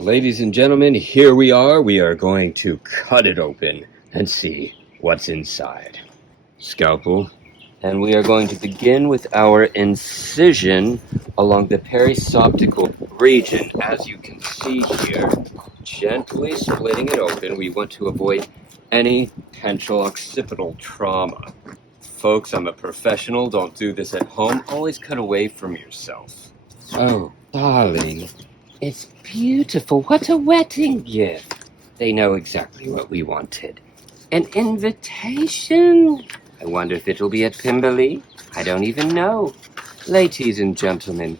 Ladies and gentlemen, here we are. We are going to cut it open and see what's inside. Scalpel. And we are going to begin with our incision along the perisoptical region. As you can see here, gently splitting it open. We want to avoid any potential occipital trauma. Folks, I'm a professional. Don't do this at home. Always cut away from yourself. Oh, darling. It's beautiful. What a wedding gift. They know exactly what we wanted. An invitation. I wonder if it'll be at Pimberley. I don't even know. Ladies and gentlemen,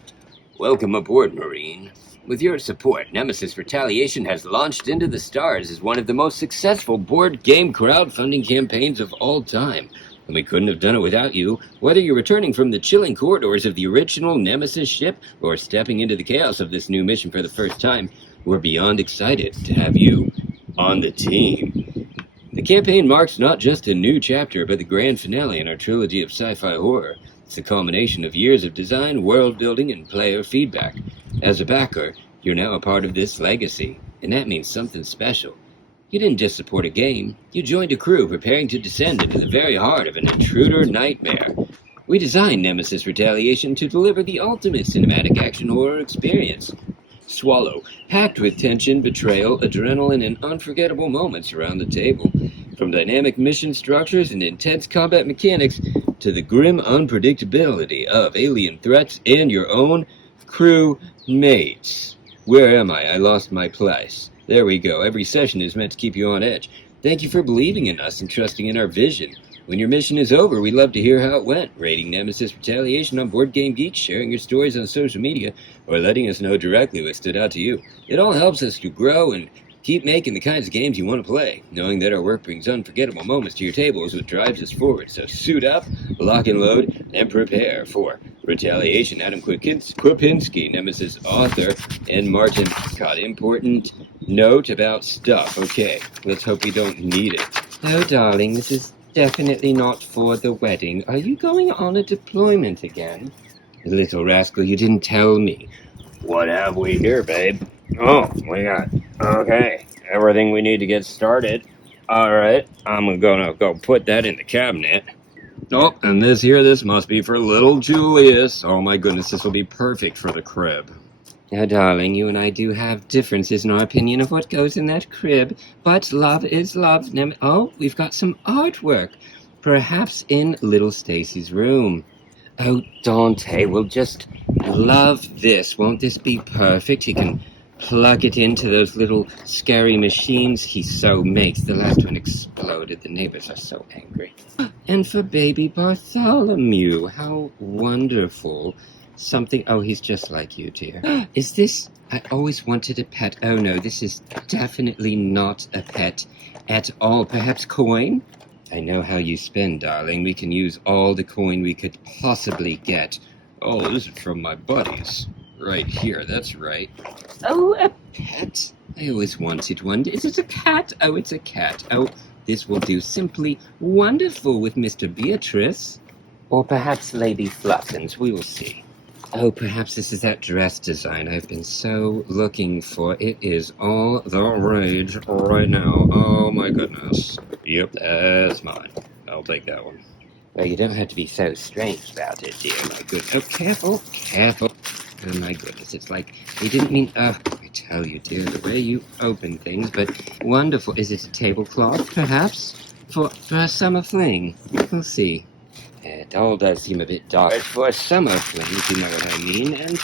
welcome aboard, Marine. With your support, Nemesis Retaliation has launched into the stars as one of the most successful board game crowdfunding campaigns of all time. And we couldn't have done it without you. Whether you're returning from the chilling corridors of the original Nemesis ship or stepping into the chaos of this new mission for the first time, we're beyond excited to have you on the team. The campaign marks not just a new chapter, but the grand finale in our trilogy of sci-fi horror. It's a culmination of years of design, world building, and player feedback. As a backer, you're now a part of this legacy, and that means something special. You didn't just support a game, you joined a crew preparing to descend into the very heart of an intruder nightmare. We designed Nemesis Retaliation to deliver the ultimate cinematic action horror experience. Swallow, packed with tension, betrayal, adrenaline, and unforgettable moments around the table. From dynamic mission structures and intense combat mechanics to the grim unpredictability of alien threats and your own crew mates. Where am I? I lost my place. There we go. Every session is meant to keep you on edge. Thank you for believing in us and trusting in our vision. When your mission is over, we'd love to hear how it went. Rating Nemesis Retaliation on Board Game Geek, sharing your stories on social media, or letting us know directly what stood out to you. It all helps us to grow and keep making the kinds of games you want to play. Knowing that our work brings unforgettable moments to your table is what drives us forward. So suit up, lock and load, and prepare for Retaliation. Adam Kwapinski, Nemesis author, and Martin got important note about stuff. Okay, let's hope we don't need it. Oh, darling, this is definitely not for the wedding. Are you going on a deployment again? Little rascal, you didn't tell me. What have we here, babe? Oh, we got... Okay, everything we need to get started. Alright, I'm gonna go put that in the cabinet. Oh, and this must be for little Julius. Oh my goodness, this will be perfect for the crib. Now, darling, you and I do have differences in our opinion of what goes in that crib, but love is love. Oh, we've got some artwork, perhaps in little Stacy's room. Oh, Dante will just love this. Won't this be perfect? He can plug it into those little scary machines he so makes. The last one exploded. The neighbors are so angry. And for baby Bartholomew, how wonderful. Something, oh, he's just like you, dear. Is this, I always wanted a pet. Oh no, this is definitely not a pet at all. Perhaps coin? I know how you spend, darling. We can use all the coin we could possibly get. Oh, this is from my buddies. Right here, that's right. Oh, a pet. I always wanted one. Is it a cat? Oh, it's a cat. Oh, this will do simply wonderful with Mr. Beatrice. Or perhaps Lady Fluffins. We will see. Oh, perhaps this is that dress design I've been so looking for. It is all the rage right now. Oh, my goodness. Yep, that's mine. I'll take that one. Well, you don't have to be so strange about it, dear. My goodness. Oh, careful, careful. Oh, my goodness. It's like we didn't mean... I tell you, dear, the way you open things, but wonderful. Is it a tablecloth, perhaps? For a summer fling? We'll see. It all does seem a bit dark for a summer fling, if you know what I mean. And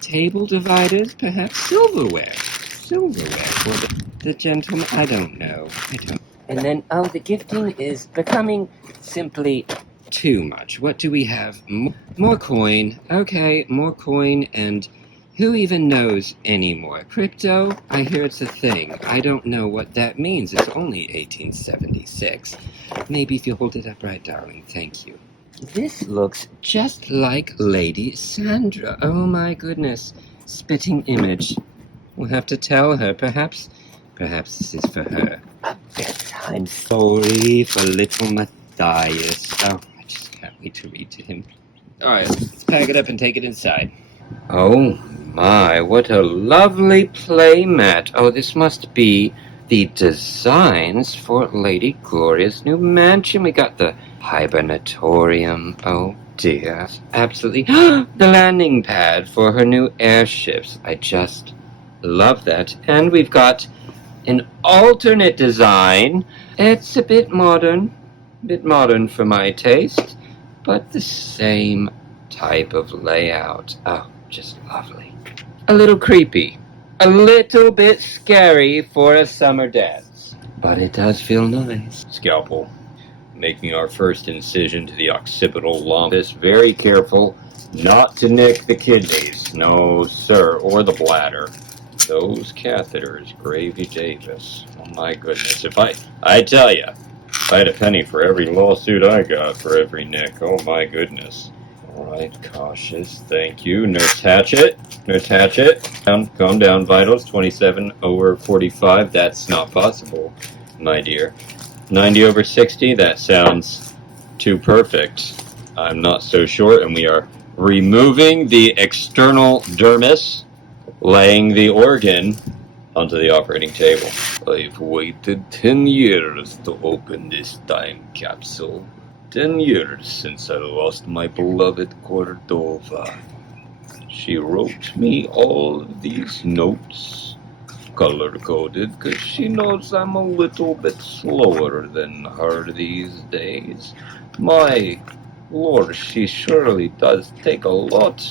table dividers, perhaps silverware. Silverware for the gentleman. I don't know. And then, oh, the gifting is becoming simply too much. What do we have? More coin. Okay, more coin, and who even knows anymore? Crypto? I hear it's a thing. I don't know what that means. It's only 1876. Maybe if you hold it up right, darling. Thank you. This looks just like Lady Sandra. Oh my goodness. Spitting image. We'll have to tell her. Perhaps this is for her. A bedtime story for little Matthias. Oh, I just can't wait to read to him. Alright, let's pack it up and take it inside. Oh, my, what a lovely playmat. Oh, this must be the designs for Lady Gloria's new mansion. We got the hibernatorium. Oh dear. Absolutely. The landing pad for her new airships. I just love that. And we've got an alternate design. It's a bit modern for my taste, but the same type of layout. Oh, just lovely. A little creepy. A little bit scary for a summer dance. But it does feel nice. Scalpel. Making our first incision to the occipital lumbus. Very careful not to nick the kidneys. No, sir. Or the bladder. Those catheters. Gravy Davis. Oh my goodness. I tell you, if I had a penny for every lawsuit I got for every nick. Oh my goodness. Alright, cautious. Thank you. Nurse Hatchet. Nurse Hatchet. Calm down, vitals. 27 over 45. That's not possible, my dear. 90 over 60. That sounds too perfect. I'm not so sure. And we are removing the external dermis, laying the organ onto the operating table. I've waited 10 years to open this time capsule. 10 years since I lost my beloved Cordova. She wrote me all of these notes, color-coded, because she knows I'm a little bit slower than her these days. My lord, she surely does take a lot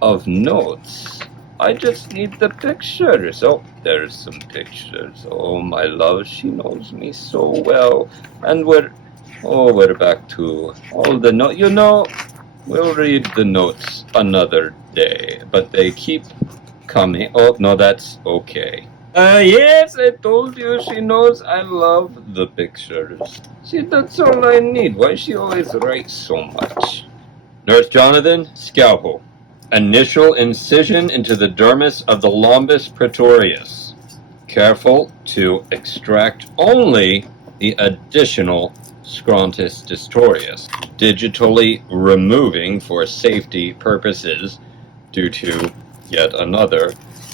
of notes. I just need the pictures. Oh, there's some pictures. Oh, my love, she knows me so well. And we're back to all the notes. You know, we'll read the notes another day, but they keep coming. Oh, no, that's okay. Yes, I told you she knows I love the pictures. See, that's all I need. Why she always writes so much? Nurse Jonathan, scalpel. Initial incision into the dermis of the lumbus praetorius. Careful to extract only the additional scrontus distorius, digitally removing for safety purposes due to yet another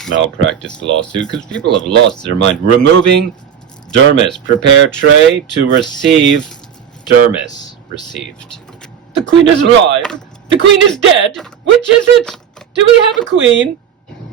malpractice lawsuit, because people have lost their mind. Removing dermis. Prepare tray to receive dermis. Received. The queen is alive. The queen is dead. Which is it? Do we have a queen?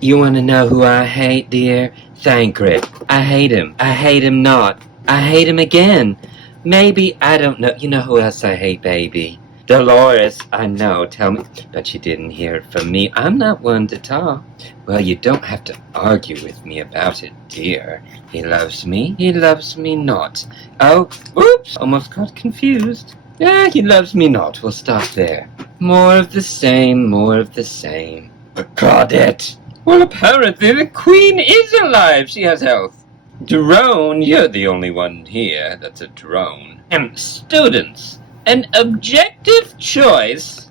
You want to know who I hate, dear? Thancred. I hate him. I hate him not. I hate him again. Maybe, I don't know. You know who else I hate, baby? Dolores. I know, tell me. But you didn't hear it from me. I'm not one to talk. Well, you don't have to argue with me about it, dear. He loves me. He loves me not. Oh, oops. Almost got confused. Yeah, he loves me not. We'll stop there. More of the same, more of the same. Got it. Well, apparently the queen is alive. She has health. Drone, you're the only one here that's a drone. Students, an objective choice?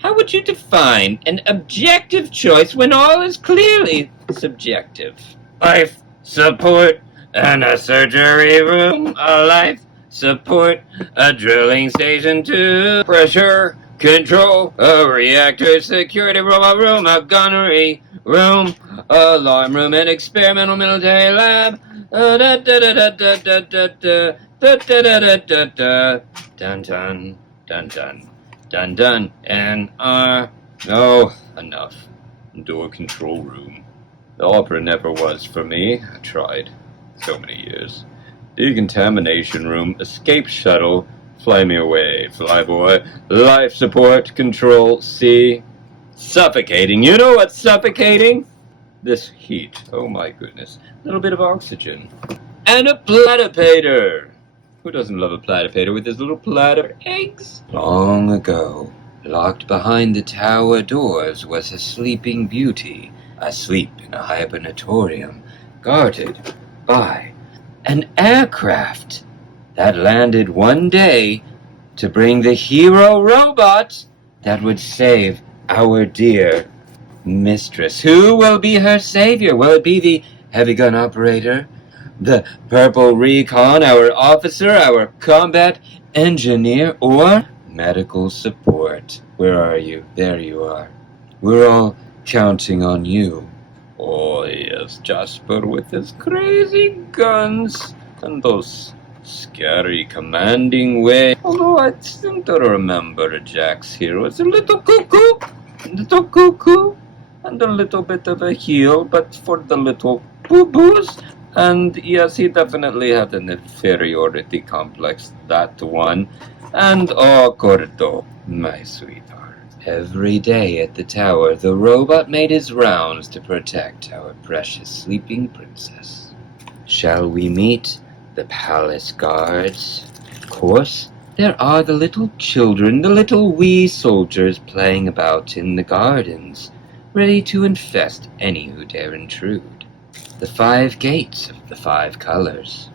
How would you define an objective choice when all is clearly subjective? Life support and a surgery room. A life support, a drilling station 2. Pressure control, a reactor security robot room, a gunnery room, alarm room, an experimental military lab. Dun dun dun dun dun and oh, enough. Door control room. The opera never was for me. I tried so many years. Decontamination room, escape shuttle, fly me away, flyboy, life support, control C. Suffocating. You know what's suffocating? This heat. Oh my goodness. A little bit of oxygen. And a platypator. Who doesn't love a platypator with his little platypus eggs? Long ago, locked behind the tower doors was a sleeping beauty, asleep in a hibernatorium, guarded by an aircraft that landed one day to bring the hero robot that would save our dear mistress. Who will be her savior? Will it be the heavy gun operator, the purple recon, our officer, our combat engineer, or medical support? Where are you? There you are. We're all counting on you. Oh, yes, Jasper with his crazy guns and those scary commanding way. Although I seem to remember Jack's hero is a little cuckoo, and a little bit of a heel, but for the little boo-boos. And yes, he definitely had an inferiority complex, that one. And oh, Cordo, my sweetheart. Every day at the tower, the robot made his rounds to protect our precious sleeping princess. Shall we meet the palace guards? Of course, there are the little children, the little wee soldiers playing about in the gardens, ready to infest any who dare intrude. The 5 gates of the 5 colors.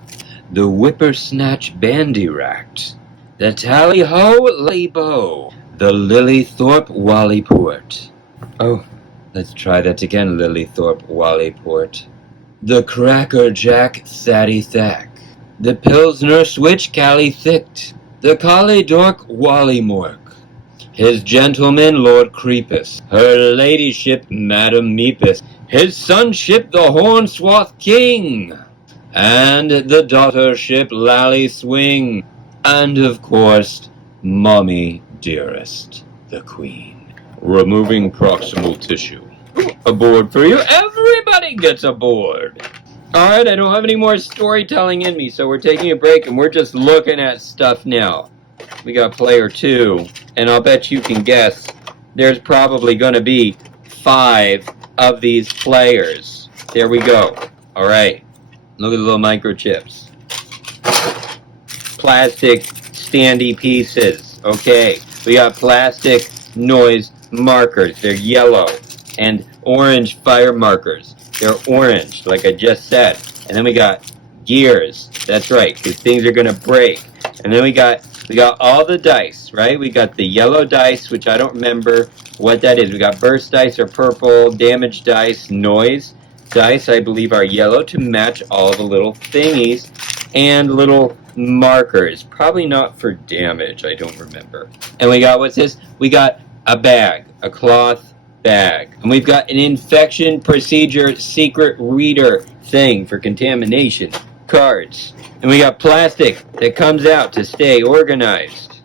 The whippersnatch bandy-racked. The tally-ho lally-bow. The Lilythorpe Wallyport. Oh, let's try that again, Lilythorpe Wallyport. The Crackerjack Thaddy Thack. The Pilsner Switch Cally Thicked. The Collie Dork Wallymork. His gentleman Lord Creepus. Her ladyship Madam Meepus. His sonship the Hornswath King. And the daughtership Lally Swing. And of course, Mommy Dearest, the Queen. Removing proximal tissue. A board for you. Everybody gets a board. Alright, I don't have any more storytelling in me, so we're taking a break and we're just looking at stuff now. We got player 2, and I'll bet you can guess there's probably going to be 5 of these players. There we go. Alright, look at the little microchips. Plastic standy pieces. Okay, we got plastic noise markers. They're yellow. And orange fire markers. They're orange, like I just said. And then we got gears. That's right, because things are going to break. And then we got all the dice, right? We got the yellow dice, which I don't remember what that is. We got burst dice are purple, damage dice, noise dice, I believe, are yellow to match all the little thingies. And little markers. Probably not for damage, I don't remember. And we got, what's this? We got a bag, a cloth bag. And we've got an infection procedure secret reader thing for contamination. Cards. And we got plastic that comes out to stay organized.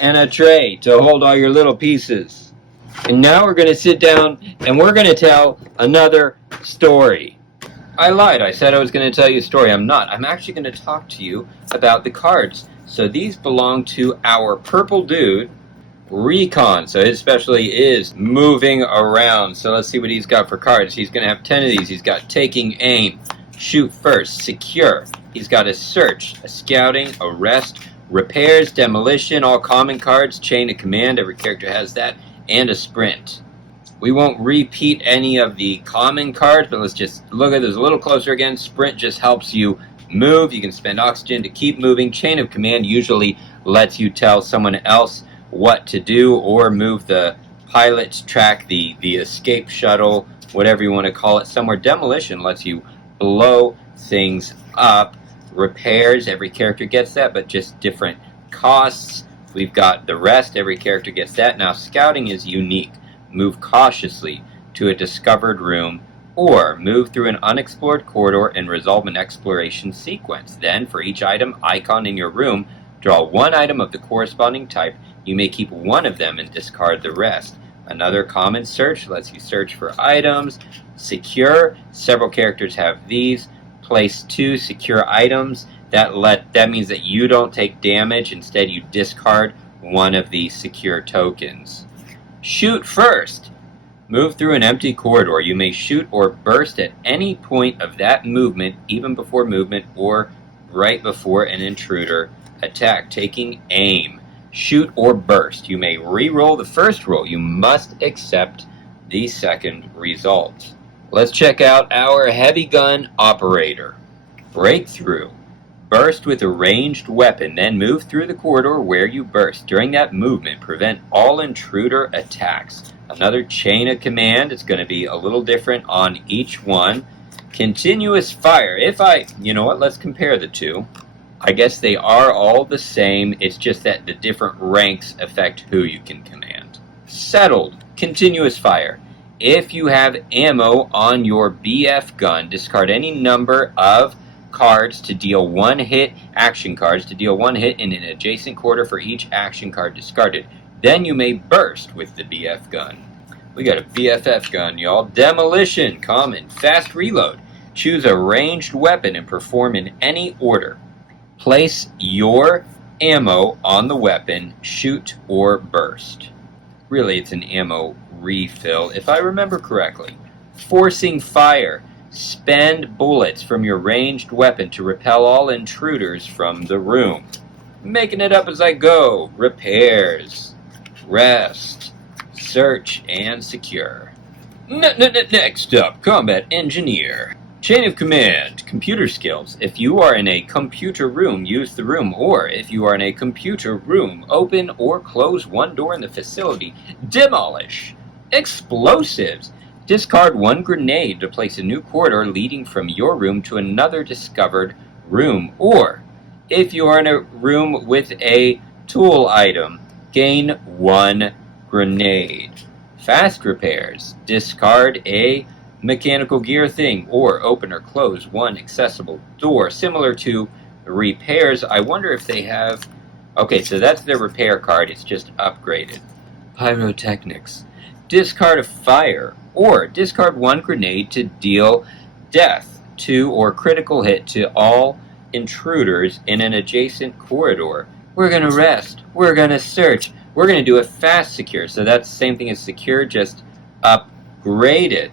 And a tray to hold all your little pieces. And now we're going to sit down and we're going to tell another story. I lied. I said I was going to tell you a story. I'm not. I'm actually going to talk to you about the cards. So these belong to our purple dude, Recon. So his specialty is moving around. So let's see what he's got for cards. He's going to have 10 of these. He's got taking aim, shoot first, secure. He's got a search, a scouting, a rest, repairs, demolition, all common cards, chain of command. Every character has that, and a sprint. We won't repeat any of the common cards, but let's just look at this a little closer again. Sprint just helps you move. You can spend oxygen to keep moving. Chain of command usually lets you tell someone else what to do or move the pilot to track the escape shuttle, whatever you want to call it, somewhere. Demolition lets you blow things up. Repairs, every character gets that, but just different costs. We've got the rest, every character gets that. Now, scouting is unique. Move cautiously to a discovered room, or move through an unexplored corridor and resolve an exploration sequence. Then, for each item icon in your room, draw one item of the corresponding type. You may keep one of them and discard the rest. Another common search lets you search for items. Secure, several characters have these. Place 2 secure items. That means that you don't take damage. Instead, you discard one of the secure tokens. Shoot first. Move through an empty corridor. You may shoot or burst at any point of that movement, even before movement or right before an intruder attack. Taking aim. Shoot or burst. You may re-roll the first roll. You must accept the second result. Let's check out our heavy gun operator. Breakthrough. Burst with a ranged weapon, then move through the corridor where you burst. During that movement, prevent all intruder attacks. Another chain of command. It's going to be a little different on each one. Continuous fire. You know what, let's compare the two. I guess they are all the same. It's just that the different ranks affect who you can command. Settled. Continuous fire. If you have ammo on your BF gun, discard any number of cards to deal 1 hit, action cards to deal 1 hit in an adjacent quarter for each action card discarded. Then you may burst with the BF gun. We got a BFF gun, y'all. Demolition, common, fast reload. Choose a ranged weapon and perform in any order. Place your ammo on the weapon, shoot or burst. Really, it's an ammo refill, if I remember correctly. Forcing fire. Spend bullets from your ranged weapon to repel all intruders from the room. Making it up as I go. Repairs. Rest. Search and secure. Next up, combat engineer. Chain of command. Computer skills. If you are in a computer room, use the room. Or if you are in a computer room, open or close one door in the facility. Demolish. Explosives. Discard 1 grenade to place a new corridor leading from your room to another discovered room. Or, if you are in a room with a tool item, gain 1 grenade. Fast repairs. Discard a mechanical gear thing or open or close 1 accessible door. Similar to repairs, I wonder if they have... Okay, so that's their repair card. It's just upgraded. Pyrotechnics. Discard a fire, or discard 1 grenade to deal death to or critical hit to all intruders in an adjacent corridor. We're going to rest. We're going to search. We're going to do a fast secure. So that's the same thing as secure, just upgraded.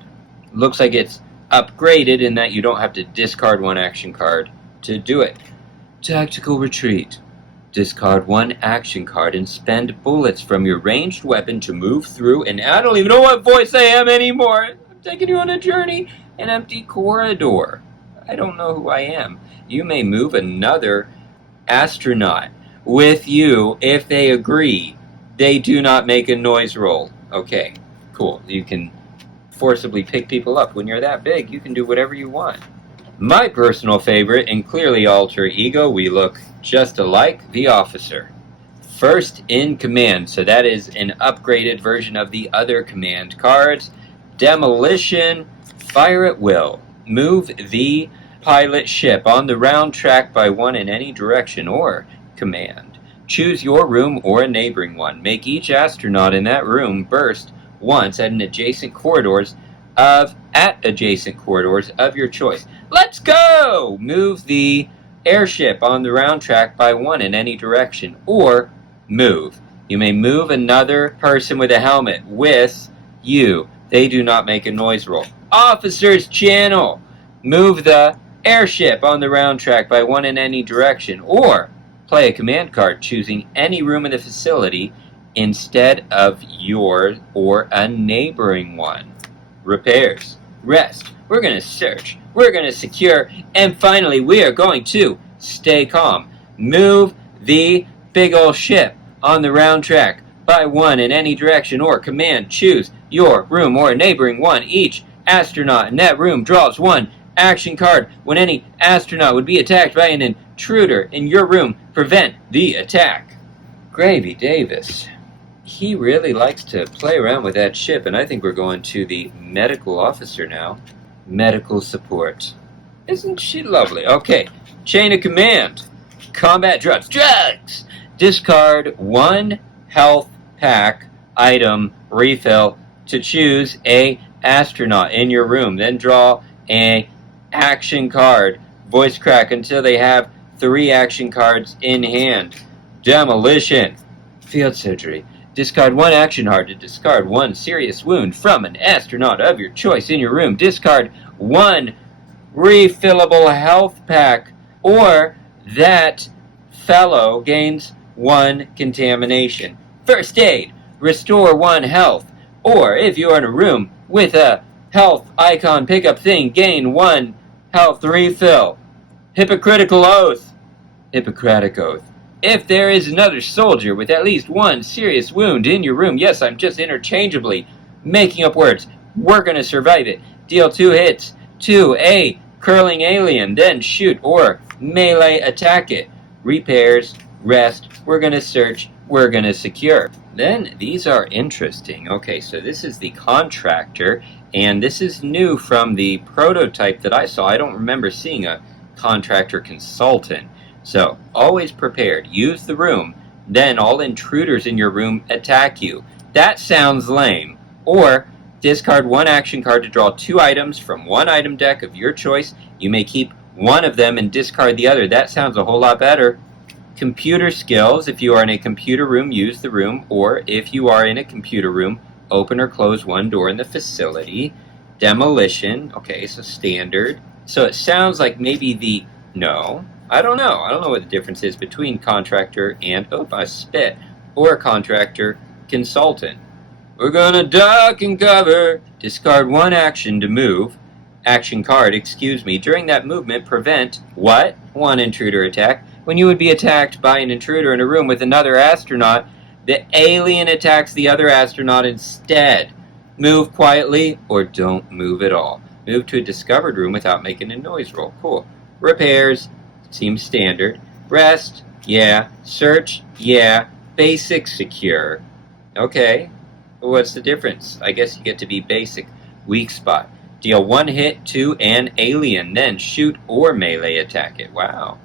Looks like it's upgraded in that you don't have to discard 1 action card to do it. Tactical retreat. Discard 1 action card and spend bullets from your ranged weapon to move through, and I don't even know what voice I am anymore. I'm taking you on a journey, an empty corridor. I don't know who I am. You may move another astronaut with you if they agree. They do not make a noise roll. Okay, cool. You can forcibly pick people up. When you're that big, you can do whatever you want. My personal favorite and clearly alter ego, we look just alike, the officer. First in command, so that is an upgraded version of the other command cards. Demolition, fire at will. Move the pilot ship on the round track by 1 in any direction or command. Choose your room or a neighboring one. Make each astronaut in that room burst once at adjacent corridors of your choice. Let's go! Move the airship on the round track by 1 in any direction, or move. You may move another person with a helmet with you. They do not make a noise roll. Officer's channel. Move the airship on the round track by 1 in any direction, or play a command card choosing any room in the facility instead of yours or a neighboring one. Repairs. Rest. We're going to search. We're going to secure. And finally, we are going to stay calm. Move the big ol' ship on the round track by 1 in any direction or command. Choose your room or a neighboring one. Each astronaut in that room draws 1 action card. When any astronaut would be attacked by an intruder in your room, prevent the attack. Gravy Davis. He really likes to play around with that ship, and I think we're going to the medical officer now. Medical support. Isn't she lovely? Okay, chain of command. Combat drugs. Drugs! Discard 1 health pack item refill to choose a astronaut in your room. Then draw a action card. Voice crack until they have 3 action cards in hand. Demolition. Field surgery. Discard 1 action card to discard 1 serious wound from an astronaut of your choice in your room. Discard 1 refillable health pack, or that fellow gains 1 contamination. First aid. Restore 1 health, or if you are in a room with a health icon pickup thing, gain 1 health refill. Hypocritical oath. Hippocratic oath. If there is another soldier with at least 1 serious wound in your room, yes, I'm just interchangeably making up words, we're going to survive it. Deal 2 hits to a curling alien, then shoot or melee attack it. Repairs, rest, we're going to search, we're going to secure. Then these are interesting. Okay, so this is the contractor, and this is new from the prototype that I saw. I don't remember seeing a contractor consultant. So, always prepared. Use the room, then all intruders in your room attack you. That sounds lame. Or, discard one action card to draw 2 items from one item deck of your choice. You may keep one of them and discard the other. That sounds a whole lot better. Computer skills. If you are in a computer room, use the room. Or, if you are in a computer room, open or close one door in the facility. Demolition. Okay, so standard. So it sounds like maybe no. I don't know. I don't know what the difference is between contractor and, I spit, or contractor consultant. We're gonna duck and cover. Discard one action to move. Action card, during that movement, prevent, what? One intruder attack. When you would be attacked by an intruder in a room with another astronaut, the alien attacks the other astronaut instead. Move quietly, or don't move at all. Move to a discovered room without making a noise roll. Cool. Repairs. Seems standard. Rest, yeah. Search, yeah. Basic, secure. Okay. Well, what's the difference? I guess you get to be basic. Weak spot. Deal 1 hit to an alien, then shoot or melee attack it. Wow.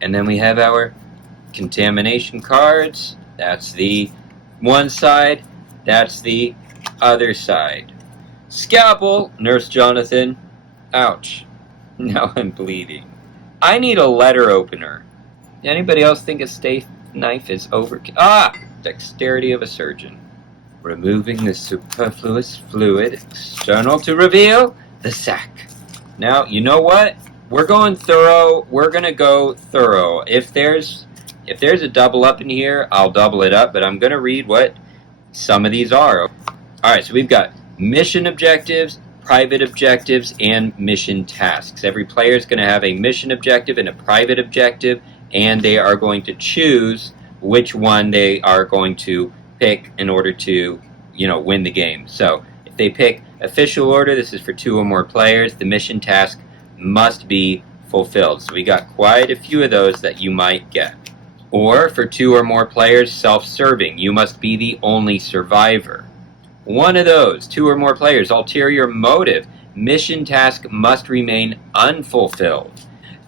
And then we have our contamination cards. That's the one side. That's the other side. Scalpel, Nurse Jonathan. Ouch. Now I'm bleeding. I need a letter opener. Anybody else think a steak knife is overkill? Dexterity of a surgeon. Removing the superfluous fluid external to reveal the sac. Now, you know what? We're going thorough. We're going to go thorough. If there's a double up in here, I'll double it up, but I'm going to read what some of these are. Alright, so we've got mission objectives, private objectives, and mission tasks. Every player is going to have a mission objective and a private objective, and they are going to choose which one they are going to pick in order to, win the game. So, if they pick official order, this is for 2 or more players, the mission task must be fulfilled. So we got quite a few of those that you might get. Or, for 2 or more players, self-serving. You must be the only survivor. One of those, 2 or more players, ulterior motive. Mission task must remain unfulfilled.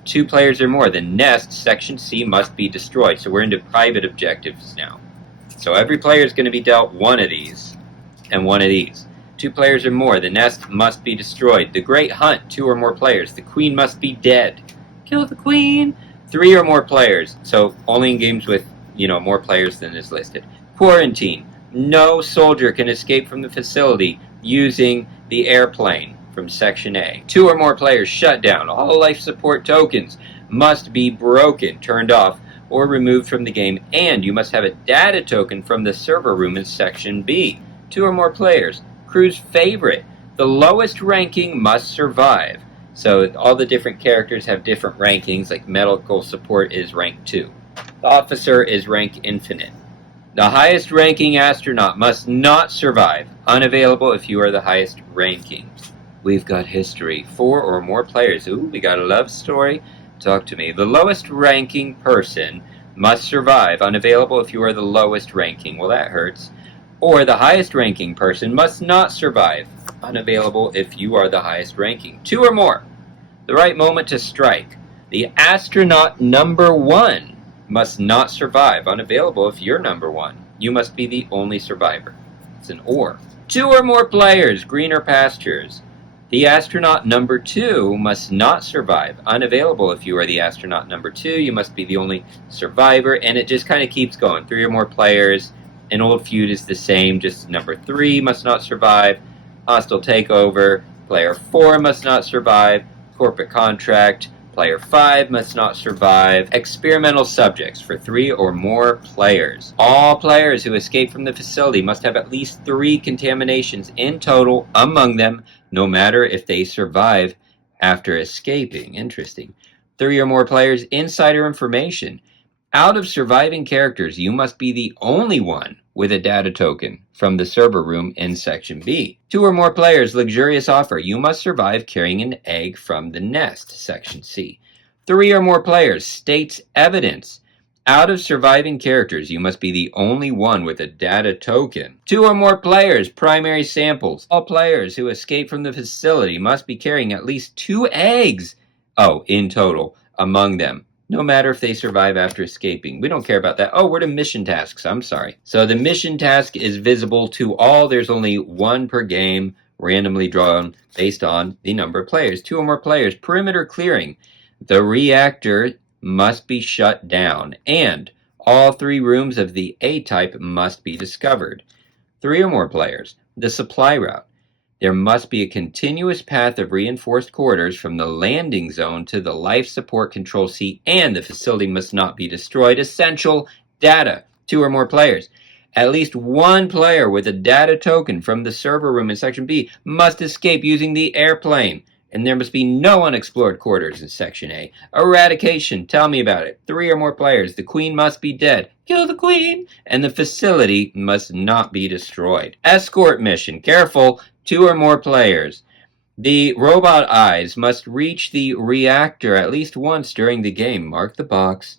2 players or more, the nest, section C, must be destroyed. So we're into private objectives now. So every player is going to be dealt one of these and one of these. 2 players or more, the nest must be destroyed. The Great Hunt, 2 or more players, the queen must be dead. Kill the queen. 3 or more players, so only in games with, more players than is listed. Quarantine. No soldier can escape from the facility using the airplane from Section A. 2 or more players shut down. All life support tokens must be broken, turned off, or removed from the game, and you must have a data token from the server room in Section B. 2 or more players. Crew's favorite. The lowest ranking must survive. So all the different characters have different rankings, like medical support is rank 2. The officer is rank infinite. The highest ranking astronaut must not survive. Unavailable if you are the highest ranking. We've got history. 4 or more players. Ooh, we got a love story. Talk to me. The lowest ranking person must survive. Unavailable if you are the lowest ranking. Well, that hurts. Or the highest ranking person must not survive. Unavailable if you are the highest ranking. 2 or more. The right moment to strike. The astronaut number 1 must not survive. Unavailable if you're number 1. You must be the only survivor. It's an or. 2 or more players. Greener pastures. The astronaut number 2 must not survive. Unavailable if you are the astronaut number 2. You must be the only survivor. And it just kind of keeps going. 3 or more players. An old feud is the same. Just number 3 must not survive. Hostile takeover. Player 4 must not survive. Corporate contract. Player 5 must not survive. Experimental subjects for 3 or more players. All players who escape from the facility must have at least 3 contaminations in total among them, no matter if they survive after escaping. Interesting. 3 or more players. Insider information. Out of surviving characters, you must be the only one with a data token from the server room in Section B. 2 or more players. Luxurious offer. You must survive carrying an egg from the nest, Section C. 3 or more players. States evidence. Out of surviving characters, you must be the only one with a data token. 2 or more players, primary samples. All players who escape from the facility must be carrying at least 2 eggs. In total, among them. No matter if they survive after escaping. We don't care about that. We're to mission tasks. I'm sorry. So the mission task is visible to all. There's only 1 per game, randomly drawn based on the number of players. 2 or more players. Perimeter clearing. The reactor must be shut down, and all 3 rooms of the A-type must be discovered. 3 or more players. The supply route. There must be a continuous path of reinforced corridors from the landing zone to the life support control seat, and the facility must not be destroyed. Essential data. 2 or more players. At least 1 player with a data token from the server room in Section B must escape using the airplane. And there must be no unexplored corridors in Section A. Eradication. Tell me about it. 3 or more players. The queen must be dead. Kill the queen. And the facility must not be destroyed. Escort mission. Careful. 2 or more players. The robot eyes must reach the reactor at least once during the game. Mark the box.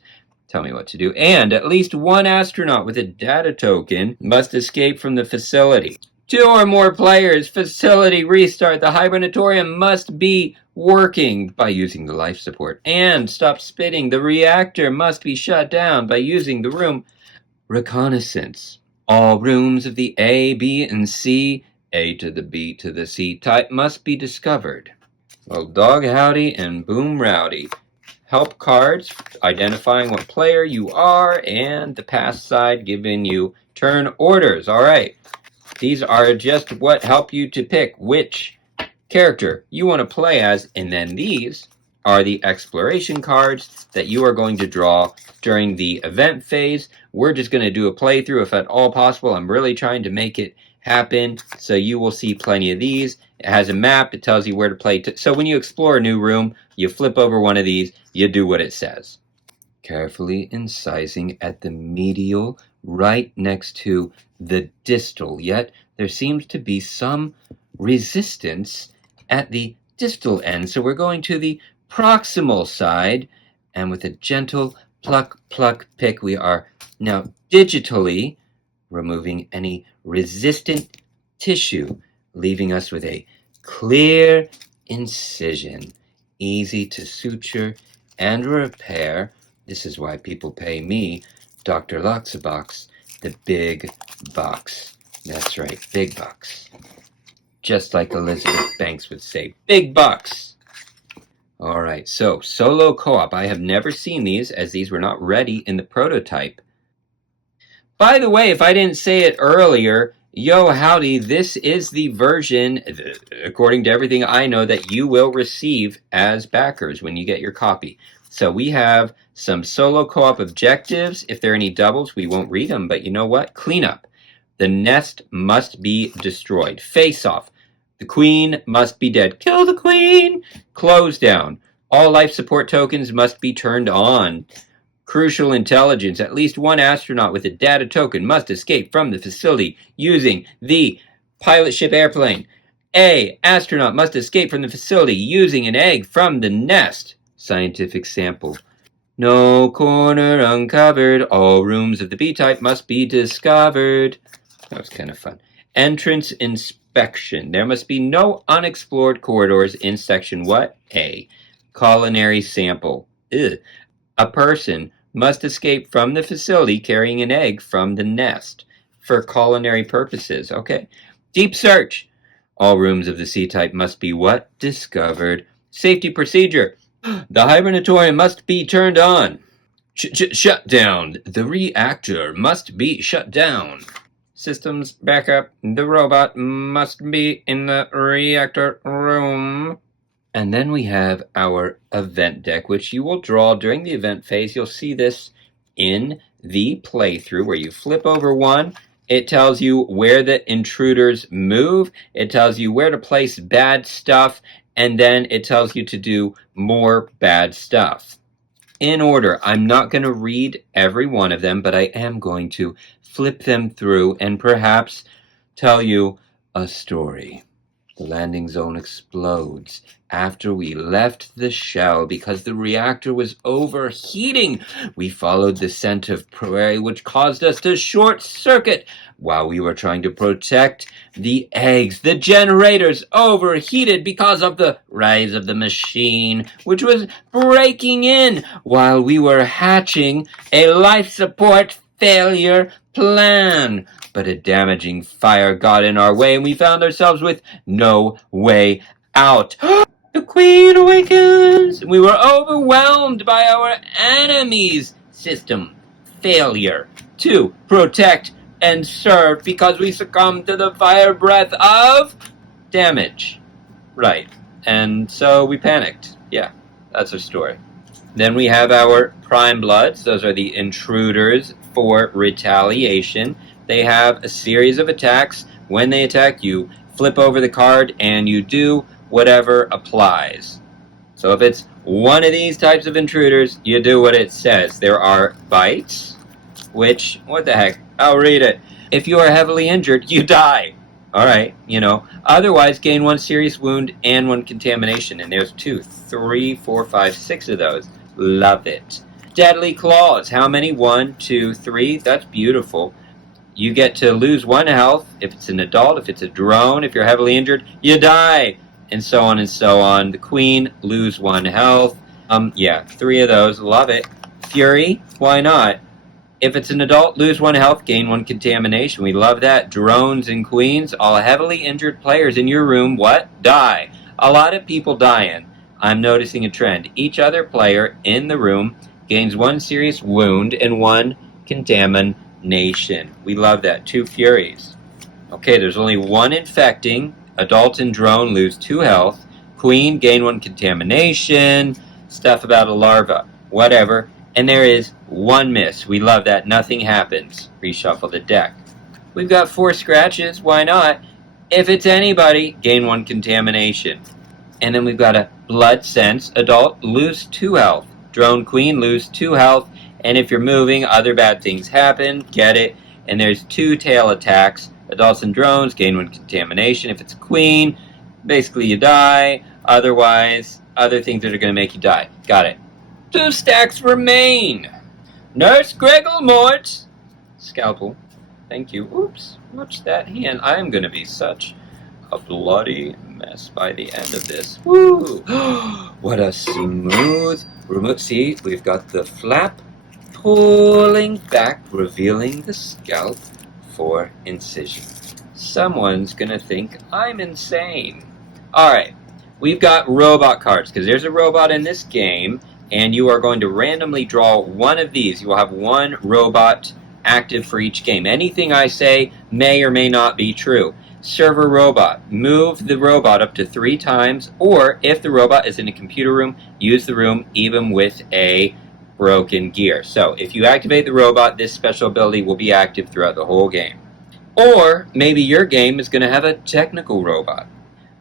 Tell me what to do. And at least 1 astronaut with a data token must escape from the facility. 2 or more players. Facility restart. The hibernatorium must be working by using the life support. And stop spitting. The reactor must be shut down by using the room reconnaissance. All rooms of the A, B, and C, A to the B to the C type must be discovered. Well, dog howdy and boom rowdy. Help cards identifying what player you are, and the pass side giving you turn orders. All right. These are just what help you to pick which character you want to play as, and then these are the exploration cards that you are going to draw during the event phase. We're just going to do a playthrough if at all possible. I'm really trying to make it happen, so you will see plenty of these. It has a map. It tells you where to play. So when you explore a new room, you flip over one of these, you do what it says. Carefully incising at the medial right next to the distal, yet there seems to be some resistance at the distal end. So we're going to the proximal side, and with a gentle pluck, pluck, pick, we are now digitally removing any resistant tissue, leaving us with a clear incision, easy to suture and repair. This is why people pay me, Dr. Loxabox, the big bucks. That's right, big bucks. Just like Elizabeth Banks would say, big bucks. All right, so solo co-op. I have never seen these, as these were not ready in the prototype. By the way, if I didn't say it earlier, yo howdy, this is the version, according to everything I know, that you will receive as backers when you get your copy. So we have some solo co-op objectives. If there are any doubles, we won't read them, but you know what? Cleanup. The nest must be destroyed. Face off. The queen must be dead. Kill the queen! Close down. All life support tokens must be turned on. Crucial intelligence. At least 1 astronaut with a data token must escape from the facility using the pilot ship airplane. A astronaut must escape from the facility using an egg from the nest. Scientific sample. No corner uncovered. All rooms of the B-type must be discovered. That was kind of fun. Entrance inspection. There must be no unexplored corridors in section what? A. Culinary sample. Ugh. A person must escape from the facility carrying an egg from the nest for culinary purposes. Okay. Deep search. All rooms of the C-type must be what? Discovered. Safety procedure. The hibernatorium must be turned on. Shut down. The reactor must be shut down. Systems backup. The robot must be in the reactor room. And then we have our event deck, which you will draw during the event phase. You'll see this in the playthrough where you flip over one. It tells you where the intruders move. It tells you where to place bad stuff. And then it tells you to do more bad stuff. In order, I'm not going to read every one of them, but I am going to flip them through and perhaps tell you a story. The landing zone explodes after we left the shell because the reactor was overheating. We followed the scent of prey, which caused us to short circuit while we were trying to protect the eggs. The generators overheated because of the rise of the machine, which was breaking in while we were hatching a life support failure plan. But a damaging fire got in our way, and we found ourselves with no way out. The Queen awakens! We were overwhelmed by our enemy's system failure to protect and serve because we succumbed to the fire breath of damage. Right. And so we panicked. Yeah, that's our story. Then we have our Prime Bloods. Those are the intruders for retaliation. They have a series of attacks. When they attack, you flip over the card and you do whatever applies. So if it's one of these types of intruders, you do what it says. There are bites, which, what the heck? I'll read it. If you are heavily injured, you die. Alright, Otherwise, gain 1 serious wound and 1 contamination. And there's 2, 3, 4, 5, 6 of those. Love it. Deadly Claws. How many? 1, 2, 3. That's beautiful. You get to lose 1 health if it's an adult. If it's a drone, if you're heavily injured, you die. And so on and so on. The Queen, lose 1 health. 3 of those. Love it. Fury. Why not? If it's an adult, lose 1 health, gain 1 contamination. We love that. Drones and queens, all heavily injured players in your room, what? Die. A lot of people dying. I'm noticing a trend. Each other player in the room gains 1 serious wound and 1 contamination. We love that. 2 furies. Okay, there's only 1 infecting. Adult and drone lose 2 health. Queen, gain 1 contamination. Stuff about a larva. Whatever. And there is 1 miss. We love that. Nothing happens. Reshuffle the deck. We've got 4 scratches. Why not? If it's anybody, gain 1 contamination. And then we've got a blood sense. Adult, lose 2 health. Drone queen, lose 2 health. And if you're moving, other bad things happen. Get it? And there's 2 tail attacks. Adults and drones, gain 1 contamination. If it's a queen, basically you die. Otherwise, other things that are going to make you die. Got it. 2 stacks remain. Nurse Gregelmort. Scalpel. Thank you. Oops. Watch that hand. I am going to be such a bloody mess by the end of this. Woo! What a smooth remote. See, we've got the flap pulling back, revealing the scalp for incision. Someone's going to think I'm insane. Alright. We've got robot cards, because there's a robot in this game. And you are going to randomly draw 1 of these. You will have 1 robot active for each game. Anything I say may or may not be true. Server robot. Move the robot up to 3 times, or if the robot is in a computer room, use the room even with a broken gear. So if you activate the robot, this special ability will be active throughout the whole game. Or maybe your game is going to have a technical robot.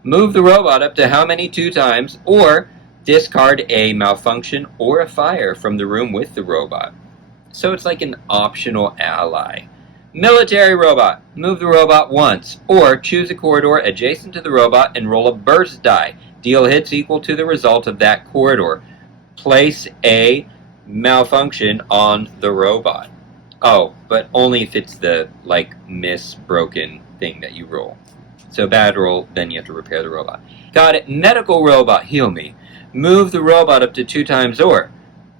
Move the robot up to how many 2 times, or discard a malfunction or a fire from the room with the robot. So it's like an optional ally. Military robot. Move the robot once, or choose a corridor adjacent to the robot and roll a burst die. Deal hits equal to the result of that corridor. Place a malfunction on the robot. Oh, but only if it's the, miss broken thing that you roll. So bad roll, then you have to repair the robot. Got it. Medical robot. Heal me. Move the robot up to 2 times, or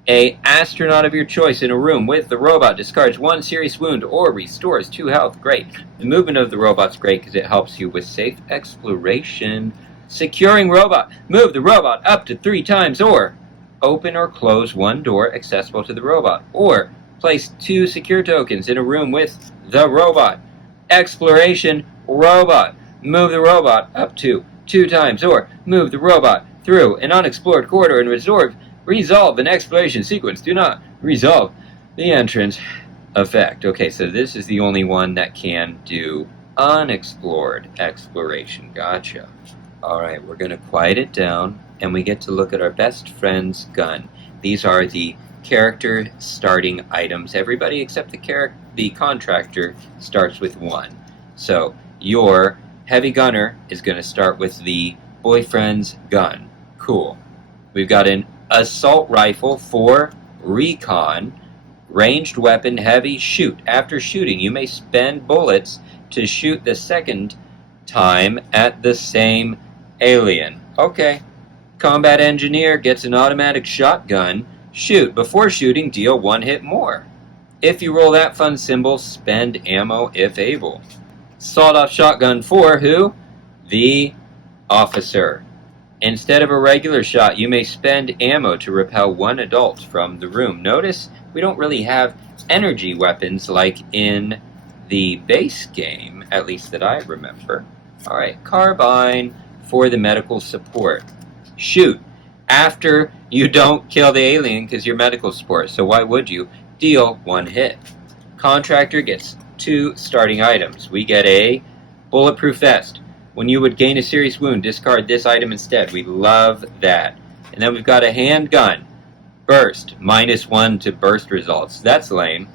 a astronaut of your choice in a room with the robot discards 1 serious wound or restores 2 health. Great. The movement of the robot's great because it helps you with safe exploration. Securing robot. Move the robot up to 3 times, or open or close 1 door accessible to the robot, or place 2 secure tokens in a room with the robot. Exploration robot. Move the robot up to 2 times, or move the robot through an unexplored corridor and resolve an exploration sequence. Do not resolve the entrance effect. Okay, so this is the only one that can do unexplored exploration. Gotcha. Alright, we're going to quiet it down, and we get to look at our best friend's gun. These are the character starting items. Everybody except the contractor starts with 1. So your Heavy gunner is going to start with the boyfriend's gun. Cool. We've got an assault rifle for recon. Ranged weapon, heavy, shoot. After shooting, you may spend bullets to shoot the second time at the same alien. Okay. Combat engineer gets an automatic shotgun. Shoot. Before shooting, deal 1 hit more. If you roll that fun symbol, spend ammo if able. Sawed-off shotgun for who? The officer. Instead of a regular shot, you may spend ammo to repel 1 adult from the room. Notice we don't really have energy weapons like in the base game, at least that I remember. Alright, carbine for the medical support. Shoot. After you don't kill the alien because you're medical support, so why would you? Deal 1 hit. Contractor gets 2 starting items. We get a bulletproof vest. When you would gain a serious wound, discard this item instead. We love that. And then we've got a handgun. Burst. -1 to burst results. That's lame.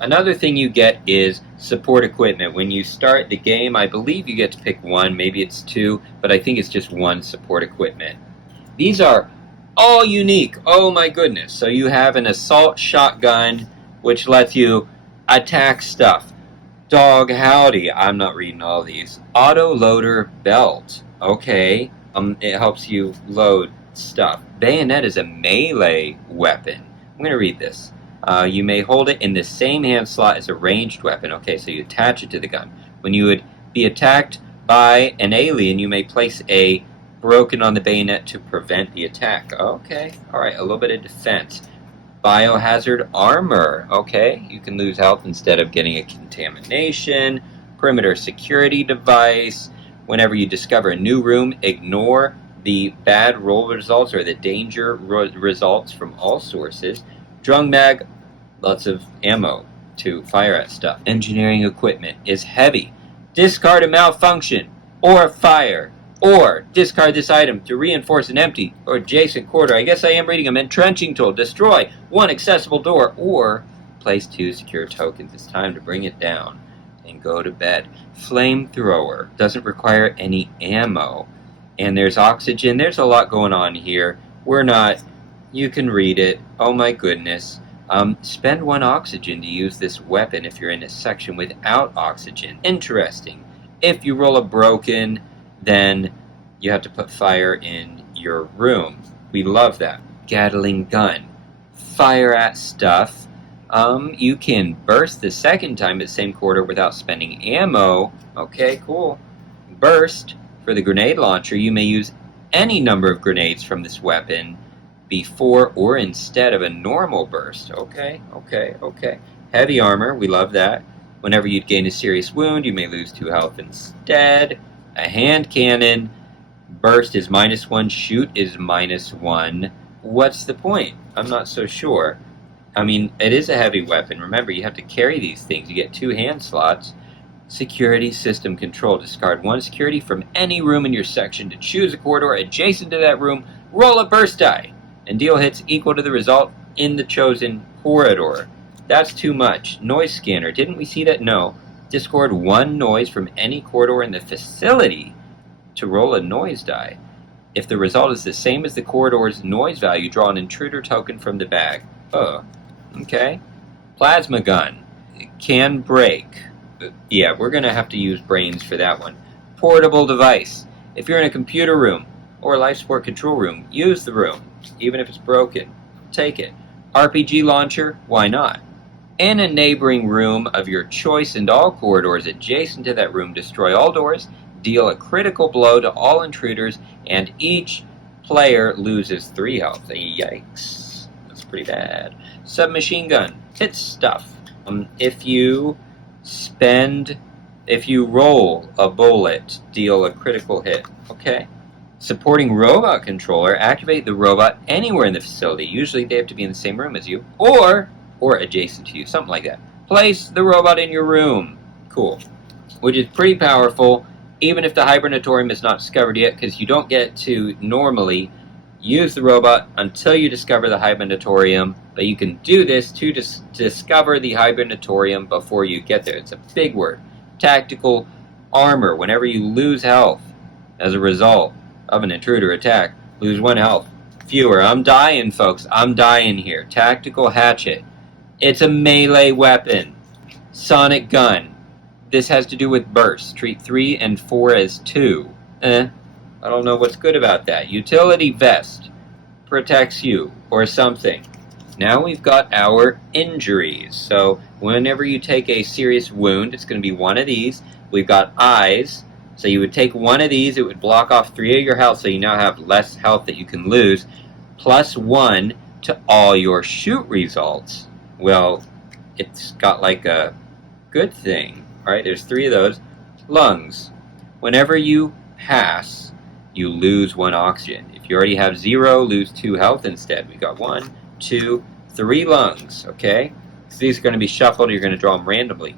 Another thing you get is support equipment. When you start the game, I believe you get to pick 1. Maybe it's 2, but I think it's just 1 support equipment. These are all unique. Oh my goodness. So you have an assault shotgun, which lets you attack stuff. Dog howdy. I'm not reading all these. Auto loader belt. Okay. It helps you load stuff. Bayonet is a melee weapon. I'm going to read this. You may hold it in the same hand slot as a ranged weapon. Okay, so you attach it to the gun. When you would be attacked by an alien, you may place a broken on the bayonet to prevent the attack. Okay, alright, a little bit of defense. Biohazard armor. Okay, you can lose health instead of getting a contamination. Perimeter security device. Whenever you discover a new room, ignore the bad roll results or the danger results from all sources. Drum mag, lots of ammo to fire at stuff. Engineering equipment is heavy. Discard a malfunction or fire. Or discard this item to reinforce an empty or adjacent corridor. I guess I am reading them. Entrenching tool. Destroy 1 accessible door. Or place 2 secure tokens. It's time to bring it down and go to bed. Flamethrower. Doesn't require any ammo. And there's oxygen. There's a lot going on here. We're not... You can read it. Oh my goodness. Spend 1 oxygen to use this weapon if you're in a section without oxygen. Interesting. If you roll a broken... then you have to put fire in your room. We love that. Gatling gun. Fire at stuff. You can burst the second time at the same quarter without spending ammo. Okay, cool. Burst. For the grenade launcher, you may use any number of grenades from this weapon before or instead of a normal burst. Okay. Heavy armor. We love that. Whenever you'd gain a serious wound, you may lose 2 health instead. A hand cannon, burst is -1, shoot is -1. What's the point? I'm not so sure. I mean, it is a heavy weapon. Remember, you have to carry these things. You get 2 hand slots. Security system control. Discard 1 security from any room in your section to choose a corridor adjacent to that room. Roll a burst die and deal hits equal to the result in the chosen corridor. That's too much. Noise scanner. Didn't we see that? No. Discard 1 noise from any corridor in the facility to roll a noise die. If the result is the same as the corridor's noise value, draw an intruder token from the bag. Oh, okay. Plasma gun. Can break. Yeah, we're going to have to use brains for that one. Portable device. If you're in a computer room or a life support control room, use the room, even if it's broken. Take it. RPG launcher, why not? In a neighboring room of your choice and all corridors adjacent to that room, destroy all doors, deal a critical blow to all intruders, and each player loses 3 health. Yikes. That's pretty bad. Submachine gun. Hits stuff. If you roll a bullet, deal a critical hit. Okay. Supporting robot controller, activate the robot anywhere in the facility. Usually they have to be in the same room as you, or adjacent to you, something like that. Place the robot in your room. Cool. Which is pretty powerful, even if the hibernatorium is not discovered yet, because you don't get to normally use the robot until you discover the hibernatorium, but you can do this to discover the hibernatorium before you get there. It's a big word. Tactical armor. Whenever you lose health as a result of an intruder attack, lose 1 health. Fewer. I'm dying, folks. I'm dying here. Tactical hatchet. It's a melee weapon. Sonic gun. This has to do with burst. Treat 3 and 4 as 2. I don't know what's good about that. Utility vest. Protects you or something. Now we've got our injuries. So whenever you take a serious wound, it's going to be one of these. We've got eyes. So you would take one of these. It would block off 3 of your health. So you now have less health that you can lose. +1 to all your shoot results. Well, it's got like a good thing. Alright, there's 3 of those. Lungs. Whenever you pass, you lose 1 oxygen. If you already have 0, lose 2 health instead. We got 1, 2, 3 lungs, okay? So these are going to be shuffled. You're going to draw them randomly.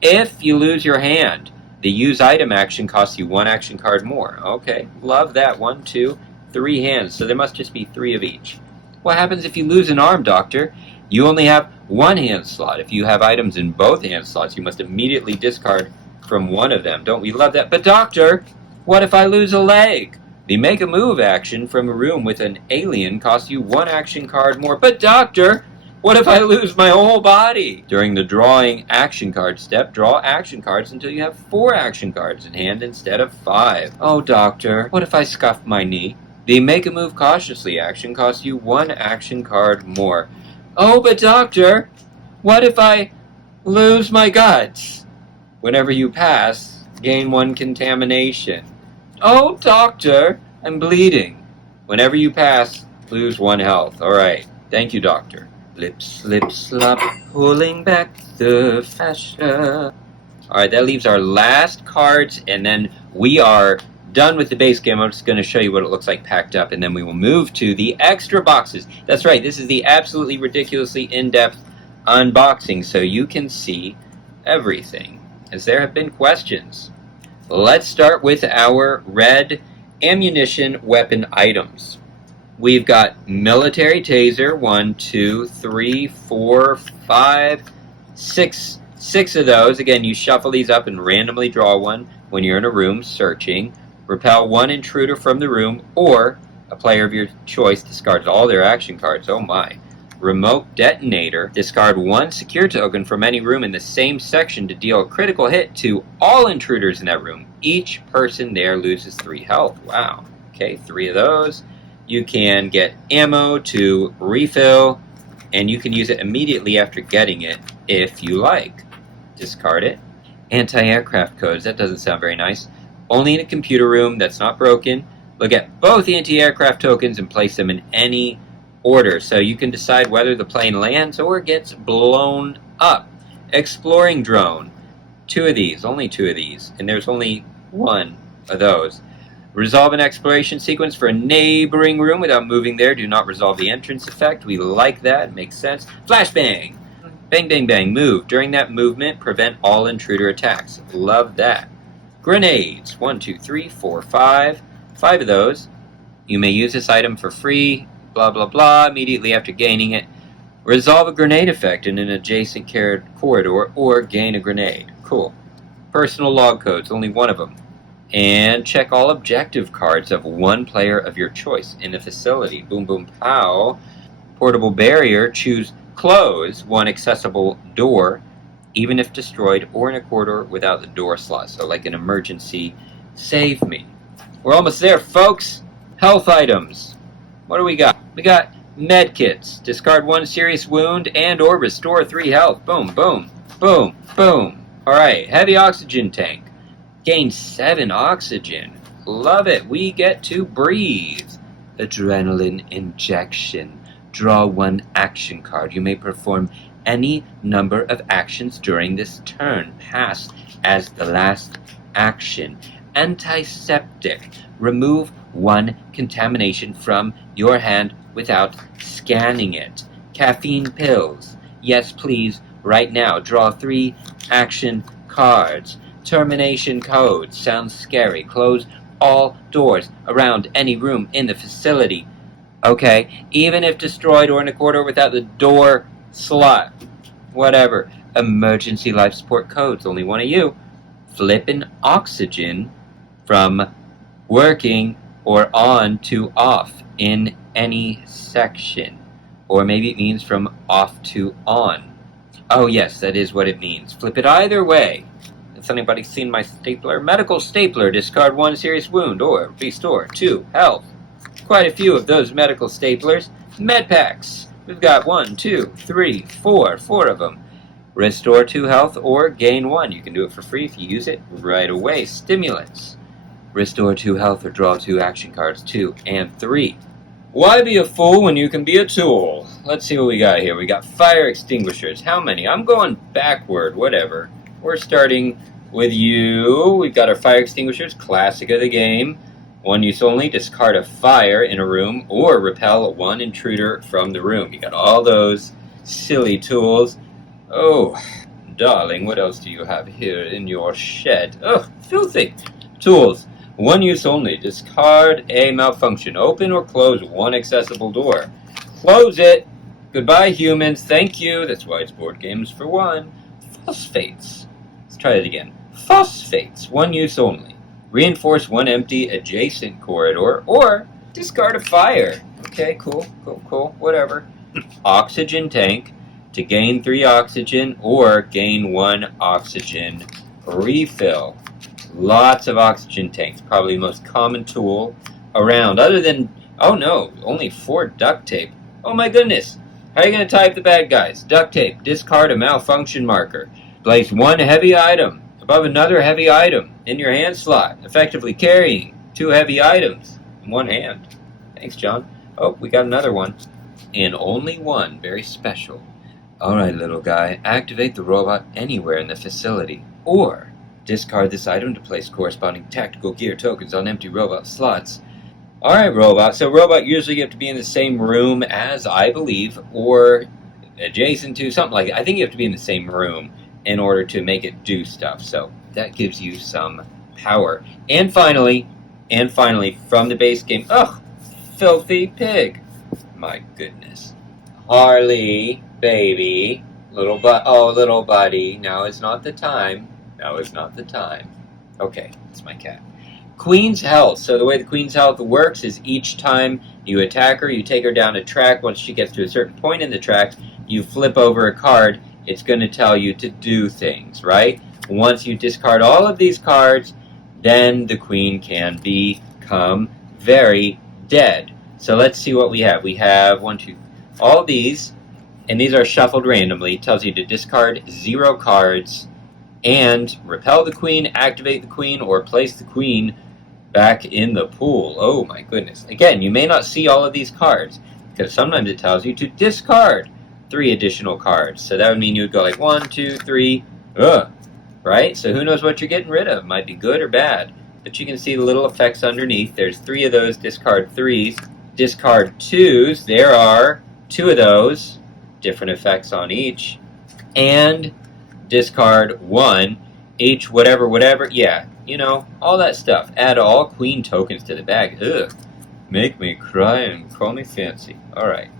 If you lose your hand, the use item action costs you 1 action card more. Okay, love that. 1, 2, 3 hands. So there must just be 3 of each. What happens if you lose an arm, Doctor? You only have 1 hand slot. If you have items in both hand slots, you must immediately discard from one of them. Don't we love that? But Doctor, what if I lose a leg? The make a move action from a room with an alien costs you 1 action card more. But Doctor, what if I lose my whole body? During the drawing action card step, draw action cards until you have 4 action cards in hand instead of 5. Oh, Doctor, what if I scuff my knee? The make a move cautiously action costs you 1 action card more. Oh, but Doctor, what if I lose my guts? Whenever you pass, gain 1 contamination. Oh, Doctor, I'm bleeding. Whenever you pass, lose 1 health. Alright, thank you, Doctor. Lip, slip, slop, pulling back the fascia. Alright, that leaves our last cards, and then we are done with the base game. I'm just going to show you what it looks like packed up, and then we will move to the extra boxes. That's right, this is the absolutely ridiculously in-depth unboxing, so you can see everything, as there have been questions. Let's start with our red ammunition weapon items. We've got military taser, 1, 2, 3, 4, 5, 6. 6 of those. Again, you shuffle these up and randomly draw one when you're in a room searching. Repel 1 intruder from the room, or a player of your choice discards all their action cards. Oh my. Remote detonator. Discard 1 secure token from any room in the same section to deal a critical hit to all intruders in that room. Each person there loses 3 health. Wow. Okay, 3 of those. You can get ammo to refill, and you can use it immediately after getting it if you like. Discard it. Anti-aircraft codes. That doesn't sound very nice. Only in a computer room that's not broken. Look at both anti-aircraft tokens and place them in any order, so you can decide whether the plane lands or gets blown up. Exploring drone. 2 of these, only 2 of these, and there's only 1 of those. Resolve an exploration sequence for a neighboring room without moving there. Do not resolve the entrance effect. We like that, makes sense. Flashbang. Bang, bang, bang, move. During that movement, prevent all intruder attacks. Love that. Grenades. 1, 2, 3, 4, 5. 5 of those. You may use this item for free, blah, blah, blah, immediately after gaining it. Resolve a grenade effect in an adjacent corridor, or gain a grenade. Cool. Personal log codes, only 1 of them. And check all objective cards of 1 player of your choice in the facility. Boom, boom, pow. Portable barrier, choose close 1 accessible door, even if destroyed, or in a corridor without the door slot. So like an emergency, save me. We're almost there, folks. Health items. What do we got? We got med kits. Discard 1 serious wound and or restore 3 health. Boom, boom, boom, boom. Alright, heavy oxygen tank. Gain 7 oxygen. Love it. We get to breathe. Adrenaline injection. Draw 1 action card. You may perform any number of actions during this turn. Pass as the last action. Antiseptic. Remove 1 contamination from your hand without scanning it. Caffeine pills. Yes, please, right now. Draw 3 action cards. Termination code. Sounds scary. Close all doors around any room in the facility. Okay, even if destroyed or in a corridor without the door slot. Whatever. Emergency life support codes. Only 1 of you. flipping oxygen from working or on to off in any section. Or maybe it means from off to on. Oh yes, that is what it means. Flip it either way. Has anybody seen my stapler? Medical stapler. Discard 1 serious wound or restore 2 health. Quite a few of those medical staplers. Med packs. We've got 1, 2, 3, 4. 4 of them. Restore 2 health or gain 1. You can do it for free if you use it right away. Stimulants. Restore 2 health or draw 2 action cards, 2 and 3. Why be a fool when you can be a tool? Let's see what we got here. We got fire extinguishers. How many? I'm going backward, whatever. We're starting with you. We've got our fire extinguishers, classic of the game. 1 use only, discard a fire in a room or repel 1 intruder from the room. You got all those silly tools. Oh, darling, what else do you have here in your shed? Oh, filthy. Tools. 1 use only. Discard a malfunction. Open or close 1 accessible door. Close it. Goodbye, humans. Thank you. That's why it's board games for 1. Phosphates. Let's try it again. Phosphates. 1 use only. Reinforce 1 empty adjacent corridor or discard a fire. Okay, cool. Whatever. Oxygen tank. To gain 3 oxygen or gain 1 oxygen refill. Lots of oxygen tanks, probably the most common tool around, other than, oh no, only 4 duct tape. Oh my goodness, how are you going to tie up the bad guys? Duct tape, discard a malfunction marker. Place 1 heavy item above another heavy item in your hand slot, effectively carrying 2 heavy items in 1 hand. Thanks, John. Oh, we got another one. And only 1, very special. Alright, little guy, activate the robot anywhere in the facility, or discard this item to place corresponding tactical gear tokens on empty robot slots. Alright, robot. So robot usually you have to be in the same room as, I believe, or adjacent to, something like that. I think you have to be in the same room in order to make it do stuff. So that gives you some power. And finally, from the base game, ugh, filthy pig. My goodness. Harley, baby, little buddy, now is not the time. Now is not the time. Okay, it's my cat. Queen's Health. So the way the Queen's Health works is each time you attack her, you take her down a track. Once she gets to a certain point in the track, you flip over a card. It's going to tell you to do things, right? Once you discard all of these cards, then the Queen can become very dead. So let's see what we have. We have 1, 2, all these, and these are shuffled randomly. It tells you to discard 0 cards and repel the Queen, activate the Queen, or place the Queen back in the pool. Oh my goodness. Again, you may not see all of these cards, because sometimes it tells you to discard 3 additional cards. So that would mean you would go like 1, 2, 3, right? So who knows what you're getting rid of? Might be good or bad. But you can see the little effects underneath. There's 3 of those, discard 3s. Discard 2s, there are 2 of those, different effects on each. And discard 1, each whatever, yeah, you know, all that stuff. Add all Queen tokens to the bag. Ugh, make me cry and call me fancy. Alright,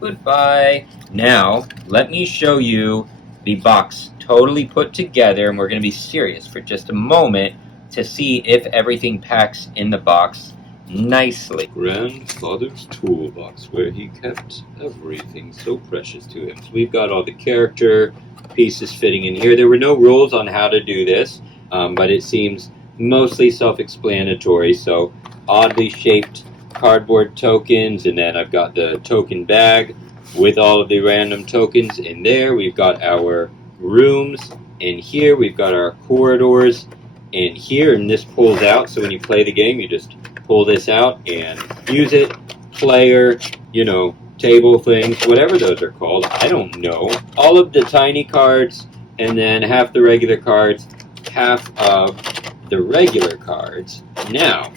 goodbye. Now, let me show you the box totally put together, and we're going to be serious for just a moment to see if everything packs in the box nicely. Grandfather's toolbox, where he kept everything so precious to him. So we've got all the character pieces fitting in here. There were no rules on how to do this, but it seems mostly self-explanatory. So oddly shaped cardboard tokens, and then I've got the token bag with all of the random tokens in there. We've got our rooms in here. We've got our corridors in here, and this pulls out. So when you play the game, you just pull this out and use it. Player, you know, table things, whatever those are called, I don't know. All of the tiny cards, and then half the regular cards, half of the regular cards. Now,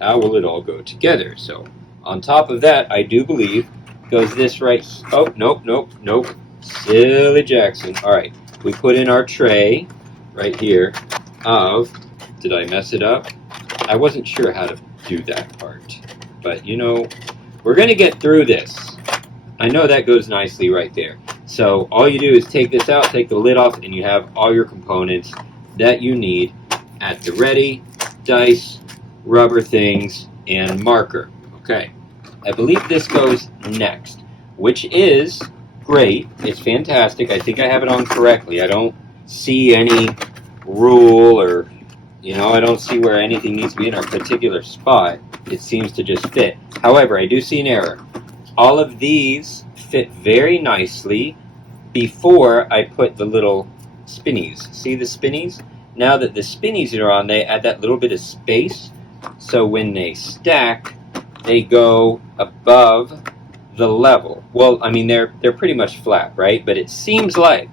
how will it all go together? So, on top of that, I do believe, goes this right, oh, nope, silly Jackson. Alright, we put in our tray, right here, of, did I mess it up? I wasn't sure how to do that part, but you know, we're going to get through this. I know that goes nicely right there. So all you do is take this out, take the lid off, and you have all your components that you need at the ready, dice, rubber things, and marker. Okay, I believe this goes next, which is great. It's fantastic. I think I have it on correctly. I don't see any rule or, I don't see where anything needs to be in a particular spot. It seems to just fit. However, I do see an error. All of these fit very nicely before I put the little spinnies. See the spinnies? Now that the spinnies are on, they add that little bit of space. So when they stack, they go above the level. Well, I mean, they're pretty much flat, right? But it seems like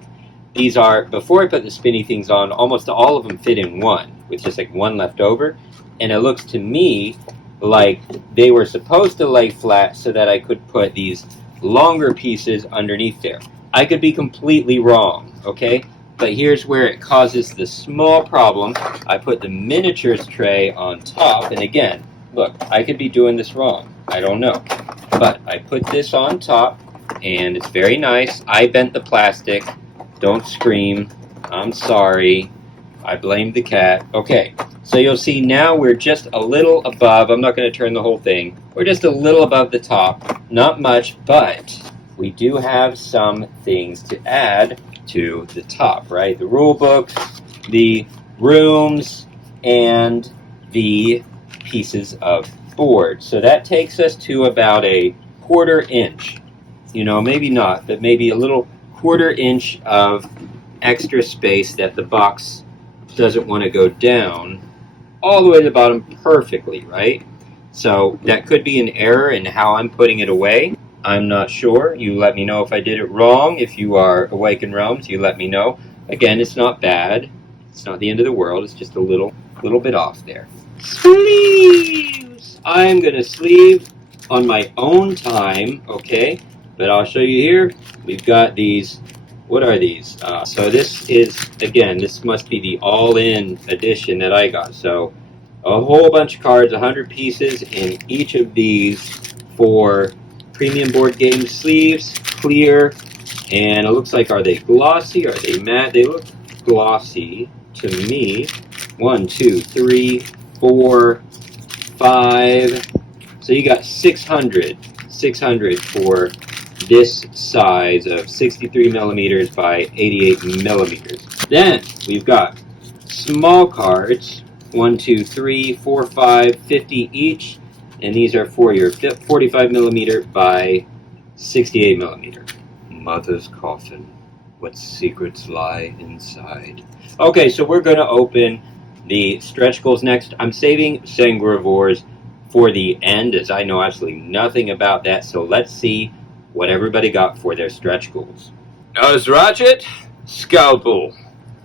these are, before I put the spinny things on, almost all of them fit in one, with just like one left over. And it looks to me like they were supposed to lay flat so that I could put these longer pieces underneath there. I could be completely wrong, okay? But here's where it causes the small problem. I put the miniatures tray on top, and again, look, I could be doing this wrong. I don't know. But I put this on top, and it's very nice. I bent the plastic. Don't scream. I'm sorry. I blamed the cat. Okay, so you'll see now we're just a little above. I'm not going to turn the whole thing. We're just a little above the top. Not much, but we do have some things to add to the top, right? The rule books, the rooms, and the pieces of board. So that takes us to about a 1/4 inch. Maybe not, but maybe a little 1/4 inch of extra space that the box doesn't want to go down all the way to the bottom perfectly, right? So that could be an error in how I'm putting it away. I'm not sure. You let me know if I did it wrong. If you are Awakened Realms, you let me know. Again, it's not bad. It's not the end of the world. It's just a little bit off there. Sleeves! I'm going to sleeve on my own time, okay? But I'll show you here. We've got these. What are these? So this is, again, this must be the all-in edition that I got. So a whole bunch of cards, 100 pieces in each of these for premium board game sleeves, clear, and it looks like, are they glossy? Are they matte? They look glossy to me. 1, 2, 3, 4, 5. So you got 600 for this size of 63 millimeters by 88 millimeters. Then we've got small cards, 1, 2, 3, 4, 5, 50 each, and these are for your 45 millimeter by 68 millimeter. Mother's coffin. What secrets lie inside? Okay, so we're going to open the stretch goals next. I'm saving Sangrevores for the end, as I know absolutely nothing about that. So let's see what everybody got for their stretch goals. Nose ratchet, scalpel.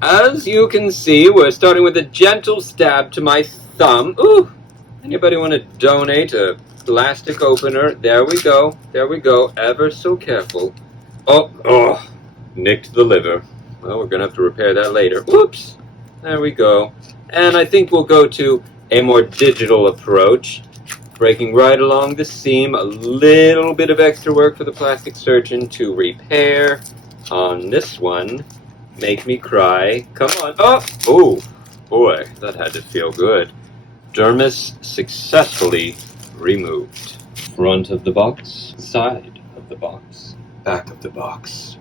As you can see, we're starting with a gentle stab to my thumb. Ooh! Anybody want to donate a plastic opener? There we go. There we go. Ever so careful. Oh, nicked the liver. Well, we're going to have to repair that later. Whoops. There we go. And I think we'll go to a more digital approach. Breaking right along the seam. A little bit of extra work for the plastic surgeon to repair on this one. Make me cry. Come on. Oh, boy. That had to feel good. Dermis successfully removed. Front of the box, side of the box, back of the box.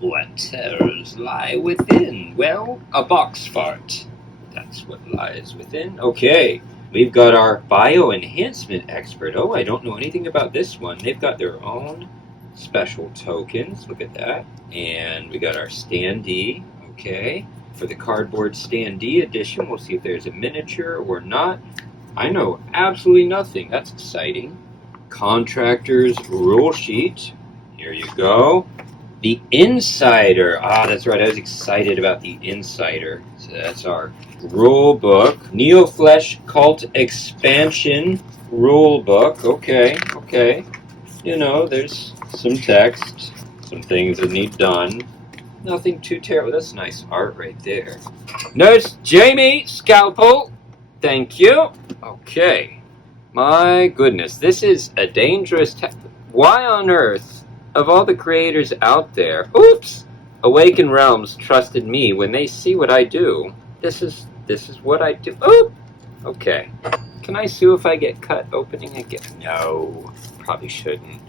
What terrors lie within? Well, a box fart. That's what lies within. Okay, we've got our bio-enhancement expert. Oh, I don't know anything about this one. They've got their own special tokens. Look at that. And we got our standee. Okay. For the cardboard standee edition, we'll see if there's a miniature or not. I know absolutely nothing. That's exciting. Contractor's rule sheet. Here you go. The Insider. That's right. I was excited about the Insider. So that's our rule book. Neoflesh Cult Expansion rule book. Okay. There's some text, some things that need done. Nothing too terrible. That's nice art right there. Nurse Jamie, scalpel. Thank you. Okay. My goodness, this is a dangerous why on earth, of all the creators out there, Awakened Realms trusted me when they see what I do. This is This is what I do. Oh! Okay. Can I sue if I get cut opening again? No. Probably shouldn't.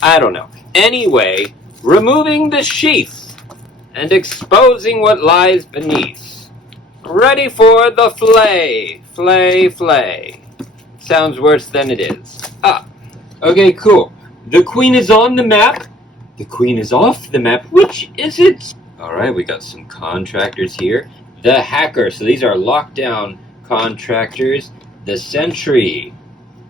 I don't know. Anyway, removing the sheath and exposing what lies beneath. Ready for the flay. Flay, flay. Sounds worse than it is. Ah. Okay, cool. The queen is on the map. The queen is off the map. Which is it? Alright, we got some contractors here. The hacker. So these are lockdown contractors. The sentry.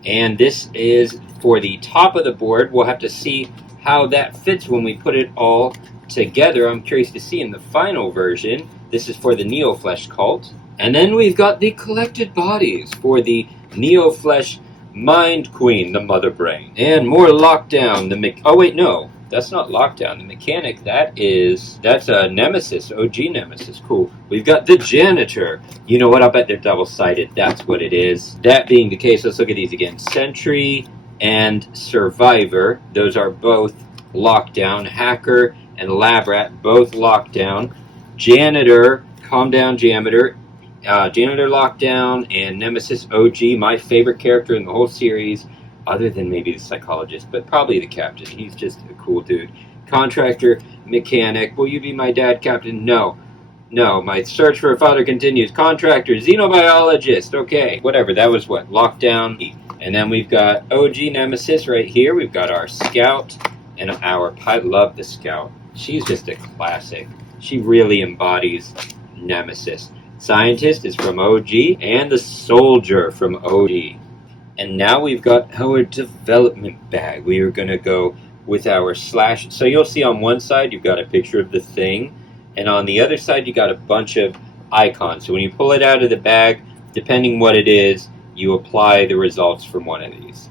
And this is for the top of the board. We'll have to see how that fits when we put it all together. I'm curious to see in the final version. This is for the Neo-Flesh cult. And then we've got the collected bodies for the Neo-Flesh Mind Queen, the Mother Brain. And more lockdown. Oh wait, no. That's not lockdown. The mechanic, that's a Nemesis, OG Nemesis. Cool. We've got the janitor. You know what? I'll bet they're double-sided. That's what it is. That being the case, let's look at these again. Sentry and Survivor. Those are both lockdown. Hacker and Lab Rat, both lockdown. Janitor, calm down, Janitor. Janitor lockdown and Nemesis OG, my favorite character in the whole series. Other than maybe the psychologist, but probably the captain. He's just a cool dude. Contractor, mechanic. Will you be my dad, Captain? No. No, my search for a father continues. Contractor, xenobiologist. Okay, whatever. That was what? Lockdown. And then we've got OG Nemesis right here. We've got our scout and our pilot. Love the scout. She's just a classic. She really embodies Nemesis. Scientist is from OG, and the soldier from OG. And now we've got our development bag. We are going to go with our slash. So you'll see on one side, you've got a picture of the thing. And on the other side, you got a bunch of icons. So when you pull it out of the bag, depending what it is, you apply the results from one of these.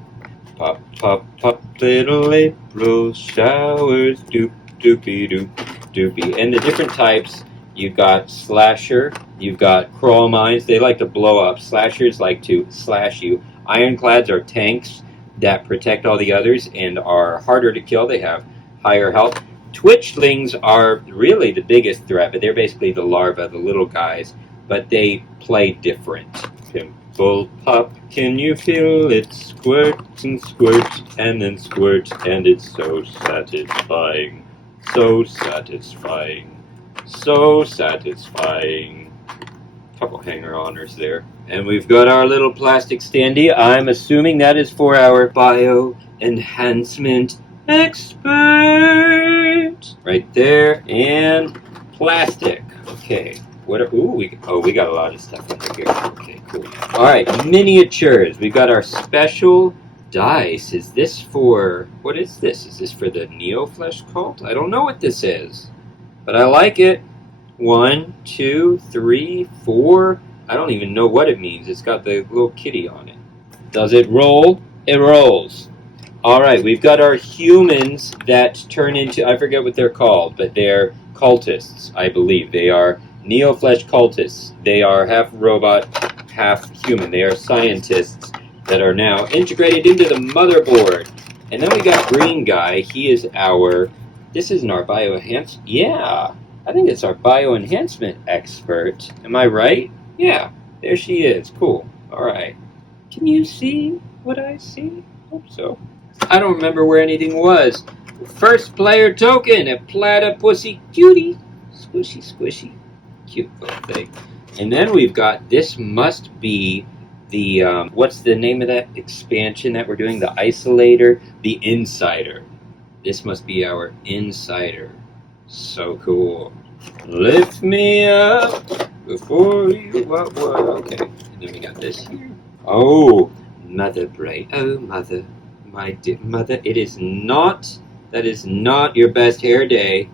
Pop, pop, pop, little April showers, doop, doopy, doop, doopy. And the different types, you've got slasher, you've got crawl mines. They like to blow up. Slashers like to slash you. Ironclads are tanks that protect all the others and are harder to kill. They have higher health. Twitchlings are really the biggest threat, but they're basically the larvae, the little guys, but they play different. Pimple pop, can you feel it? Squirt and squirt and then squirt, and it's so satisfying. So satisfying. So satisfying. Couple hanger-oners there. And we've got our little plastic standee. I'm assuming that is for our bio enhancement expert. Right there. And plastic. Okay. We got a lot of stuff under here. Okay, cool. Alright, miniatures. We've got our special dice. Is this for... What is this? Is this for the Neo-Flesh cult? I don't know what this is. But I like it. 1, 2, 3, 4. I don't even know what it means. It's got the little kitty on it. Does it roll? It rolls. Alright, we've got our humans that turn into, I forget what they're called, but they're cultists, I believe. They are Neo-Flesh cultists. They are half robot, half human. They are scientists that are now integrated into the motherboard. And then we got Green Guy. He is our, this isn't our bioenhancement. Yeah. I think it's our bioenhancement expert. Am I right? Yeah, there she is. Cool. Alright. Can you see what I see? Hope so. I don't remember where anything was. First player token, a platypussy cutie. Squishy, squishy. Cute little thing. And then we've got, this must be the, what's the name of that expansion that we're doing? The Isolator? The Insider. This must be our Insider. So cool. Lift me up before you... What? Okay. And then we got this here. Oh, Mother Brain. Oh, Mother. My dear Mother. It is not... That is not your best hair day,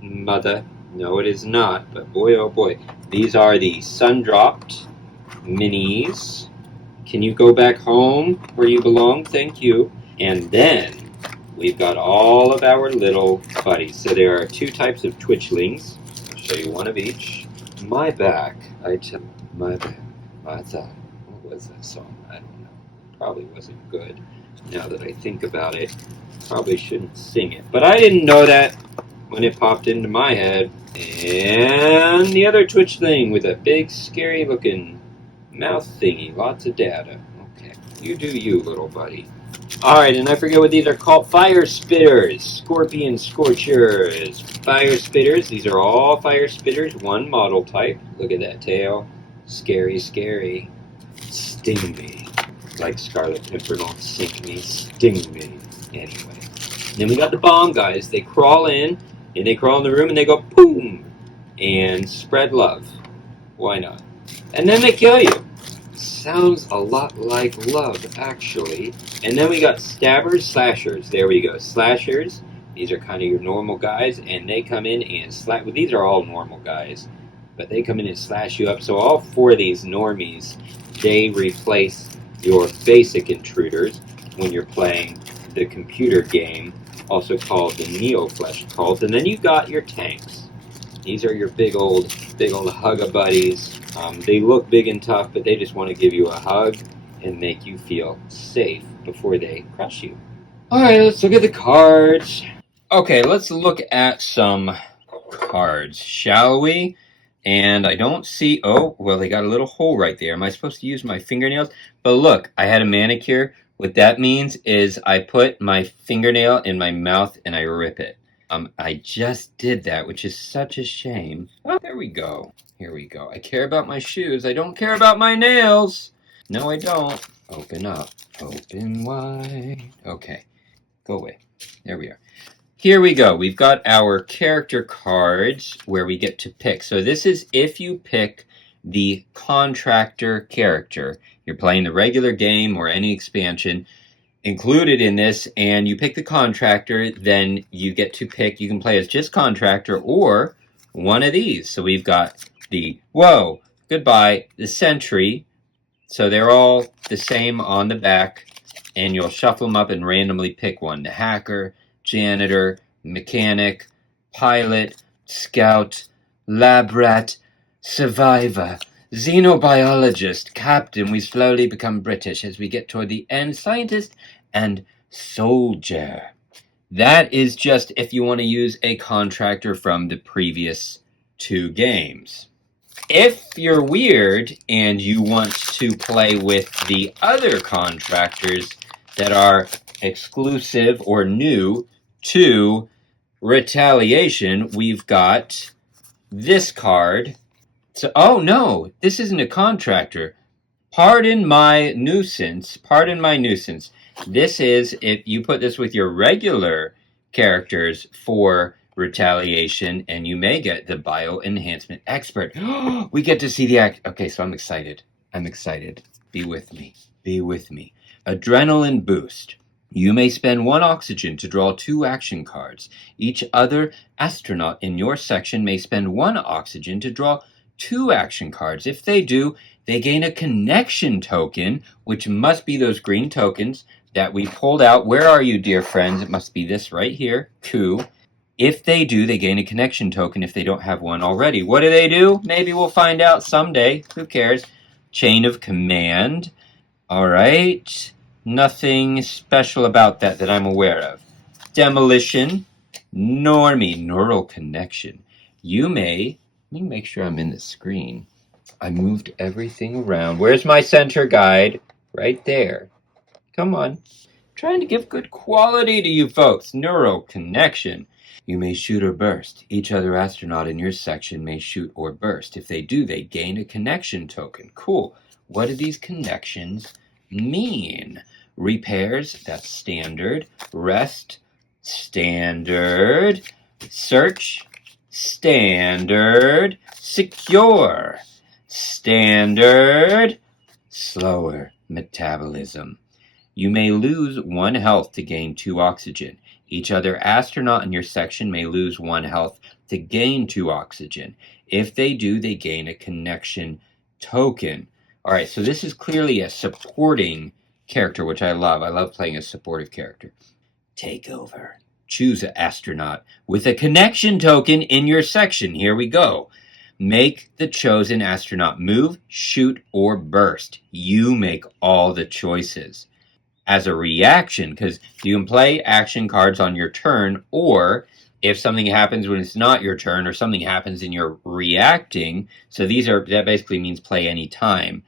Mother. No, it is not. But boy, oh boy. These are the sundropped minis. Can you go back home where you belong? Thank you. And then... we've got all of our little buddies. So there are 2 types of twitchlings. I'll show you one of each. My back. My back. My thigh. What was that song? I don't know. Probably wasn't good. Now that I think about it, probably shouldn't sing it. But I didn't know that when it popped into my head. And the other Twitch thing with a big, scary looking mouth thingy. Lots of data. Okay. You do you, little buddy. Alright, and I forget what these are called. Fire Spitters. Scorpion Scorchers. Fire Spitters. These are all Fire Spitters. One model type. Look at that tail. Scary, scary. Sting me. Like Scarlet Pimpernel. Sink me. Sting me. Anyway. Then we got the bomb guys. They crawl in, and they crawl in the room, and they go boom! And spread love. Why not? And then they kill you. Sounds a lot like love, actually. And then we got stabbers, slashers. There we go. Slashers. These are kind of your normal guys, and they come in and slash. Well, these are all normal guys, but they come in and slash you up. So all four of these normies, they replace your basic intruders when you're playing the computer game, also called the Neo-Flesh Cult. And then you got your tanks. These are your big old hug-a-buddies. They look big and tough, but they just want to give you a hug and make you feel safe before they crush you. Alright, let's look at the cards. Okay, let's look at some cards, shall we? And I don't see... Oh, well, they got a little hole right there. Am I supposed to use my fingernails? But look, I had a manicure. What that means is I put my fingernail in my mouth and I rip it. I just did that, which is such a shame. Oh, there we go. Here we go. I care about my shoes. I don't care about my nails. No, I don't. Open up. Open wide. Okay. Go away. There we are. Here we go. We've got our character cards where we get to pick. So this is if you pick the contractor character. You're playing the regular game or any expansion included in this, and you pick the contractor, then you get to pick, you can play as just contractor or one of these. So we've got the, whoa, goodbye, the sentry. So they're all the same on the back, and you'll shuffle them up and randomly pick one. The hacker, janitor, mechanic, pilot, scout, lab rat, survivor, xenobiologist, captain. We slowly become British as we get toward the end, scientist, and soldier. That is just if you want to use a contractor from the previous two games. If you're weird and you want to play with the other contractors that are exclusive or new to Retaliation, we've got this card. So, oh no, this isn't a contractor. Pardon my nuisance. Pardon my nuisance. This is if you put this with your regular characters for Retaliation, and you may get the bio enhancement expert. We get to see the act. Okay, so I'm excited. I'm excited. Be with me. Be with me. Adrenaline boost. You may spend 1 oxygen to draw 2 action cards. Each other astronaut in your section may spend 1 oxygen to draw 2 action cards. If they do, they gain a connection token, which must be those green tokens that we pulled out. Where are you, dear friends? It must be this right here. 2. If they do, they gain a connection token if they don't have one already. What do they do? Maybe we'll find out someday. Who cares? Chain of command. All right. Nothing special about that I'm aware of. Demolition. Normie. Neural connection. You may... Let me make sure I'm in the screen. I moved everything around. Where's my center guide? Right there. Come on. Trying to give good quality to you folks. Neural connection. You may shoot or burst. Each other astronaut in your section may shoot or burst. If they do, they gain a connection token. Cool. What do these connections mean? Repairs, that's standard. Rest, standard. Search, standard. Secure, standard. Slower metabolism. You may lose 1 health to gain 2 oxygen. Each other astronaut in your section may lose 1 health to gain 2 oxygen. If they do, they gain a connection token. All right, so this is clearly a supporting character, which I love. I love playing a supportive character. Take over. Choose an astronaut with a connection token in your section. Here we go. Make the chosen astronaut move, shoot, or burst. You make all the choices. As a reaction, because you can play action cards on your turn, or if something happens when it's not your turn, or something happens and you're reacting, so that basically means play any time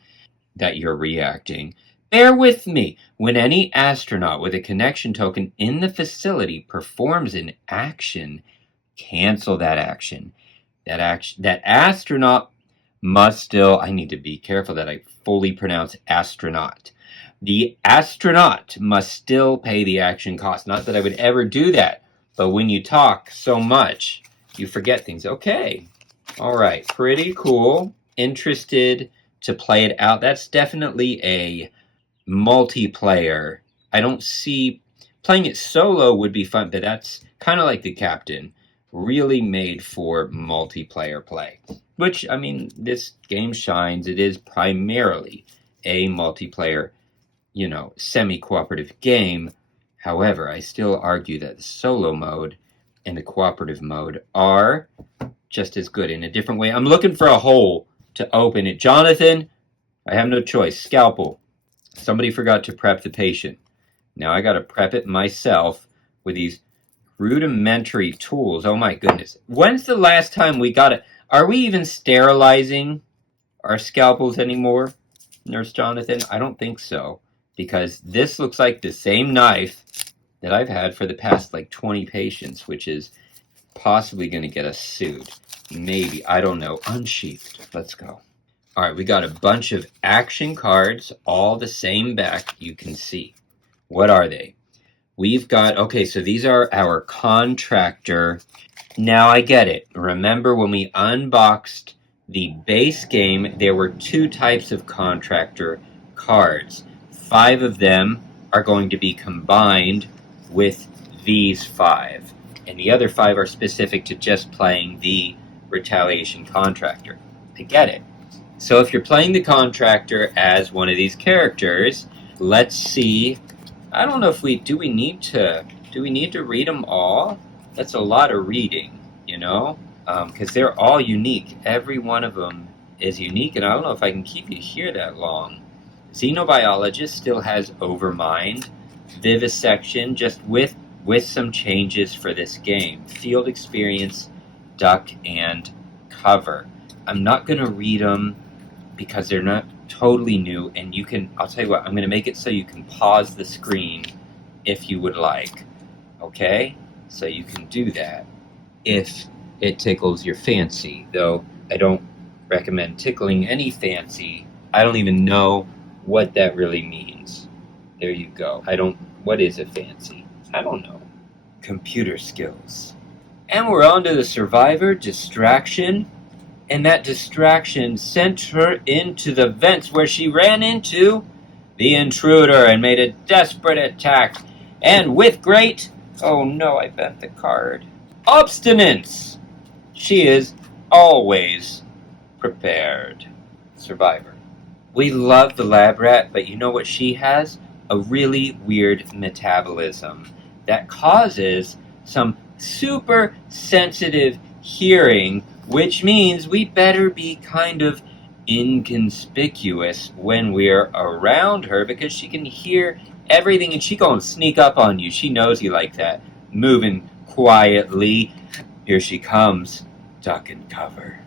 that you're reacting. Bear with me. When any astronaut with a connection token in the facility performs an action, cancel that action. That astronaut must still, I need to be careful that I fully pronounce astronaut. The astronaut must still pay the action cost. Not that I would ever do that, but when you talk so much, you forget things. Okay. All right. Pretty cool. Interested to play it out. That's definitely a multiplayer. I don't see playing it solo would be fun, but that's kind of like the captain, really made for multiplayer play. Which, I mean, this game shines. It is primarily a multiplayer, semi-cooperative game. However, I still argue that the solo mode and the cooperative mode are just as good in a different way. I'm looking for a hole to open it. Jonathan, I have no choice. Scalpel. Somebody forgot to prep the patient. Now I got to prep it myself with these rudimentary tools. Oh my goodness. When's the last time we got it? Are we even sterilizing our scalpels anymore, Nurse Jonathan? I don't think so, because this looks like the same knife that I've had for the past 20 patients, which is possibly going to get us sued. Maybe. I don't know. Unsheathed. Let's go. All right, we got a bunch of action cards, all the same back, you can see. What are they? We've got, okay, so these are our contractor. Now I get it. Remember when we unboxed the base game, there were 2 types of contractor cards. 5 of them are going to be combined with these 5. And the other 5 are specific to just playing the Retaliation contractor. I get it. So if you're playing the contractor as one of these characters, let's see. I don't know if do we need to read them all? That's a lot of reading, because they're all unique. Every one of them is unique, and I don't know if I can keep you here that long. Xenobiologist still has Overmind. Vivisection, just with some changes for this game. Field experience, duck, and cover. I'm not going to read them because they're not totally new, and I'll tell you what, I'm going to make it so you can pause the screen if you would like. Okay? So you can do that if it tickles your fancy, though I don't recommend tickling any fancy. I don't even know what that really means. There you go. What is a fancy? I don't know. Computer skills. And we're on to the survivor, distraction. And that distraction sent her into the vents where she ran into the intruder and made a desperate attack. And with great, oh no, I bent the card, obstinance, she is always prepared. Survivor. We love the lab rat, but you know what she has? A really weird metabolism that causes some super sensitive hearing, which means we better be kind of inconspicuous when we're around her, because she can hear everything and she gonna sneak up on you. She knows you like that. Moving quietly. Here she comes. Duck and cover.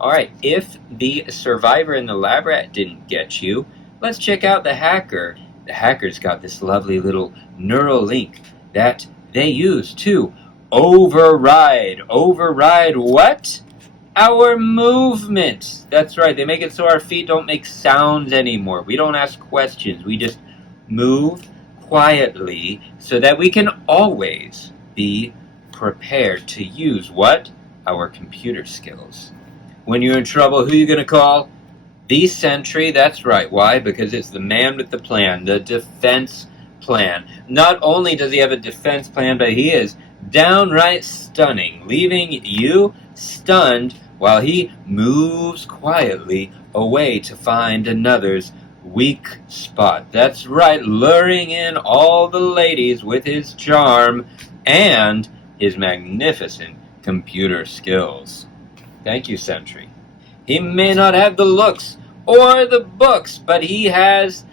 Alright, if the survivor and the lab rat didn't get you, let's check out the hacker. The hacker's got this lovely little neural link that they use to override. Override what? Our movement. That's right. They make it so our feet don't make sounds anymore. We don't ask questions. We just move quietly so that we can always be prepared to use what? Our computer skills. When you're in trouble, who are you going to call? The sentry. That's right. Why? Because it's the man with the plan, the defense plan. Not only does he have a defense plan, but he is downright stunning, leaving you stunned while he moves quietly away to find another's weak spot. That's right, luring in all the ladies with his charm and his magnificent computer skills. Thank you, Sentry. He may not have the looks or the books, but he has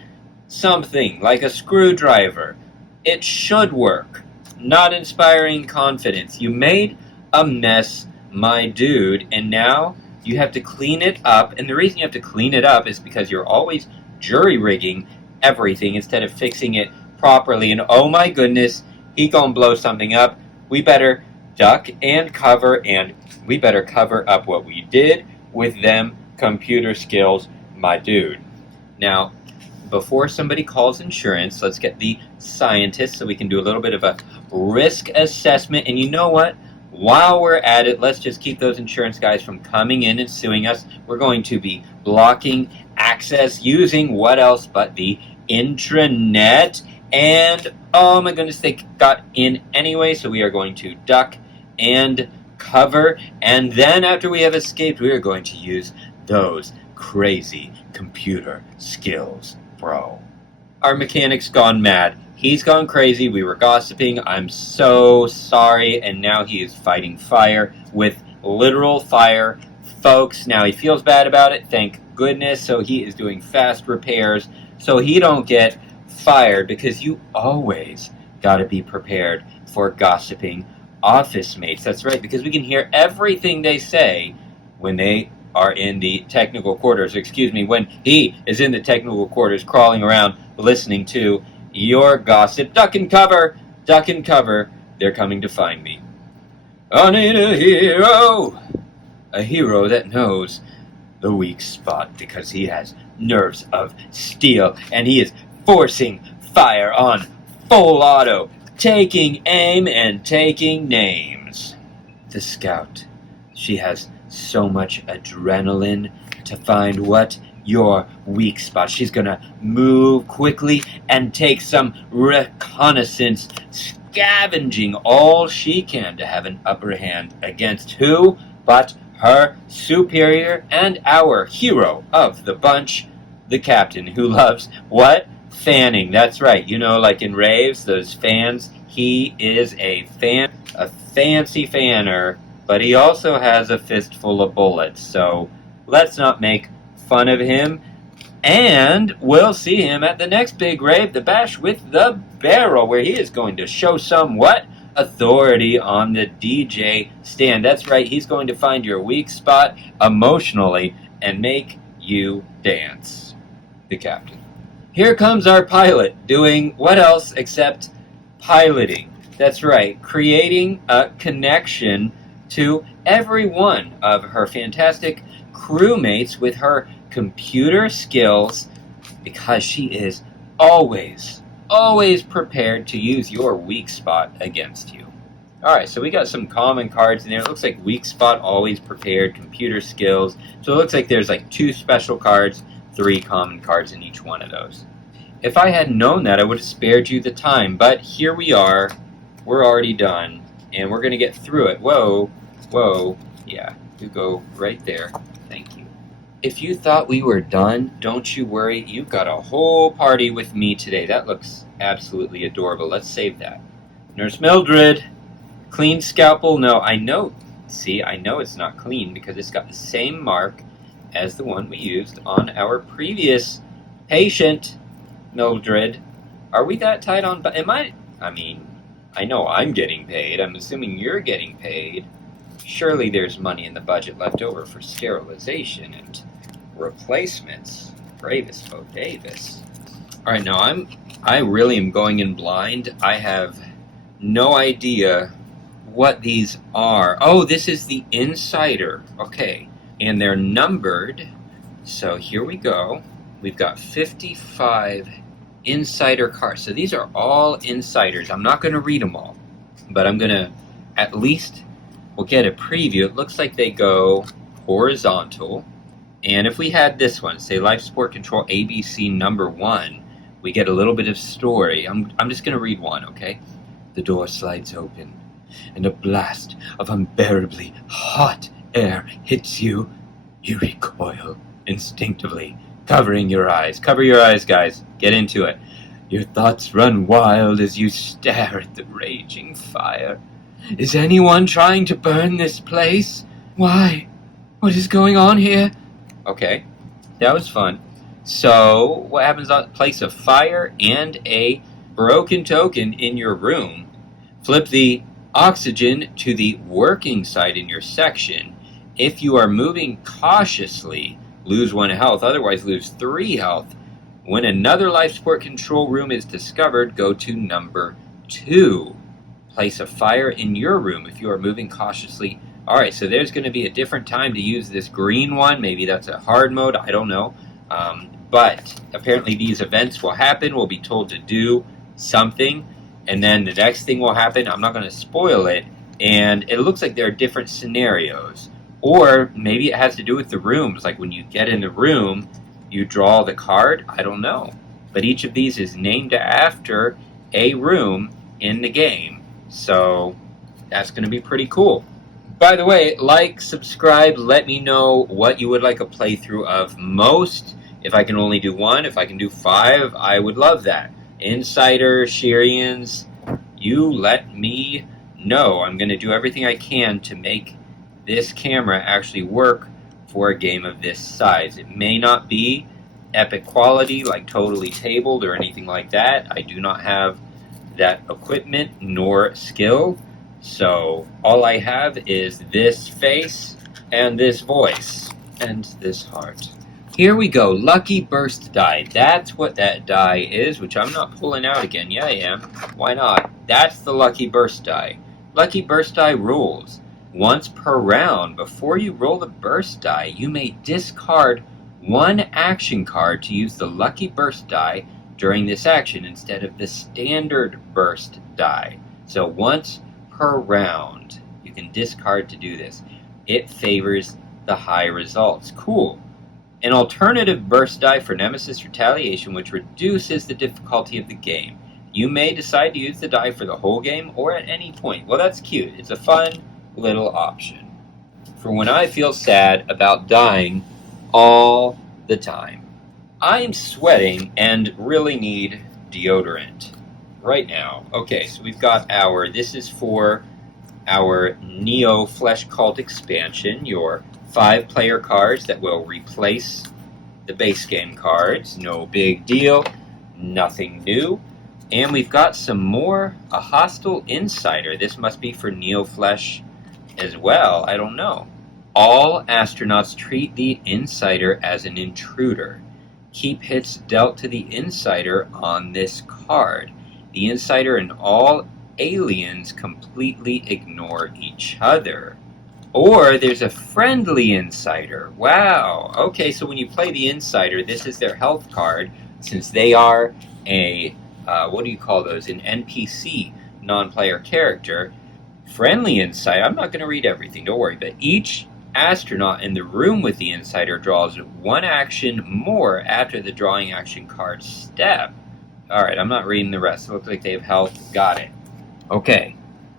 something like a screwdriver. It should work. not inspiring confidence. You made a mess, my dude, and now you have to clean it up. And the reason you have to clean it up is because you're always jury-rigging everything instead of fixing it properly. And oh my goodness, he gonna blow something up. We better duck and we better cover up what we did with them computer skills, my dude. Now, before somebody calls insurance, let's get the scientists so we can do a little bit of a risk assessment. And you know what? While we're at it, let's just keep those insurance guys from coming in and suing us. We're going to be blocking access using what else but the intranet. And oh my goodness, they got in anyway, so we are going to duck and cover. And then after we have escaped, we are going to use those crazy computer skills, bro. Our mechanic's gone mad. He's gone crazy. We were gossiping. I'm so sorry. And now he is fighting fire with literal fire. Folks, now he feels bad about it. Thank goodness. So he is doing fast repairs so he don't get fired, because you always got to be prepared for gossiping office mates. That's right, because we can hear everything they say when they are in the technical quarters. When he is in the technical quarters crawling around listening to your gossip. Duck and cover! Duck and cover! They're coming to find me. I need a hero! A hero that knows the weak spot, because he has nerves of steel and he is forcing fire on full auto, taking aim and taking names. The scout, she has so much adrenaline to find what your weak spot. She's gonna move quickly and take some reconnaissance, scavenging all she can to have an upper hand against who but her superior and our hero of the bunch, the captain, who loves what? Fanning. That's right. You know, like in raves, those fans. He is a fancy fanner, but he also has a fistful of bullets. So let's not make fun of him. And we'll see him at the next big rave, the Bash with the Barrel, where he is going to show some what? Authority on the DJ stand. That's right. He's going to find your weak spot emotionally and make you dance. The captain. Here comes our pilot, doing what else except piloting. That's right, creating a connection to every one of her fantastic crewmates with her computer skills, because she is always prepared to use your weak spot against you. Alright, so we got some common cards in there. It looks like weak spot, always prepared, computer skills. So it looks like there's like 2 special cards, 3 common cards in each one of those. If I had known that, I would have spared you the time, but here we are. We're already done, and we're going to get through it. Whoa, yeah, you go right there. Thank you. If you thought we were done, don't you worry. You've got a whole party with me today. That looks absolutely adorable. Let's save that. Nurse Mildred, clean scalpel? No, I know. See, I know it's not clean because it's got the same mark as the one we used on our previous patient, Mildred. Are we that tight on? I know I'm getting paid. I'm assuming you're getting paid. Surely there's money in the budget left over for sterilization and replacements. Bravis Bo Davis. Alright, now I really am going in blind. I have no idea what these are. Oh, this is the Insider. Okay. And they're numbered. So here we go. We've got 55 Insider cards. So these are all Insiders. I'm not going to read them all, but I'm going to at least, we'll get a preview. It looks like they go horizontal. And if we had this one, say Life Support Control ABC number 1, we get a little bit of story. I'm just going to read one, okay? The door slides open, and a blast of unbearably hot air hits you. You recoil instinctively, covering your eyes. Cover your eyes, guys. Get into it. Your thoughts run wild as you stare at the raging fire. Is anyone trying to burn this place? Why? What is going on here? Okay, that was fun. So, what happens on place of fire and a broken token in your room? Flip the oxygen to the working side in your section. If you are moving cautiously, lose 1 health, otherwise lose 3 health. When another life support control room is discovered, go to number 2. Place a fire in your room if you are moving cautiously. Alright, so there's going to be a different time to use this green one. Maybe that's a hard mode, I don't know. But apparently these events will happen. We'll be told to do something, and then the next thing will happen. I'm not going to spoil it, and it looks like there are different scenarios. Or maybe it has to do with the rooms, like when you get in the room, you draw the card. I don't know. But each of these is named after a room in the game. So that's going to be pretty cool. By the way, like, subscribe, let me know what you would like a playthrough of most. If I can only do 1, if I can do 5, I would love that. Insider, Xyrians, you let me know. I'm going to do everything I can to make this camera actually work for a game of this size. It may not be epic quality, like totally tabled or anything like that. I do not have that equipment nor skill. So all I have is this face and this voice and this heart. Here we go, Lucky Burst die. That's what that die is, which I'm not pulling out again. Yeah, I am. Why not? That's the Lucky Burst die. Lucky Burst die rules. Once per round, before you roll the burst die, you may discard 1 action card to use the Lucky Burst die during this action instead of the standard burst die. So once per round, you can discard to do this. It favors the high results. Cool. An alternative burst die for Nemesis Retaliation, which reduces the difficulty of the game. You may decide to use the die for the whole game or at any point. Well, that's cute. It's a fun little option for when I feel sad about dying all the time. I'm sweating and really need deodorant right now. Okay, so we've got this is for our Neo Flesh Cult expansion, your 5-player cards that will replace the base game cards. No big deal, nothing new. And we've got some more, a hostile insider. This must be for Neo Flesh as well, I don't know. All astronauts treat the insider as an intruder. Keep hits dealt to the insider on this card. The insider and all aliens completely ignore each other. Or there's a friendly insider. Wow. Okay, so when you play the insider, this is their health card, since they are a, what do you call those? An NPC, non-player character. Friendly insider, I'm not going to read everything, don't worry, but each astronaut in the room with the insider draws 1 action more after the drawing action card step. Alright, I'm not reading the rest. It looks like they have health. Got it. Okay.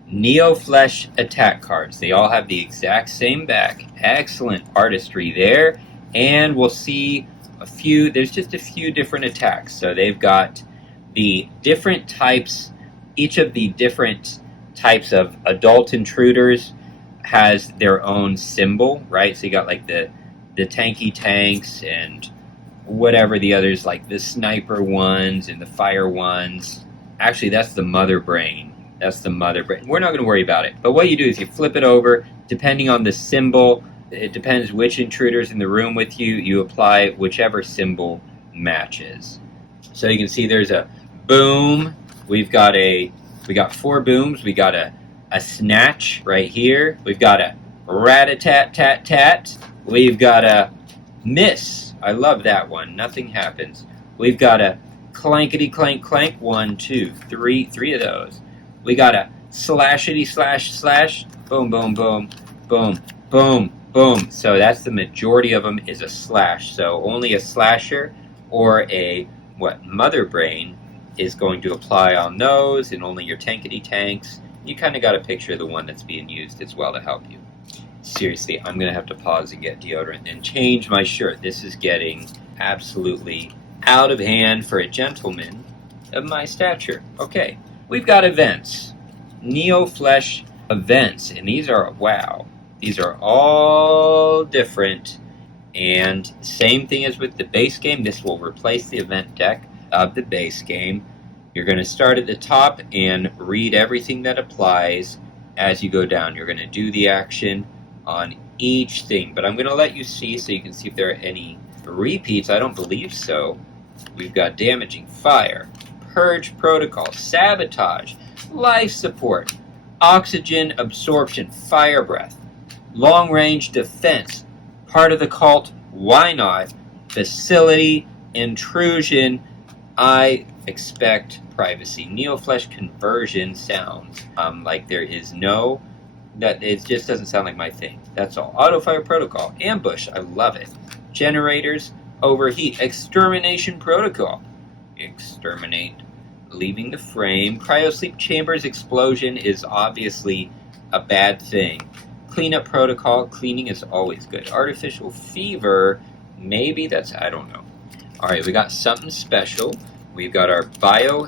Neo Flesh attack cards. They all have the exact same back. Excellent artistry there. And we'll see there's just a few different attacks. So they've got the different types, each of the different types of adult intruders has their own symbol, right? So you got like the tanky tanks and whatever the others, like the sniper ones and the fire ones. Actually, that's the mother brain. That's the mother brain. We're not going to worry about it. But what you do is you flip it over, depending on the symbol. It depends which intruder's in the room with you. You apply whichever symbol matches. So you can see there's a boom. We got 4 booms. We got a snatch right here. We've got a rat-a-tat-tat-tat. We've got a miss. I love that one. Nothing happens. We've got a clankety-clank-clank. 1, 2, 3. 3 of those. We got a slashity-slash-slash. Boom, boom, boom, boom, boom, boom. So that's the majority of them is a slash. So only a slasher or a, mother brain is going to apply on those, and only your tankety tanks. You kind of got a picture of the one that's being used as well to help you. Seriously, I'm going to have to pause and get deodorant and change my shirt. This is getting absolutely out of hand for a gentleman of my stature. Okay, we've got events. Neo Flesh events, and these are, wow, these are all different, and same thing as with the base game. This will replace the event deck of the base game. You're going to start at the top and read everything that applies as you go down. You're going to do the action on each thing, but I'm going to let you see so you can see if there are any repeats. I don't believe so. We've got damaging fire, purge protocol, sabotage, life support, oxygen absorption, fire breath, long range defense, part of the cult, why not, facility, intrusion, I expect privacy. Neoflesh conversion sounds like there is no, that it just doesn't sound like my thing. That's all. Auto fire protocol, ambush, I love it. Generators, overheat, extermination protocol, exterminate, leaving the frame. Cryosleep chambers, explosion is obviously a bad thing. Cleanup protocol, cleaning is always good. Artificial fever, maybe that's, I don't know. Alright, we got something special. We've got our bio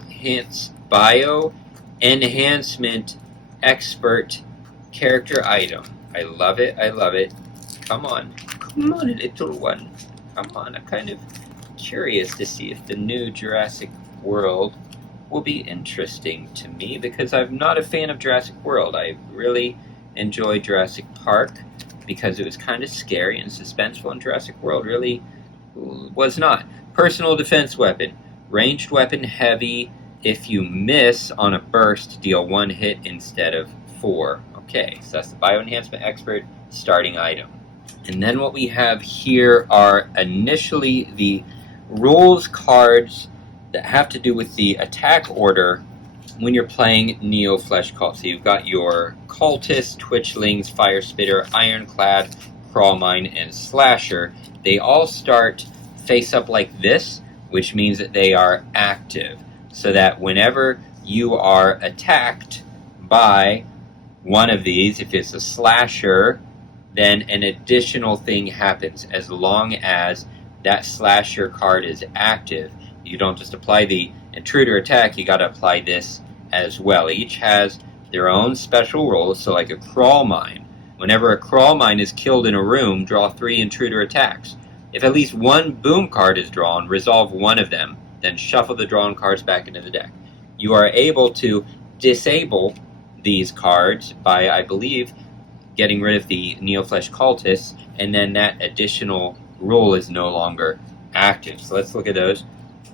enhancement expert character item. I love it, I love it. Come on, little one. Come on, I'm kind of curious to see if the new Jurassic World will be interesting to me, because I'm not a fan of Jurassic World. I really enjoyed Jurassic Park because it was kind of scary and suspenseful, and Jurassic World really was not. Personal defense weapon. Ranged weapon, heavy. If you miss on a burst, deal 1 hit instead of 4. Okay, so that's the Bioenhancement Expert starting item. And then what we have here are initially the rules cards that have to do with the attack order when you're playing Neoflesh Cult. So you've got your Cultist, Twitchlings, Fire Spitter, Ironclad, Crawlmine, and Slasher. They all start face up like this, which means that they are active, so that whenever you are attacked by one of these, if it's a slasher, then an additional thing happens. As long as that slasher card is active, you don't just apply the intruder attack, you gotta apply this as well. Each has their own special rules, so like a crawl mine. Whenever a crawl mine is killed in a room, draw 3 intruder attacks. If at least 1 boom card is drawn, resolve 1 of them, then shuffle the drawn cards back into the deck. You are able to disable these cards by, I believe, getting rid of the Neoflesh Cultists, and then that additional rule is no longer active. So let's look at those.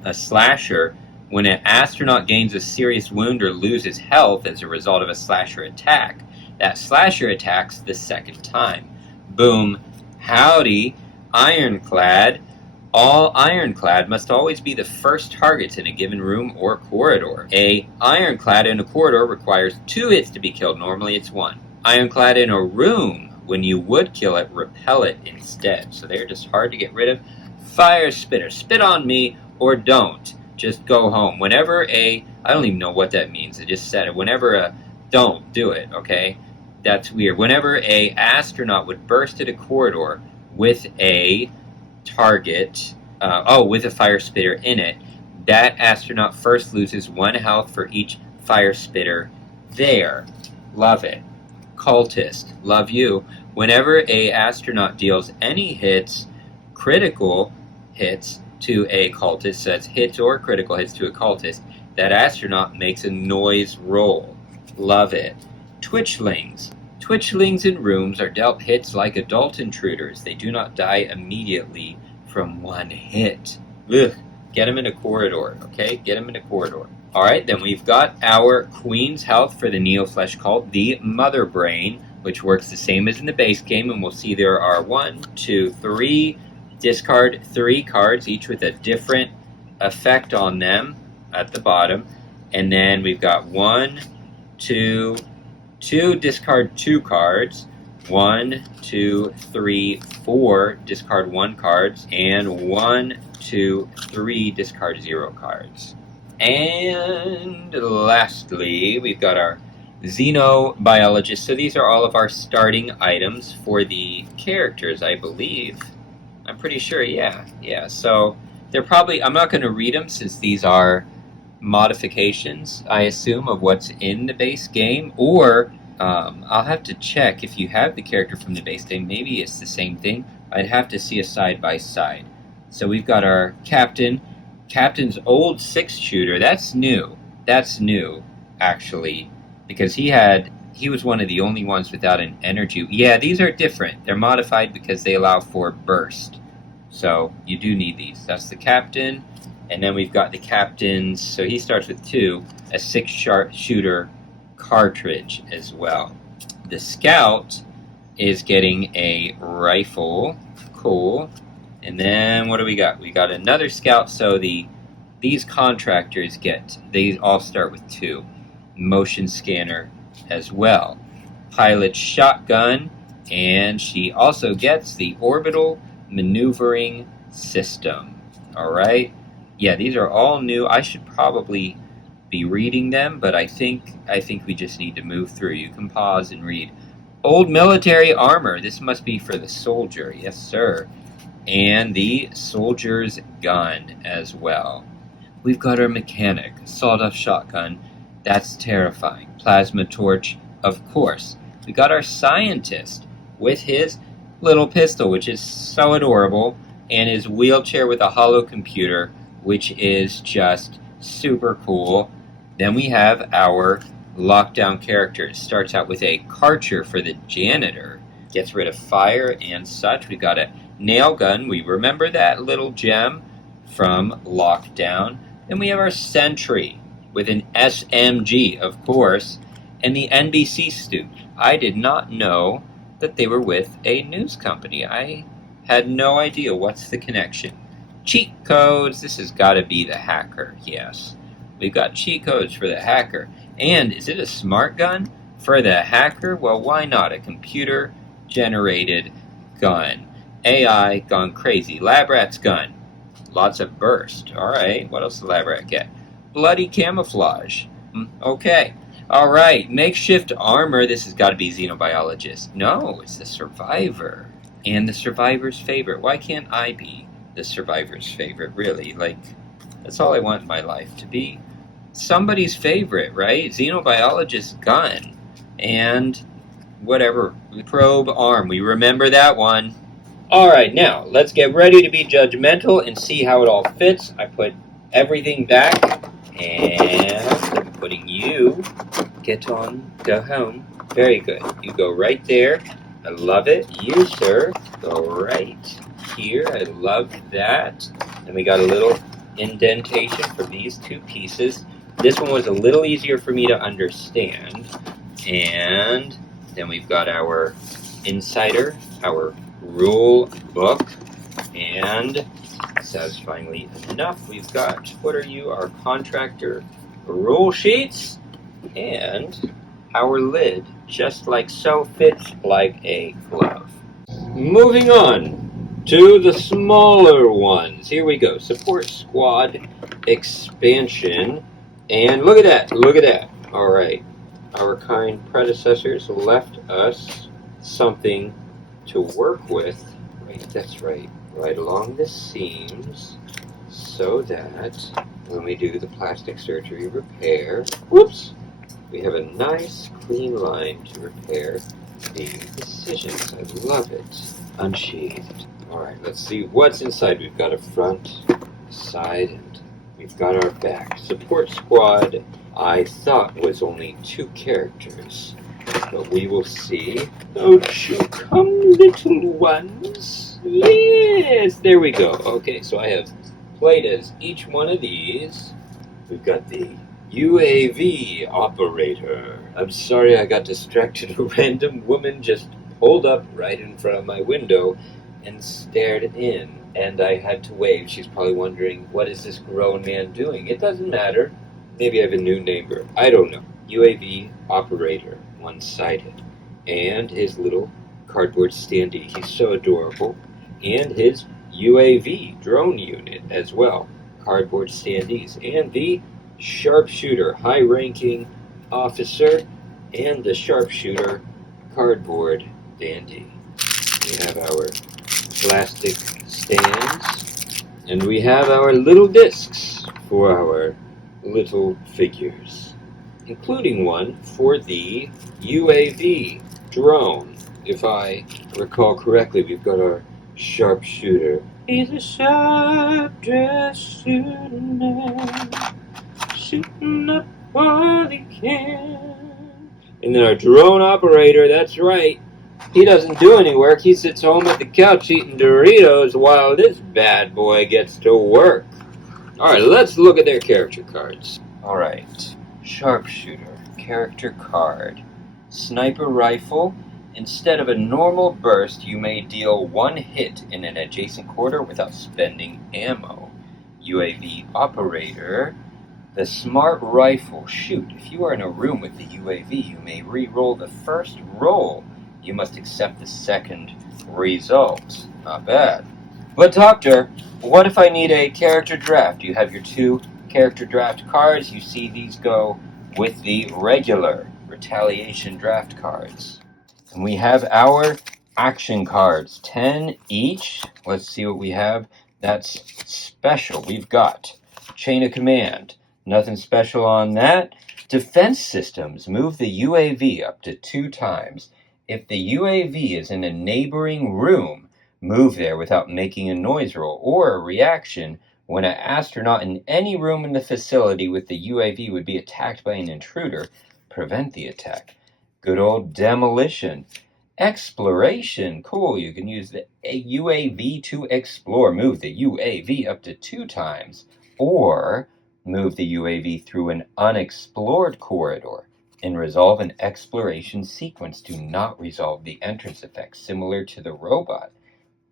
A slasher, when an astronaut gains a serious wound or loses health as a result of a slasher attack, that slasher attacks the second time. Boom, howdy. Ironclad. All Ironclad must always be the first targets in a given room or corridor. A Ironclad in a corridor requires 2 hits to be killed. Normally it's 1. Ironclad in a room, when you would kill it, repel it instead. So they're just hard to get rid of. Fire Spitter. Spit on me or don't. Just go home. Whenever I don't even know what that means. I just said it. Whenever don't do it, okay? That's weird. Whenever a astronaut would burst at a corridor with a target, with a fire spitter in it, that astronaut first loses 1 health for each fire spitter there. Love it. Cultist, love you. Whenever a astronaut deals any hits, critical hits to a cultist, so that's hits or critical hits to a cultist, that astronaut makes a noise roll. Love it. Twitchlings. Twitchlings in rooms are dealt hits like adult intruders. They do not die immediately from 1 hit. Ugh. Get them in a corridor, okay? Get them in a corridor. Alright, then we've got our Queen's Health for the Neoflesh Cult, the Mother Brain, which works the same as in the base game, and we'll see there are 1, 2, 3, discard 3 cards, each with a different effect on them at the bottom. And then we've got 1, 2, discard 2 cards, 1, 2, 3, 4, discard 1 cards, and 1, 2, 3, discard 0 cards. And lastly, we've got our Xenobiologist. So these are all of our starting items for the characters, I believe. I'm pretty sure, yeah. So they're probably, I'm not going to read them since these are modifications, I assume, of what's in the base game, or I'll have to check if you have the character from the base game. Maybe it's the same thing. I'd have to see a side-by-side. So we've got our Captain's old 6-shooter. That's new. That's new, actually, because he was one of the only ones without an energy. Yeah, these are different. They're modified because they allow for burst. So you do need these. That's the captain. And then we've got the captain's, so he starts with 2, a 6-shooter cartridge as well. The scout is getting a rifle. Cool. And then what do we got? We got another scout, so these contractors they all start with 2. Motion scanner as well. Pilot shotgun, and she also gets the orbital maneuvering system. Alright? Yeah, these are all new. I should probably be reading them, but I think we just need to move through. You can pause and read. Old military armor. This must be for the soldier. Yes, sir. And the soldier's gun as well. We've got our mechanic, sawed-off shotgun. That's terrifying. Plasma torch, of course. We got our scientist with his little pistol, which is so adorable, and his wheelchair with a hollow computer, which is just super cool. Then we have our lockdown characters. Starts out with a Karcher for the janitor. Gets rid of fire and such. We got a nail gun. We remember that little gem from Lockdown. Then we have our sentry with an SMG, of course, and the NBC suit. I did not know that they were with a news company. I had no idea. What's the connection? Cheat codes. This has got to be the hacker, yes. We've got cheat codes for the hacker. And is it a smart gun for the hacker? Well, why not? A computer-generated gun. AI gone crazy. Lab rat's gun. Lots of burst. Alright, what else does the lab rat get? Bloody camouflage. Okay. Alright, makeshift armor. This has got to be xenobiologist. No, it's the survivor. And the survivor's favorite. Why can't I be the survivor's favorite, really? Like, that's all I want in my life. To be somebody's favorite, right? Xenobiologist gun. And whatever. Probe arm. We remember that one. Alright, now, let's get ready to be judgmental and see how it all fits. I put everything back, and I'm putting you, get on, go home. Very good. You go right there. I love it. You, sir, go right here. I love that. And we got a little indentation for these 2 pieces. This one was a little easier for me to understand. And then we've got our insider, our rule book, and satisfyingly enough, we've got, what are you, our contractor rule sheets, and our lid, just like so, fits like a glove. Moving on to the smaller ones. Here we go. Support Squad Expansion, and look at that. All right, our kind predecessors left us something to work with, right, that's right along the seams, so that when we do the plastic surgery repair, whoops, we have a nice clean line to repair the incisions. I love it. Unsheathed. Alright, let's see what's inside. We've got a front, side, and we've got our back. Support Squad, I thought was only 2 characters. But we will see. Oh, come, little ones. Yes, there we go. Okay, so I have played as each one of these. We've got the UAV operator. I'm sorry I got distracted. A random woman just pulled up right in front of my window and stared in. And I had to wave. She's probably wondering, what is this grown man doing? It doesn't matter. Maybe I have a new neighbor. I don't know. UAV operator. One-sided, and his little cardboard standee. He's so adorable. And his UAV drone unit as well. Cardboard standees. And the sharpshooter, high-ranking officer, and the sharpshooter cardboard dandy. We have our plastic stands, and we have our little discs for our little figures, including one for the UAV drone. If I recall correctly, we've got our sharpshooter. He's a sharp-dressed shooting man, shooting up while he can. And then our drone operator, that's right. He doesn't do any work. He sits home at the couch eating Doritos while this bad boy gets to work. Alright, let's look at their character cards. Alright. Sharpshooter. Character card. Sniper rifle. Instead of a normal burst, you may deal one hit in an adjacent corridor without spending ammo. UAV operator. The smart rifle. Shoot. If you are in a room with the UAV, you may re-roll the first roll. You must accept the second result. Not bad. But doctor, what if I need a character draft? You have your 2 character draft cards. You see these go with the regular Retaliation draft cards. And we have our action cards, 10 each. Let's see what we have. That's special. We've got Chain of Command. Nothing special on that. Defense systems. Move the UAV up to 2 times. If the UAV is in a neighboring room, move there without making a noise roll or a reaction. When an astronaut in any room in the facility with the UAV would be attacked by an intruder, prevent the attack. Good old demolition. Exploration. Cool. You can use the UAV to explore. Move the UAV up to 2 times. Or move the UAV through an unexplored corridor. And resolve an exploration sequence. Do not resolve the entrance effect, similar to the robot.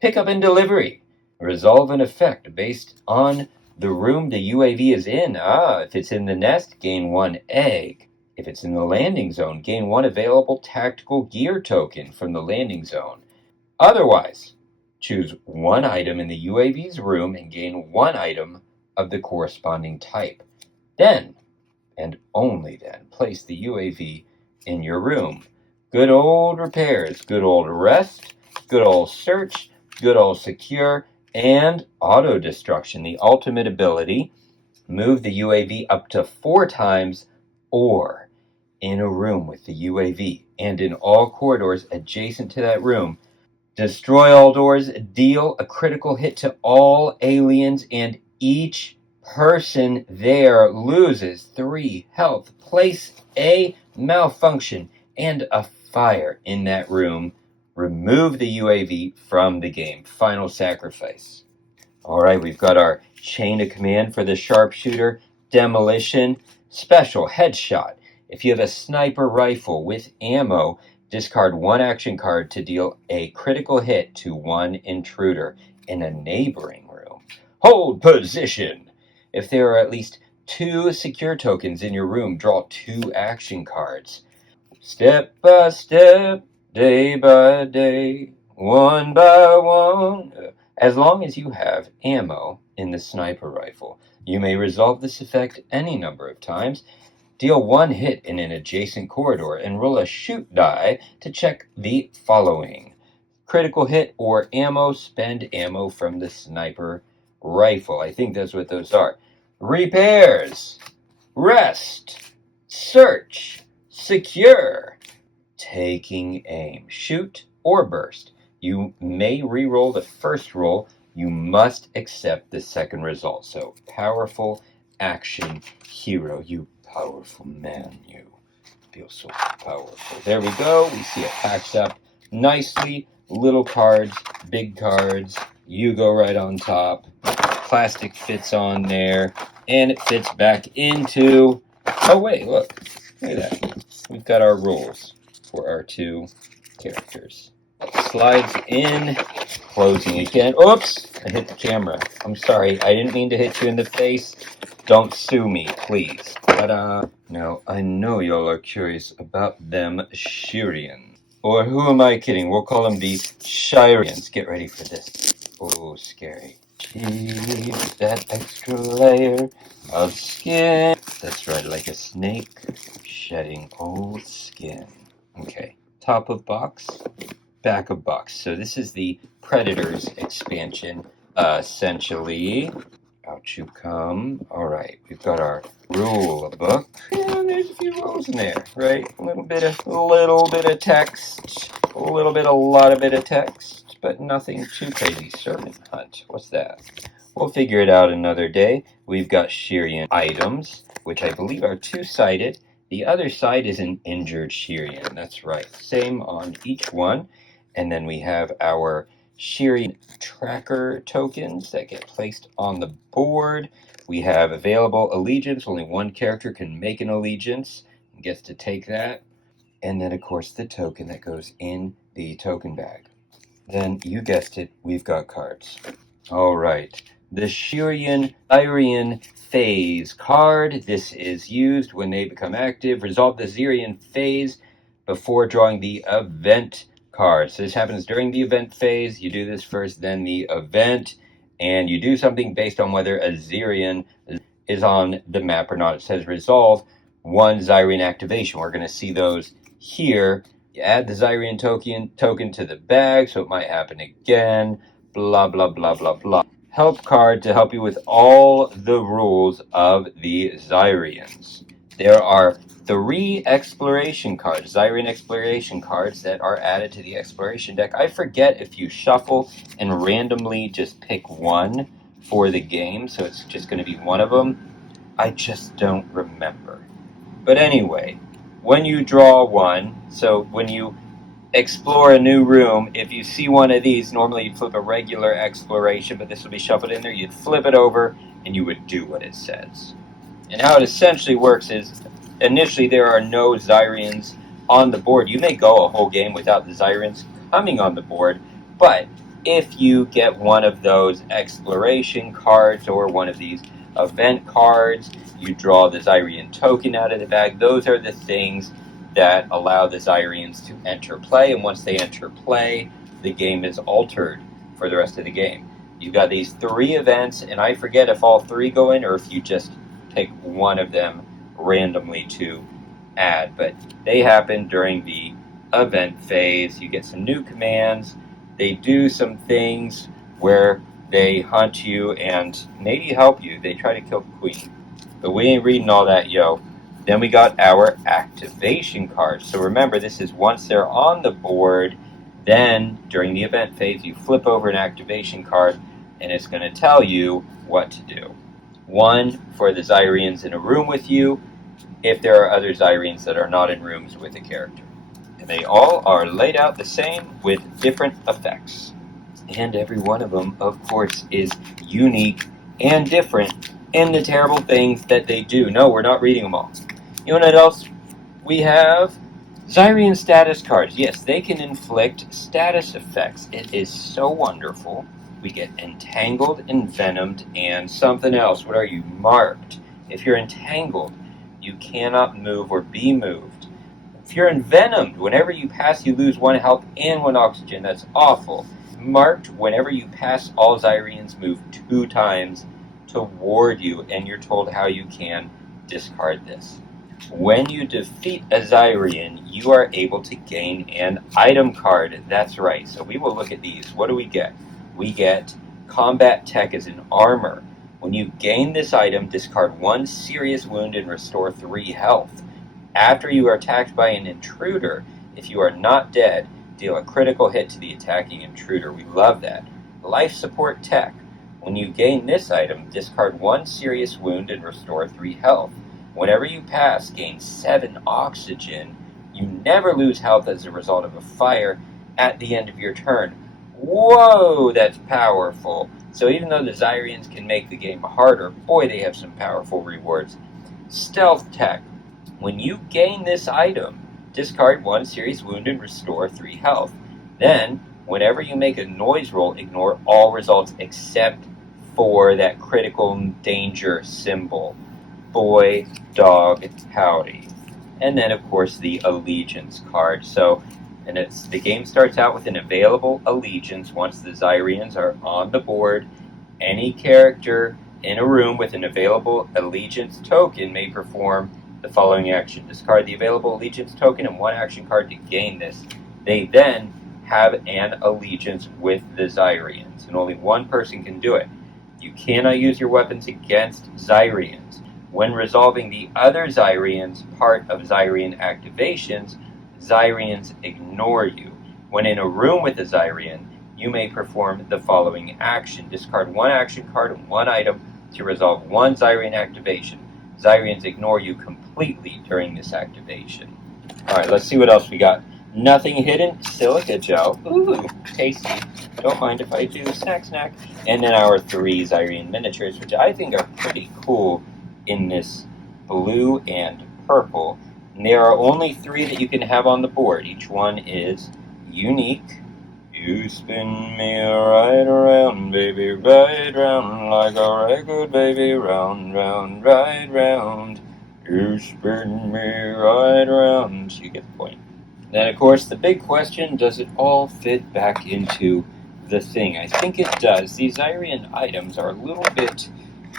Pickup and delivery. Resolve an effect based on the room the UAV is in. If it's in the nest, gain 1 egg. If it's in the landing zone, gain 1 available tactical gear token from the landing zone. Otherwise, choose 1 item in the UAV's room and gain 1 item of the corresponding type. Then, and only then, place the UAV in your room. Good old repairs, good old rest, good old search, good old secure, and auto-destruction, the ultimate ability. Move the UAV up to 4 times or in a room with the UAV and in all corridors adjacent to that room. Destroy all doors, deal a critical hit to all aliens, and each person there loses 3 health. Place a malfunction and a fire in that room. Remove the UAV from the game. Final sacrifice. Alright, we've got our chain of command for the sharpshooter. Demolition. Special headshot. If you have a sniper rifle with ammo, discard 1 action card to deal a critical hit to 1 intruder in a neighboring room. Hold position. If there are at least 2 secure tokens in your room, draw 2 action cards. Step by step, day by day, one by one. As long as you have ammo in the sniper rifle, you may resolve this effect any number of times. Deal 1 hit in an adjacent corridor and roll a shoot die to check the following. Critical hit or ammo, spend ammo from the sniper rifle. I think that's what those are. Repairs, rest, search, secure, taking aim, shoot or burst. You may re-roll the first roll. You must accept the second result. So, powerful action hero. You powerful man, you feel so powerful. There we go. We see it packed up nicely. Little cards, big cards. You go right on top. Plastic fits on there. And it fits back into... Oh, wait, look. Look at that. We've got our rules for our 2 characters. Slides in. Closing again. Oops! I hit the camera. I'm sorry. I didn't mean to hit you in the face. Don't sue me, please. Ta-da! Now, I know y'all are curious about them Xyrians. Or who am I kidding? We'll call them the Xyrians. Get ready for this. Oh, scary. Keep that extra layer of skin. That's right, like a snake shedding old skin. Okay, top of box, back of box. So this is the Predators expansion, essentially. Out you come. All right, we've got our rule book. And there's a few rules in there, right? A little bit of text, a lot of bit of text, but nothing too crazy. Servant hunt. What's that? We'll figure it out another day. We've got Xyrian items. which I believe are two-sided. The other side is an injured Xyrian. That's right. Same on each one. And then we have our Xyrian tracker tokens that get placed on the board. We have available allegiance. Only one character can make an allegiance and gets to take that. And then, of course, the token that goes in the token bag. Then, you guessed it, we've got cards. All right. The Xyrian phase card. This is used when they become active. Resolve the Xyrian phase before drawing the event card. So this happens during the event phase. You do this first, then the event, and you do something based on whether a Xyrian is on the map or not. It says resolve one Xyrian activation. We're going to see those here. You add the Xyrian token to the bag, so it might happen again. Blah, blah, blah, blah, blah. Help card to help you with all the rules of the Xyrians. There are 3 exploration cards, Xyrian exploration cards, that are added to the exploration deck. I forget if you shuffle and randomly just pick one for the game, so it's just going to be one of them. I just don't remember. But anyway, when you draw one, so when you explore a new room, if you see one of these, normally you'd flip a regular exploration, but this would be shuffled in there. You'd flip it over, and you would do what it says. And how it essentially works is, initially there are no Xyrians on the board. You may go a whole game without the Xyrians coming on the board, but if you get one of those exploration cards or one of these event cards, you draw the Xyrian token out of the bag. Those are the things that allow the Xyrians to enter play, and once they enter play, the game is altered for the rest of the game. You've got these 3 events, and I forget if all 3 go in or if you just pick one of them randomly to add, but they happen during the event phase. You get some new commands. They do some things where they hunt you and maybe help you. They try to kill the queen, but we ain't reading all that, yo. Then we got our activation cards. So remember, this is once they're on the board, then during the event phase, you flip over an activation card, and it's going to tell you what to do. 1 for the Xyrians in a room with you, if there are other Xyrians that are not in rooms with a character. And they all are laid out the same with different effects. And every one of them, of course, is unique and different in the terrible things that they do. No, we're not reading them all. You know what else we have? Xyrian status cards. Yes, they can inflict status effects. It is so wonderful. We get entangled, envenomed, and something else. What are you? Marked. If you're entangled, you cannot move or be moved. If you're envenomed, whenever you pass, you lose 1 health and 1 oxygen. That's awful. Marked, whenever you pass, all Xyrians move 2 times toward you, and you're told how you can discard this. When you defeat a Xyrian, you are able to gain an item card. That's right. So we will look at these. What do we get? We get combat tech as an armor. When you gain this item, discard 1 serious wound and restore 3 health. After you are attacked by an intruder, if you are not dead, deal a critical hit to the attacking intruder. We love that. Life support tech. When you gain this item, discard 1 serious wound and restore 3 health. Whenever you pass, gain 7 oxygen. You never lose health as a result of a fire at the end of your turn. Whoa, that's powerful. So even though the Xyrians can make the game harder, boy, they have some powerful rewards. Stealth tech. When you gain this item, discard 1 serious wound and restore 3 health. Then, whenever you make a noise roll, ignore all results except for that critical danger symbol. Boy, dog, howdy. And then, of course, the allegiance card. So, the game starts out with an available allegiance. Once the Xyrians are on the board, any character in a room with an available allegiance token may perform the following action. Discard the available allegiance token and 1 action card to gain this. They then have an allegiance with the Xyrians, and only 1 person can do it. You cannot use your weapons against Xyrians. When resolving the other Xyrians part of Xyrian activations, Xyrians ignore you. When in a room with a Xyrian, you may perform the following action. Discard 1 action card and 1 item to resolve 1 Xyrian activation. Xyrians ignore you completely during this activation. Alright, let's see what else we got. Nothing hidden, silica gel. Ooh, tasty. Don't mind if I do. Snack. And then our 3 Xyrian miniatures, which I think are pretty cool in this blue and purple. And there are only 3 that you can have on the board. Each one is unique. You spin me right around, baby, right round, like a record, baby, round, right round. You spin me right around. So you get the point. Then, of course, the big question, does it all fit back into the thing? I think it does. These Xyrian items are a little bit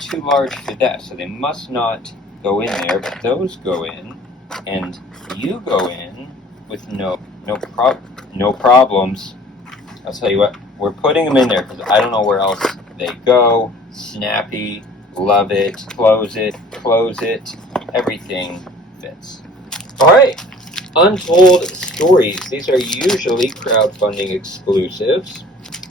too large for that, so they must not go in there, but those go in, and you go in with no problems. I'll tell you what, we're putting them in there because I don't know where else they go. Snappy, love it, close it, everything fits. Alright, Untold Stories. These are usually crowdfunding exclusives,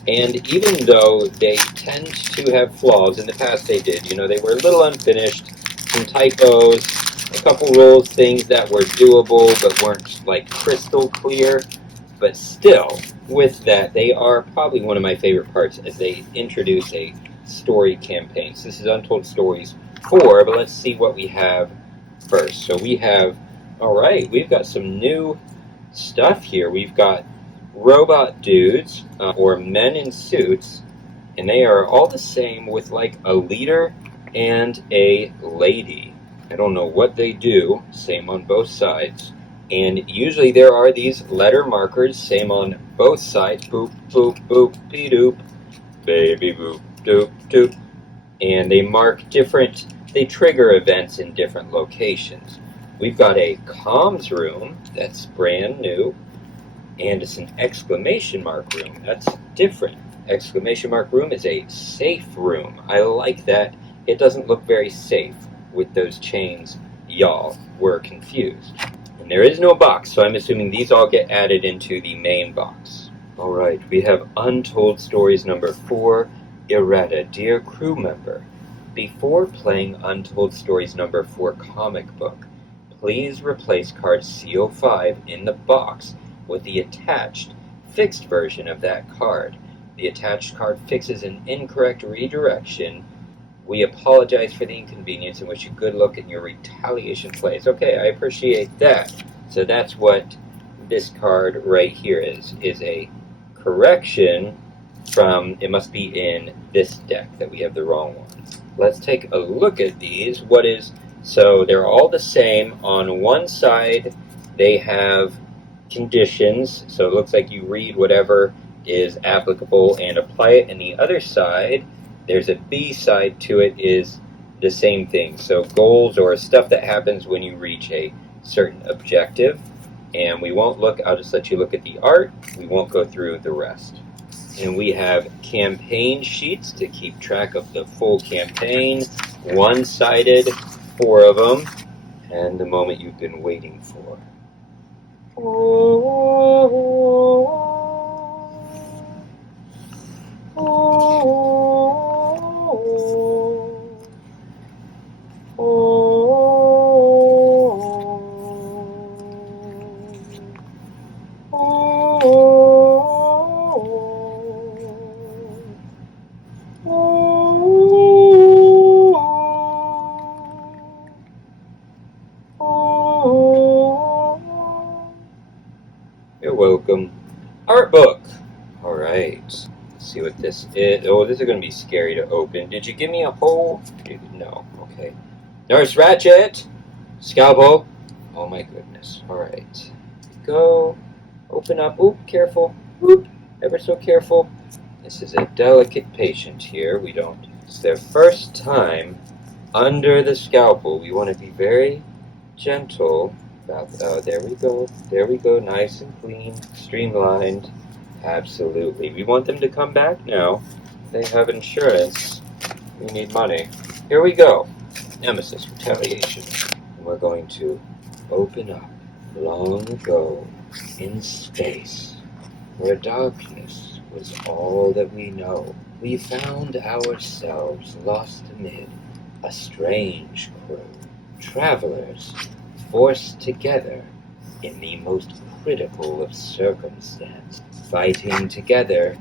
and even though they tend to have flaws, in the past they did, they were a little unfinished, some typos, a couple rules, things that were doable but weren't like crystal clear, but still, with that, they are probably one of my favorite parts as they introduce a story campaign. So this is Untold Stories 4, but let's see what we have first. So we have, alright, we've got some new stuff here. We've got robot dudes, or men in suits, and they are all the same with like a leader and a lady. I don't know what they do, same on both sides. And usually there are these letter markers, same on both sides. Boop, boop, boop, be-doop, baby boop, doop, doop. And they mark different, they trigger events in different locations. We've got a comms room that's brand new, and it's an exclamation mark room. That's different. Exclamation mark room is a safe room. I like that. It doesn't look very safe with those chains. Y'all were confused. And there is no box, so I'm assuming these all get added into the main box. Alright, we have Untold Stories number 4, Errata. Dear crew member, before playing Untold Stories number 4 comic book, please replace card CO5 in the box with the attached fixed version of that card. The attached card fixes an incorrect redirection. We apologize for the inconvenience and wish you good luck in your retaliation plays. Okay, I appreciate that. So that's what this card right here is a correction from, it must be in this deck that we have the wrong one. Let's take a look at these. So they're all the same. On one side, they have conditions, so it looks like you read whatever is applicable and apply it, and the other side, there's a B side to it, is the same thing. So goals or stuff that happens when you reach a certain objective. And we won't look, I'll just let you look at the art. We won't go through the rest. And we have campaign sheets to keep track of the full campaign. One-sided, 4 of them. And the moment you've been waiting for. You're welcome. Artbook! Alright. Let's see what this is. Oh, this is going to be scary to open. Did you give me a hole? No. Okay. Nurse Ratchet! Scalpel! Oh my goodness. Alright. Go. Open up. Oop, careful. Oop, ever so careful. This is a delicate patient here. It's their first time under the scalpel. We want to be very gentle. There we go, nice and clean, streamlined. Absolutely. We want them to come back now. They have insurance. We need money. Here we go. Nemesis Retaliation. And we're going to open up long ago in space, where darkness was all that we know. We found ourselves lost amid a strange crew. travelers forced together in the most critical of circumstances, fighting together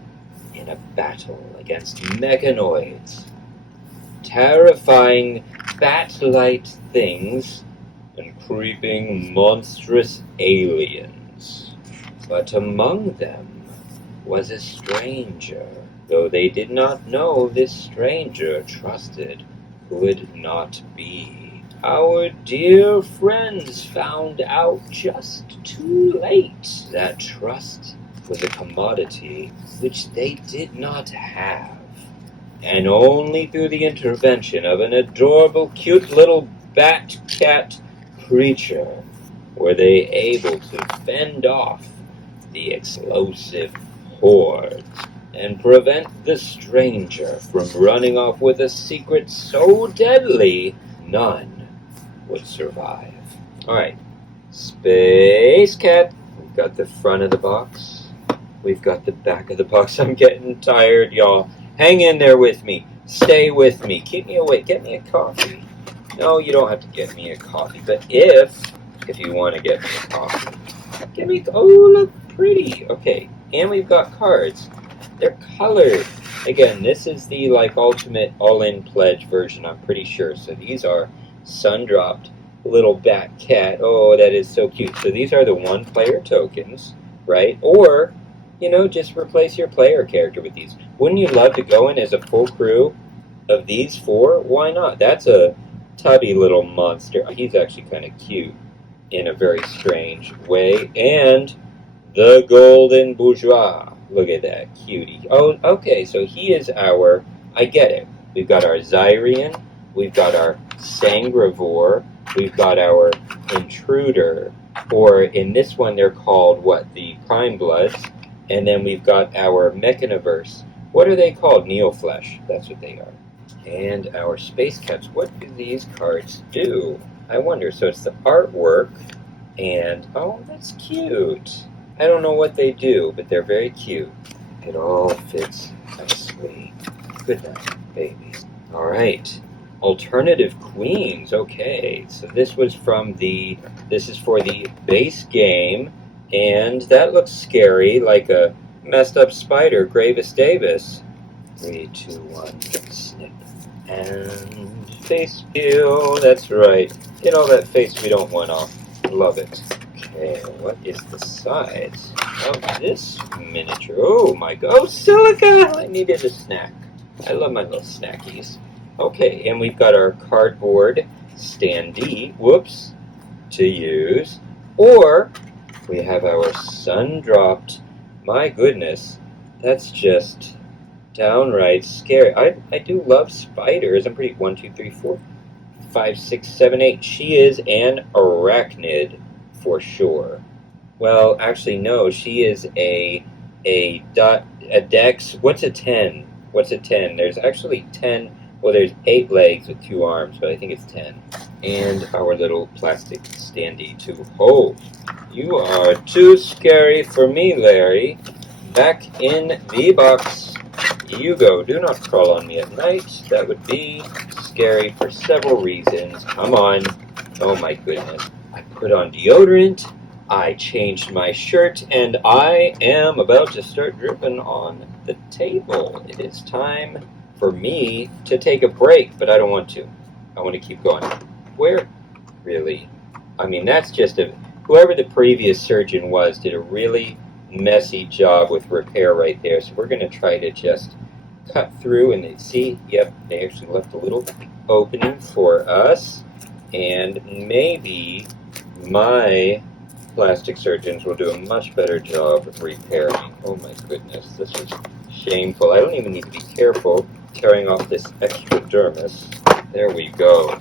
in a battle against mechanoids, terrifying bat-like things, and creeping monstrous aliens. But among them was a stranger, though they did not know this stranger trusted could not be. Our dear friends found out just too late that trust was a commodity which they did not have. And only through the intervention of an adorable, cute little bat-cat creature were they able to fend off the explosive horde and prevent the stranger from running off with a secret so deadly none would survive. Alright, Space Cat. We've got the front of the box. We've got the back of the box. I'm getting tired, y'all. Hang in there with me. Stay with me. Keep me awake. Get me a coffee. No, you don't have to get me a coffee. But if you want to get me a coffee, give me... Oh, look, pretty. Okay, and we've got cards. They're colored. Again, this is the ultimate all-in pledge version, I'm pretty sure. So these are sun-dropped little bat cat. Oh, that is so cute. So these are the one-player tokens, right? Or, just replace your player character with these. Wouldn't you love to go in as a full crew of these four? Why not? That's a tubby little monster. He's actually kind of cute in a very strange way. And the Golden Bourgeois. Look at that cutie. Oh, okay, so he is our... I get it. We've got our Xyrian. We've got our Sangrevore. We've got our Intruder. Or in this one, they're called, the Prime Bloods. And then we've got our Mechaniverse. What are they called? Neoflesh. That's what they are. And our Space Cats. What do these cards do? I wonder. So it's the artwork. And, oh, that's cute. I don't know what they do, but they're very cute. It all fits nicely. Good night, babies. All right. Alternative Queens. Okay. So this is for the base game. And that looks scary, like a messed up spider, Gravis Davis. 3, 2, 1, snip. And face peel, that's right. Get all that face we don't want off. Love it. Okay, what is the size of this miniature? Oh my god, oh, silica! I needed a snack. I love my little snackies. Okay, and we've got our cardboard standee, to use. Or we have our sun-dropped. My goodness, that's just downright scary. I do love spiders. I'm pretty... 1, 2, 3, 4, 5, 6, 7, 8. She is an arachnid for sure. Well, actually, no. She is a dex. What's a 10? What's a 10? There's actually 10. Well, there's 8 legs with 2 arms, but I think it's 10. And our little plastic standee to hold. You are too scary for me, Larry. Back in the box you go. Do not crawl on me at night. That would be scary for several reasons. Come on. Oh my goodness. I put on deodorant. I changed my shirt. And I am about to start dripping on the table. It is time for me to take a break, but I don't want to. I want to keep going. Where? Really? I mean, that's just whoever the previous surgeon was did a really messy job with repair right there. So we're going to try to just cut through and see, yep, they actually left a little opening for us. And maybe my plastic surgeons will do a much better job of repairing. Oh my goodness, this is shameful. I don't even need to be careful tearing off this extra dermis. There we go.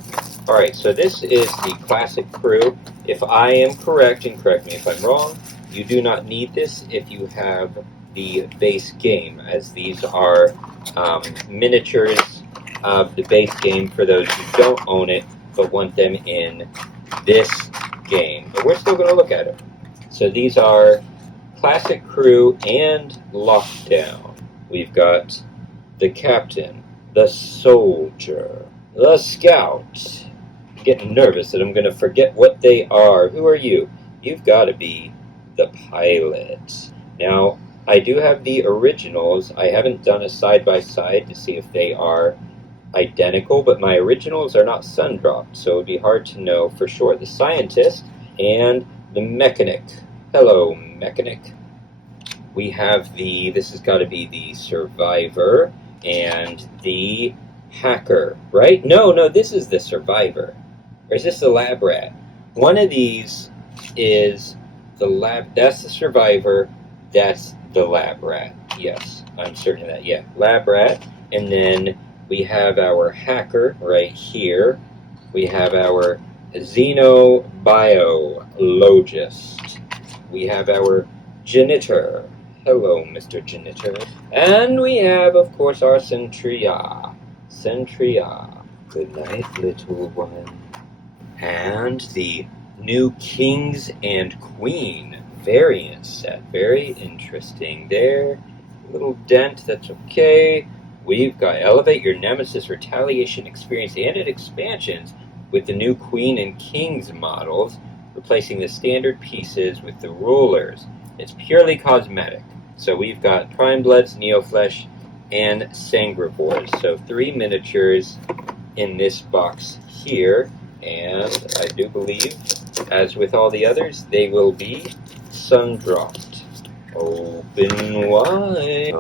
Alright, so this is the classic crew. If I am correct, and correct me if I'm wrong, you do not need this if you have the base game, as these are miniatures of the base game for those who don't own it but want them in this game. But we're still going to look at it. So these are classic crew and lockdown. We've got the captain, the soldier, the scout, getting nervous that I'm going to forget what they are. Who are you? You've got to be the pilot. Now, I do have the originals. I haven't done a side-by-side to see if they are identical, but my originals are not sundropped, so it would be hard to know for sure. The scientist and the mechanic. Hello, mechanic. We have this has got to be the survivor and the hacker, right? No, this is the survivor. Or is this the lab rat? One of these is the lab, that's the survivor, that's the lab rat. Yes, I'm certain of that. Yeah, lab rat. And then we have our hacker right here. We have our xenobiologist. We have our janitor. Hello, Mr. Janitor. And we have, of course, our Centria. Good night, little one. And the new Kings and Queen variant set. Very interesting there. Little dent, that's okay. We've got Elevate Your Nemesis Retaliation Experience and its expansions with the new Queen and Kings models, replacing the standard pieces with the rulers. It's purely cosmetic. So we've got Prime Bloods, Neoflesh, and Sangrevores. So 3 miniatures in this box here. And I do believe, as with all the others, they will be sundropped. Open wide.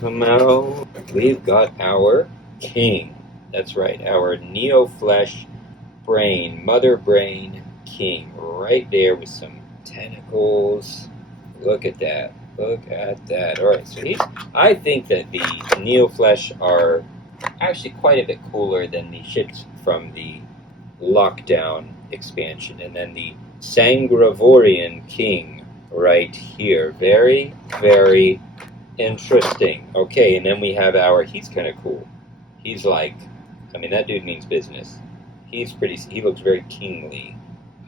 Come out. We've got our king. That's right, our Neoflesh brain, mother brain king. Right there with some tentacles. Look at that. Look at that. Alright, so I think that the Neoflesh are actually quite a bit cooler than the ships from the Lockdown expansion. And then the Sangrevorian king right here. Very, very interesting. Okay, and then we have he's kind of cool. He's like, I mean, that dude means business. He looks very kingly.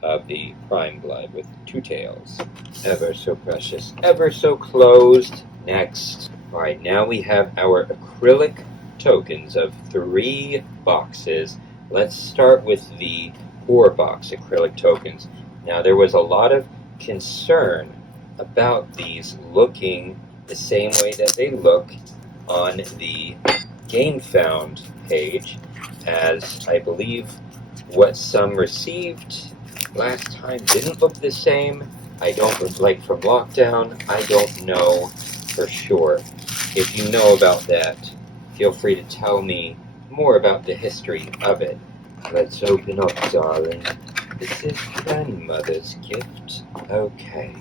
Of the prime blood with 2 tails. Ever so precious, ever so closed. Next. Alright, now we have our acrylic tokens of 3 boxes. Let's start with the 4-box acrylic tokens. Now, there was a lot of concern about these looking the same way that they look on the GameFound page, as I believe what some received last time didn't look the same. I don't, like from Lockdown, I don't know for sure. If you know about that, feel free to tell me more about the history of it. Let's open up, darling. This is grandmother's gift. Okay,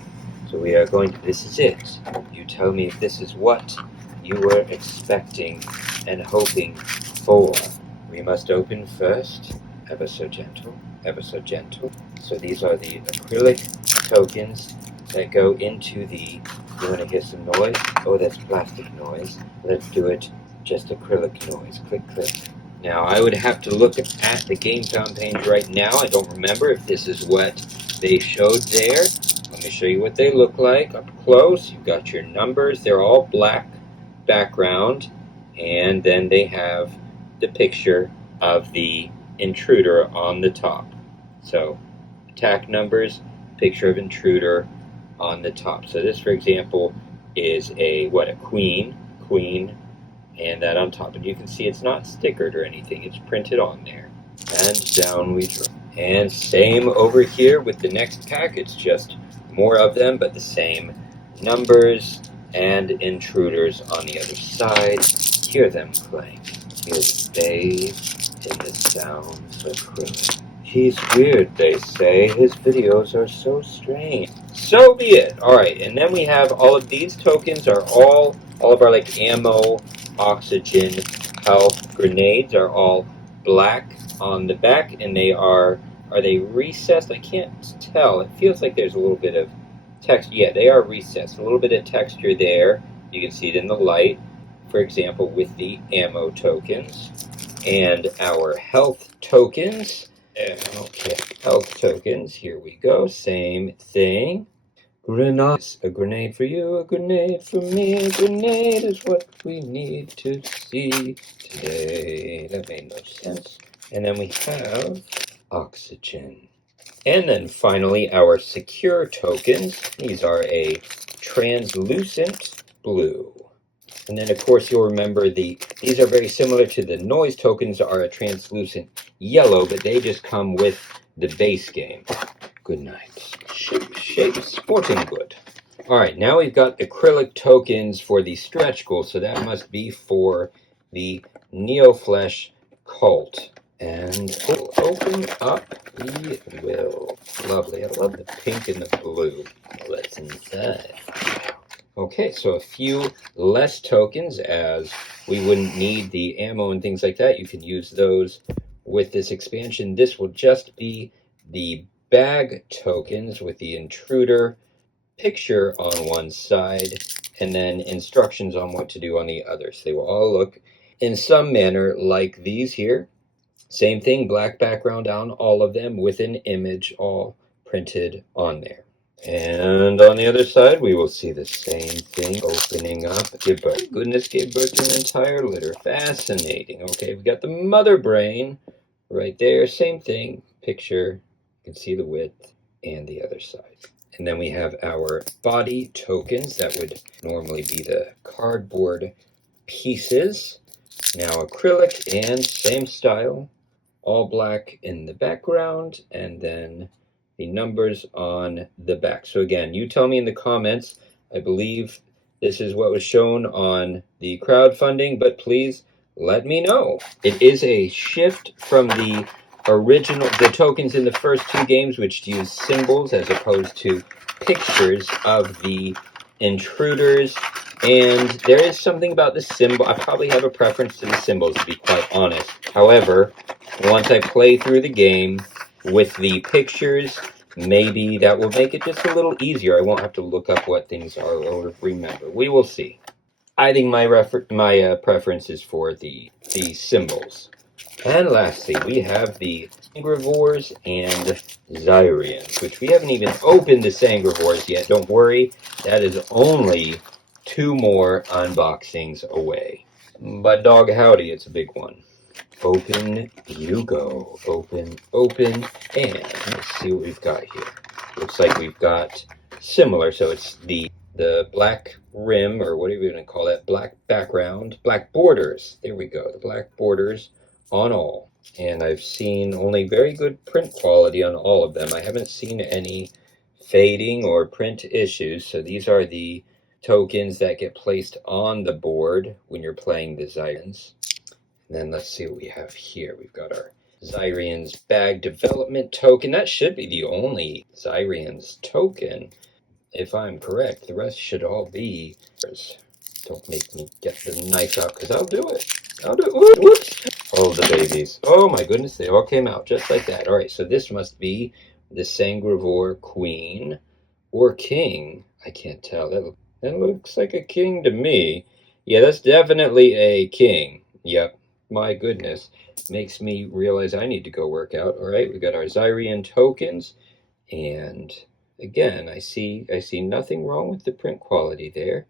so we are going to, this is it. You tell me if this is what you were expecting and hoping for. We must open first. Ever so gentle, ever so gentle. So these are the acrylic tokens that go into the, you want to hear some noise? Oh, that's plastic noise. Let's do it just acrylic noise. Click, click. Now, I would have to look at the GameFound page right now. I don't remember if this is what they showed there. Let me show you what they look like up close. You've got your numbers. They're all black background. And then they have the picture of the intruder on the top. So, attack numbers, picture of intruder on the top. So this, for example, is a queen, and that on top. And you can see it's not stickered or anything. It's printed on there. And down we drop. And same over here with the next pack. It's just more of them, but the same numbers and intruders on the other side. Hear them playing. Hear the bass in the sounds of acrylic. He's weird, they say. His videos are so strange. So be it. Alright, and then we have all of these tokens are all of our like ammo, oxygen, health, grenades are all black on the back, and they are they recessed? I can't tell. It feels like there's a little bit of text. Yeah, they are recessed. A little bit of texture there. You can see it in the light. For example, with the ammo tokens. And our health tokens. Okay, health tokens. Here we go. Same thing. Grenades. A grenade for you, a grenade for me. A grenade is what we need to see today. That made no sense. And then we have oxygen. And then finally, our secure tokens. These are a translucent blue. And then, of course, you'll remember these are very similar to the noise tokens, are a translucent yellow, but they just come with the base game. Good night. Shape sporting good. All right, now we've got acrylic tokens for the stretch goal, so that must be for the Neoflesh cult. And we'll open up. We will. Lovely. I love the pink and the blue. What's inside? Okay, so a few less tokens, as we wouldn't need the ammo and things like that. You can use those with this expansion. This will just be the bag tokens with the intruder picture on one side and then instructions on what to do on the other. So they will all look in some manner like these here. Same thing, black background on all of them with an image all printed on there. And on the other side, we will see the same thing opening up. Goodness, gave birth to an entire litter. Fascinating. Okay, we've got the mother brain right there. Same thing, picture. You can see the width and the other side. And then we have our body tokens. That would normally be the cardboard pieces. Now acrylic and same style. All black in the background, and then the numbers on the back. So again, you tell me in the comments. I believe this is what was shown on the crowdfunding, but please let me know. It is a shift from the tokens in the first two games, which use symbols as opposed to pictures of the intruders. And there is something about the symbol. I probably have a preference to the symbols, to be quite honest. However, once I play through the game with the pictures, maybe that will make it just a little easier. I won't have to look up what things are or remember. We will see. I think my preference is for the symbols. And lastly, we have the Sangrevores and Xyrians, which we haven't even opened the Sangrevores yet. Don't worry, that is only 2 more unboxings away. But dog howdy, it's a big one. Open you go. Open, and let's see what we've got here. Looks like we've got similar, so it's the black rim, or whatever you're going to call that, black background, black borders. There we go, the black borders on all. And I've seen only very good print quality on all of them. I haven't seen any fading or print issues, so these are the tokens that get placed on the board when you're playing the Xyrians. And then let's see what we have here. We've got our Xyrians bag development token. That should be the only Xyrians token, if I'm correct. The rest should all be. Don't make me get the knife out, because I'll do it. Whoops. Oh, the babies. Oh my goodness, they all came out just like that. All right, so this must be the Sangrevore queen or king. I can't tell. That looks like a king to me. Yeah, that's definitely a king. Yep. My goodness, makes me realize I need to go work out. All right, we got our Xyrian tokens, and again, I see nothing wrong with the print quality there.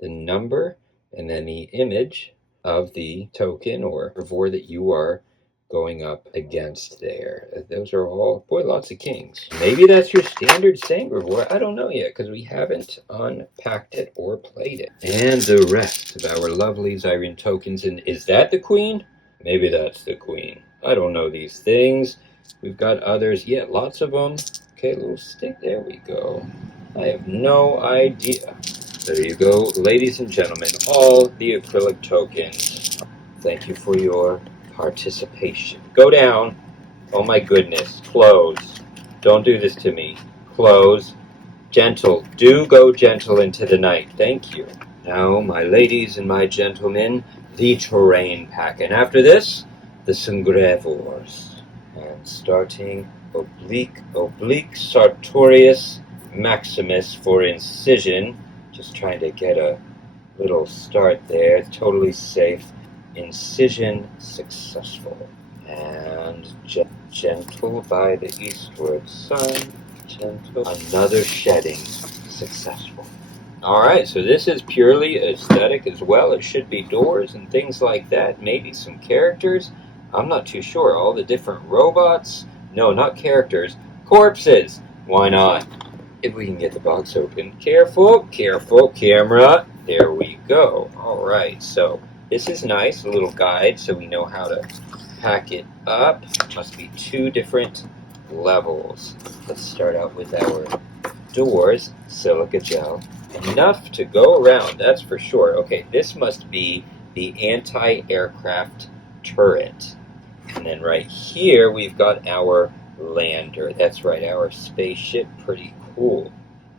The number, and then the image of the token or Sangrevore that you are going up against there. Those are all, boy, lots of kings. Maybe that's your standard Sangrevore. I don't know yet, because we haven't unpacked it or played it. And the rest of our lovely Xyrian tokens. And is that the queen? Maybe that's the queen. I don't know these things. We've got others. Yeah, lots of them. Okay, little stick. There we go. I have no idea. There you go, ladies and gentlemen, all the acrylic tokens. Thank you for your participation. Go down. Oh my goodness. Close. Don't do this to me. Close. Gentle. Do go gentle into the night. Thank you. Now, my ladies and my gentlemen, the terrain pack. And after this, the Sangrevores. And starting oblique Sartorius Maximus for incision. Just trying to get a little start there. Totally safe. Incision successful. And gentle by the eastward sun. Gentle. Another shedding successful. Alright, so this is purely aesthetic as well. It should be doors and things like that. Maybe some characters. I'm not too sure. All the different robots. No, not characters. Corpses. Why not? If we can get the box open. Careful, careful, camera. There we go. All right, so this is nice, a little guide so we know how to pack it up. Must be 2 different levels. Let's start out with our doors, silica gel. Enough to go around, that's for sure. Okay, this must be the anti-aircraft turret. And then right here, we've got our lander. That's right, our spaceship. Pretty cool.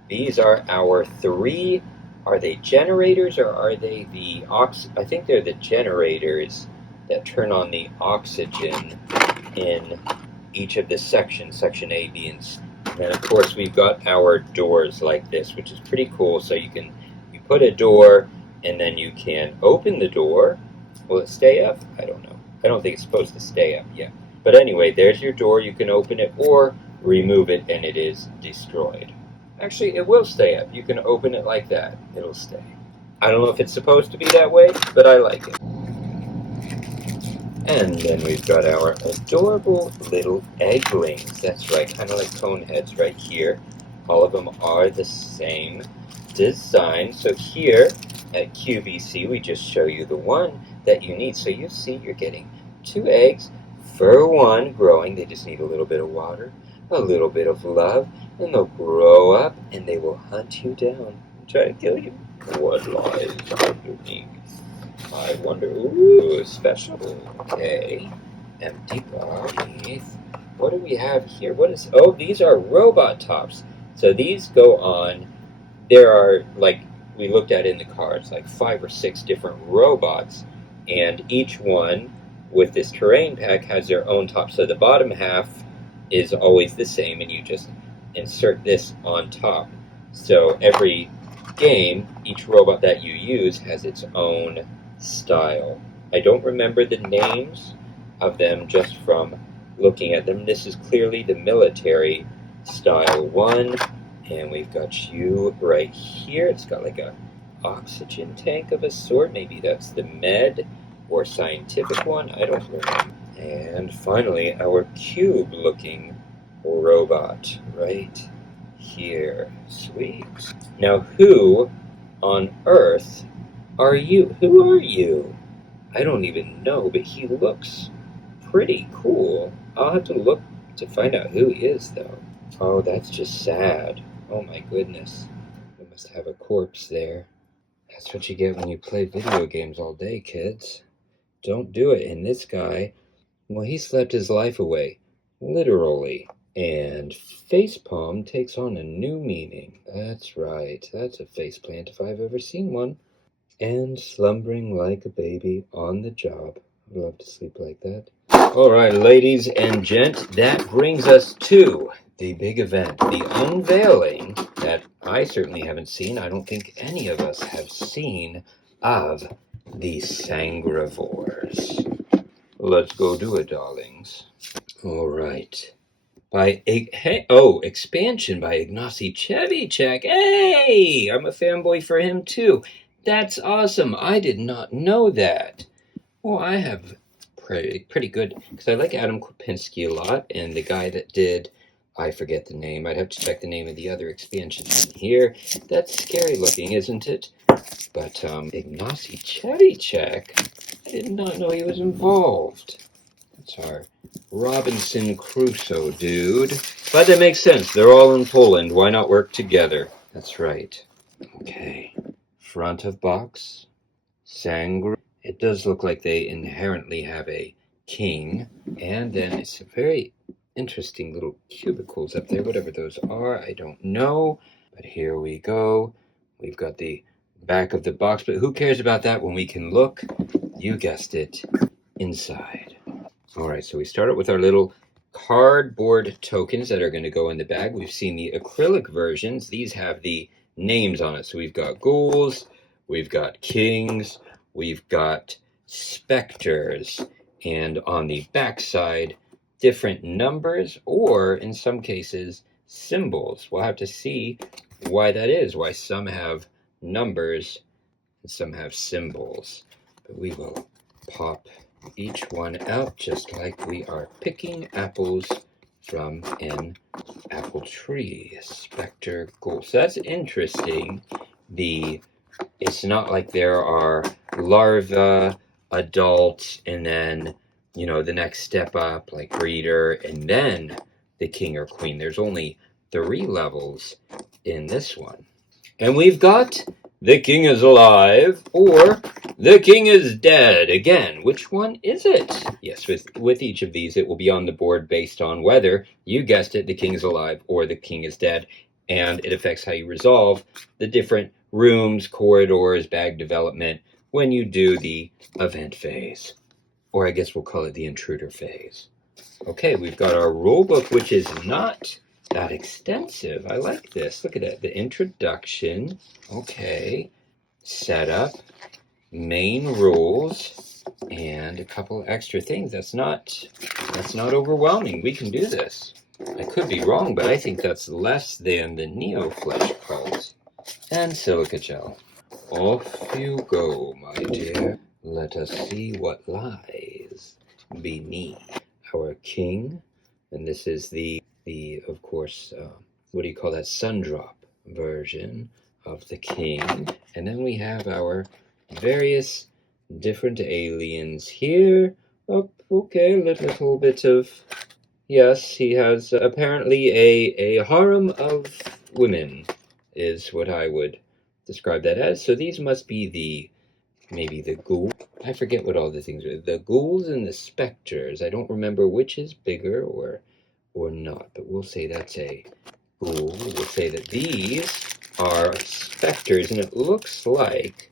These are our 3. Are they generators or are they the I think they're the generators that turn on the oxygen in each of the sections, section A, B, and C. And of course, we've got our doors like this, which is pretty cool. So you put a door, and then you can open the door. Will it stay up? I don't know. I don't think it's supposed to stay up yet. But anyway, there's your door. You can open it or remove it, and it is destroyed. Actually, it will stay up. You can open it like that. It'll stay. I don't know if it's supposed to be that way, but I like it. And then we've got our adorable little egglings. That's right, kind of like cone heads right here. All of them are the same design. So here at QVC, we just show you the one that you need. So you see you're getting 2 eggs for 1 growing. They just need a little bit of water, a little bit of love, and they'll grow up and they will hunt you down and try to kill you. What lies underneath? I wonder. Ooh, special. Okay. Empty bodies. What do we have here? What is. Oh, these are robot tops. So these go on. There are, like we looked at in the cards, like 5 or 6 different robots. And each one with this terrain pack has their own top. So the bottom half is always the same, and you just insert this on top. So every game, each robot that you use has its own style. I don't remember the names of them just from looking at them. This is clearly the military style one, and we've got you right here. It's got like a oxygen tank of a sort. Maybe that's the med or scientific one. I don't remember. And finally, our cube looking robot right here. Sweet. Now, who on Earth are you? Who are you? I don't even know, but he looks pretty cool. I'll have to look to find out who he is, though. Oh, that's just sad. Oh my goodness. We must have a corpse there. That's what you get when you play video games all day, kids. Don't do it. And this guy, well, he slept his life away. Literally. And facepalm takes on a new meaning. That's right. That's a faceplant if I've ever seen one. And slumbering like a baby on the job. I'd love to sleep like that. All right, ladies and gents, that brings us to the big event, the unveiling that I certainly haven't seen. I don't think any of us have seen of the Sangrevores. Let's go do it, darlings. All right. Expansion by Ignacy Chevicek. Hey, I'm a fanboy for him too. That's awesome. I did not know that. Well, I have pretty good, because I like Adam Kopinski a lot, and the guy that did, I forget the name. I'd have to check the name of the other expansions in here. That's scary looking, isn't it? But Ignacy Chevicek, I did not know he was involved. That's our Robinson Crusoe dude. But that makes sense. They're all in Poland. Why not work together? That's right. Okay. Front of box. Sangre. It does look like they inherently have a king. And then it's a very interesting little cubicles up there. Whatever those are, I don't know. But here we go. We've got the back of the box. But who cares about that when we can look, you guessed it, inside. All right, so we start out with our little cardboard tokens that are going to go in the bag. We've seen the acrylic versions. These have the names on it. So we've got ghouls, we've got kings, we've got specters, and on the back side, different numbers, or in some cases, symbols. We'll have to see why that is, why some have numbers and some have symbols. But we will pop each one out just like we are picking apples from an apple tree. Spectre ghoul. So that's interesting. It's not like there are larvae, adults, and then, the next step up, like breeder, and then the king or queen. There's only 3 levels in this one. And we've got the king is alive or the king is dead. Again, which one is it? Yes, with each of these, it will be on the board based on whether, you guessed it, the king is alive or the king is dead. And it affects how you resolve the different rooms, corridors, bag development when you do the event phase. Or I guess we'll call it the intruder phase. Okay, we've got our rule book, which is not that extensive. I like this. Look at that. The introduction. Okay. Setup. Main rules. And a couple extra things. That's not overwhelming. We can do this. I could be wrong, but I think that's less than the Neo Flesh cards. And silica gel. Off you go, my dear. Let us see what lies beneath our king. And this is the of course, what do you call that? Sundrop version of the king. And then we have our various different aliens here. Oh, okay, a little bit of... Yes, he has apparently a harem of women, is what I would describe that as. So these must be maybe the ghoul. I forget what all the things are. The ghouls and the specters. I don't remember which is bigger or not, but we'll say that's a ghoul. We'll say that these are specters, and it looks like,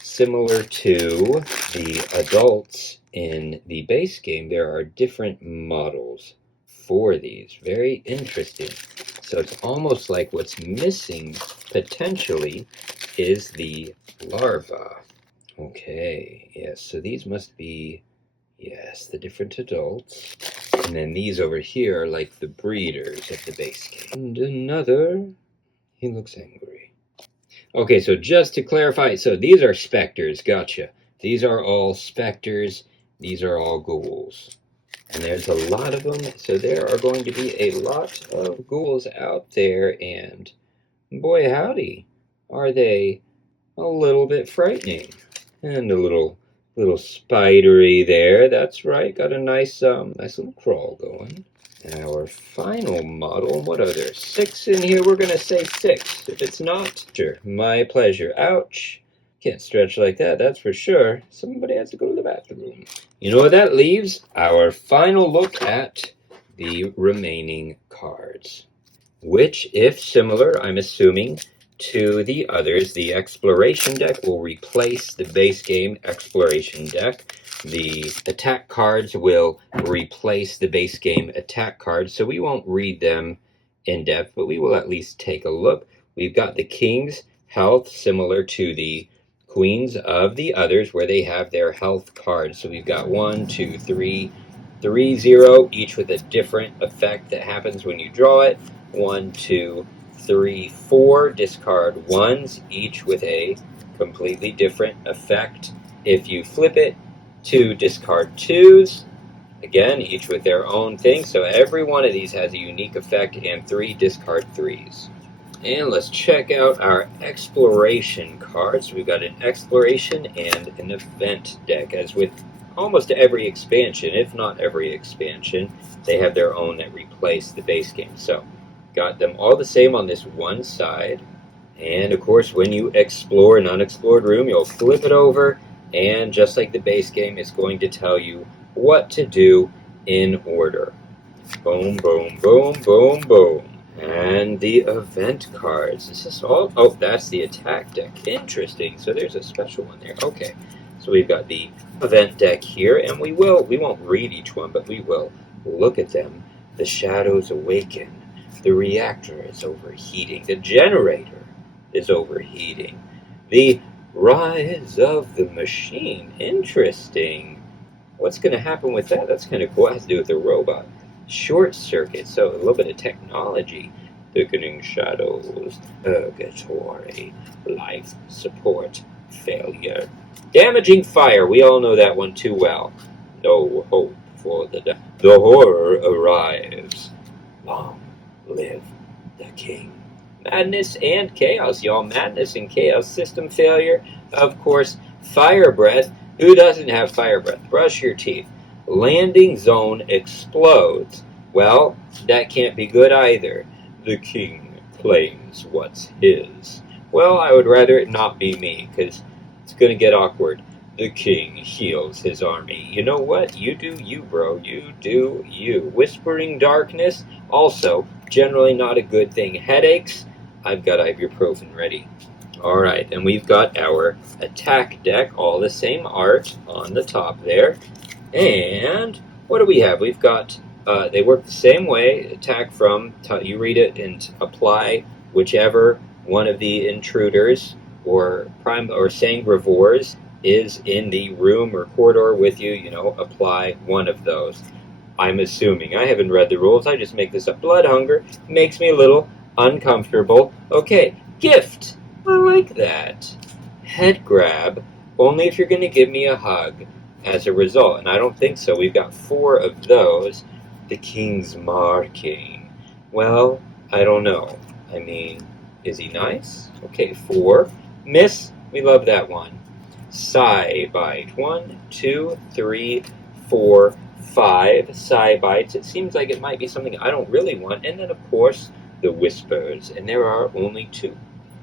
similar to the adults in the base game, there are different models for these. Very interesting. So it's almost like what's missing, potentially, is the larva. Okay, yes, so these must be, yes, the different adults. And then these over here are like the breeders of the base game. And another, he looks angry. Okay, so just to clarify, so these are specters, gotcha. These are all specters, these are all ghouls. And there's a lot of them, so there are going to be a lot of ghouls out there, and boy howdy, are they a little bit frightening. And a little spidery there, that's right, got a nice little crawl going. And our final model, what are there, 6 in here? We're gonna say 6. If it's not, sure, my pleasure. Ouch. Can't stretch like that, that's for sure. Somebody has to go to the bathroom. You know what that leaves? Our final look at the remaining cards. Which, if similar, I'm assuming, to the others, the exploration deck will replace the base game exploration deck. The attack cards will replace the base game attack cards, so we won't read them in depth, but we will at least take a look. We've got the king's health, similar to the queens of the others, where they have their health cards. So we've got 1, 2, 3, 0, each with a different effect that happens when you draw it. 1, 2, 3, 4 discard ones, each with a completely different effect. If you flip it, 2 discard twos, again, each with their own thing. So every one of these has a unique effect, and 3 discard threes. And let's check out our exploration cards. We've got an exploration and an event deck. As with almost every expansion, if not every expansion, they have their own that replace the base game. So got them all the same on this one side. And of course, when you explore an unexplored room, you'll flip it over, and just like the base game, it's going to tell you what to do in order. Boom, boom, boom, boom, boom. And the event cards. Is this all? Oh, that's the attack deck. Interesting. So there's a special one there. Okay. So we've got the event deck here, and we won't read each one, but we will look at them. The shadows awaken. The reactor is overheating. The generator is overheating. The rise of the machine. Interesting. What's going to happen with that? That's kind of cool. It has to do with the robot. Short circuit, so a little bit of technology. Thickening shadows. Purgatory. Life support failure. Damaging fire. We all know that one too well. No hope for the horror arrives. Long live the king. Madness and chaos, y'all. Madness and chaos. System failure. Of course, fire breath. Who doesn't have fire breath? Brush your teeth. Landing zone explodes. Well, that can't be good either. The king claims what's his. Well, I would rather it not be me, because it's going to get awkward. The king heals his army. You know what? You do you, bro. You do you. Whispering darkness, also generally not a good thing. Headaches, I've got ibuprofen ready. Alright, and we've got our attack deck, all the same art on the top there. And what do we have? We've got, they work the same way. Attack from, you read it and apply whichever one of the intruders or Sangrevores is in the room or corridor with you, apply one of those. I'm assuming. I haven't read the rules. I just make this up. Blood hunger makes me a little uncomfortable. Okay, gift. I like that. Head grab, only if you're going to give me a hug as a result. And I don't think so. We've got 4 of those. The king's marking. Well, I don't know. I mean, is he nice? Okay, 4. Miss, we love that one. Sigh bite. 1, 2, 3, 4, 5 sigh bites. It seems like it might be something I don't really want. And then, of course, the whispers. And there are only 2.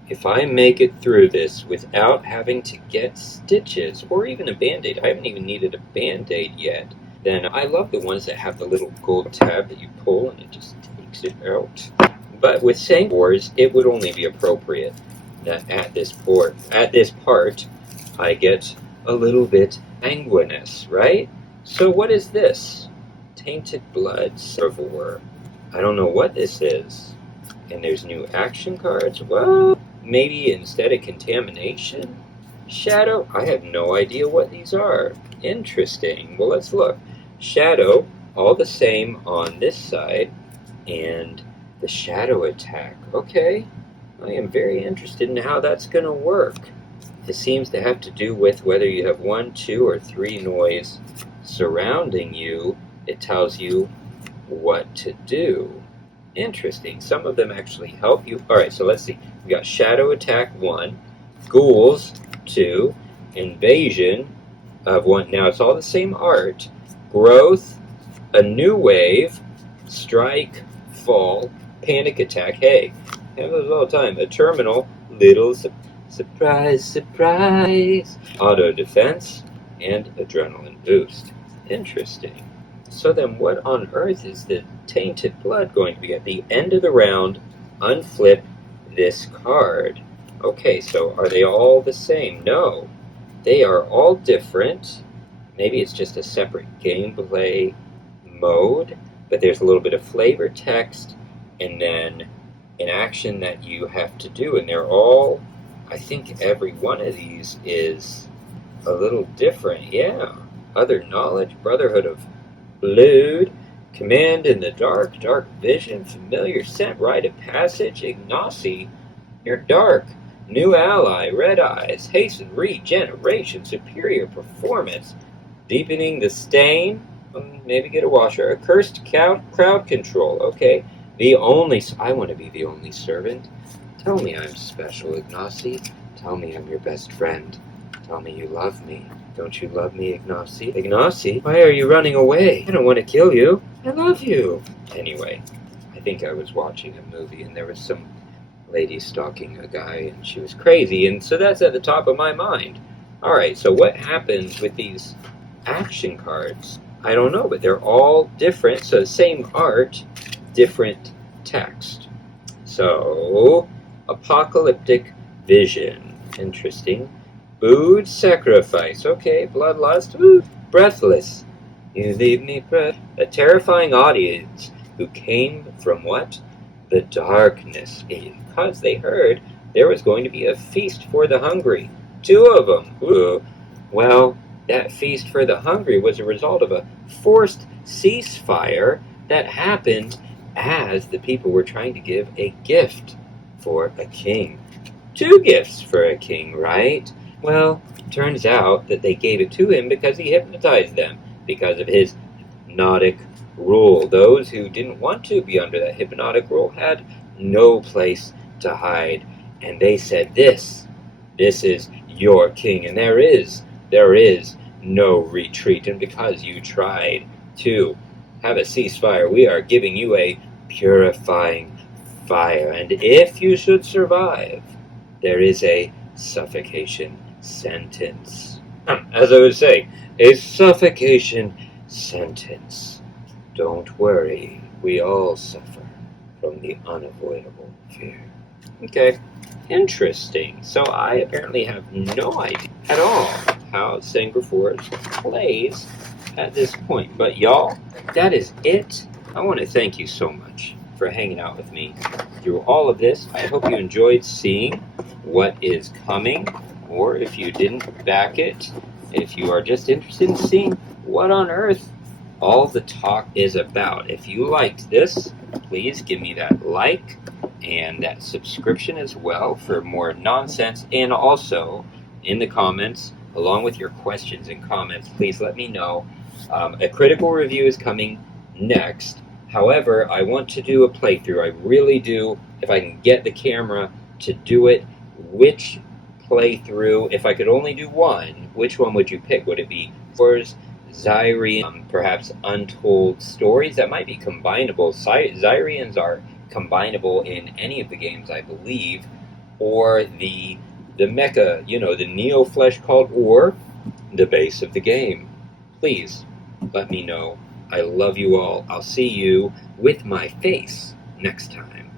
If I make it through this without having to get stitches or even a band-aid, I haven't even needed a band-aid yet, then I love the ones that have the little gold tab that you pull and it just takes it out. But with Sangrevores, it would only be appropriate that at this part, I get a little bit sanguinous, right? So what is this? Tainted Blood Sangrevore. I don't know what this is. And there's new action cards. Well, maybe instead of contamination? Shadow? I have no idea what these are. Interesting. Well, let's look. Shadow, all the same on this side. And the shadow attack. Okay. I am very interested in how that's going to work. It seems to have to do with whether you have 1, 2, or 3 noise surrounding you. It tells you what to do. Interesting. Some of them actually help you. Alright, so let's see. We got Shadow Attack 1, Ghouls 2, Invasion of 1. Now it's all the same art. Growth, a new wave, Strike, Fall, Panic Attack. Hey, have those all the time. A Terminal, Little Surprise, Surprise, Auto Defense, and Adrenaline Boost. Interesting. So then what on earth is the Tainted Blood going to be? At the end of the round, unflip this card. Okay, so are they all the same? No. They are all different. Maybe it's just a separate gameplay mode, but there's a little bit of flavor text and then an action that you have to do, and they're all, I think every one of these is a little different. Yeah. Other knowledge, Brotherhood of Blood, Command in the Dark, Dark Vision, Familiar Scent, Rite of Passage, Ignacy, You're Dark, New Ally, Red Eyes, Hasten, Regeneration, Superior Performance, Deepening the Stain, maybe get a washer, Accursed Crowd Control, okay, I want to be the only servant. Tell me I'm special, Ignacy. Tell me I'm your best friend. Tell me you love me. Don't you love me, Ignacy? Ignacy, why are you running away? I don't want to kill you. I love you. Anyway, I think I was watching a movie and there was some lady stalking a guy and she was crazy, and so that's at the top of my mind. Alright, so what happens with these action cards? I don't know, but they're all different, so same art, different text. So, Apocalyptic Vision. Interesting. Food Sacrifice. Okay, Bloodlust. Ooh, Breathless. You leave me breath. A terrifying audience who came from what? The darkness. Because they heard there was going to be a feast for the hungry. 2 of them. Ooh. Well, that feast for the hungry was a result of a forced ceasefire that happened as the people were trying to give a gift for a king. 2 gifts for a king, right? Well, turns out that they gave it to him because he hypnotized them, because of his hypnotic rule. Those who didn't want to be under that hypnotic rule had no place to hide. And they said, this is your king, and there is no retreat. And because you tried to have a ceasefire, we are giving you a purifying fire. And if you should survive, there is a suffocation sentence. As I was saying, a suffocation sentence. Don't worry, we all suffer from the unavoidable fear. Okay, interesting. So I apparently have no idea at all how Sangrevores plays at this point. But y'all, that is it. I want to thank you so much for hanging out with me through all of this. I hope you enjoyed seeing what is coming, or if you didn't back it, if you are just interested in seeing what on earth all the talk is about. If you liked this, please give me that like and that subscription as well for more nonsense. And also, in the comments, along with your questions and comments, please let me know. A critical review is coming next. However, I want to do a playthrough. I really do. If I can get the camera to do it, which playthrough, if I could only do one, which one would you pick? Would it be Xyrians, perhaps Untold Stories? That might be combinable. Xyrians are combinable in any of the games, I believe. Or the mecha, the Neo Flesh called, or the base of the game. Please let me know. I love you all. I'll see you with my face next time.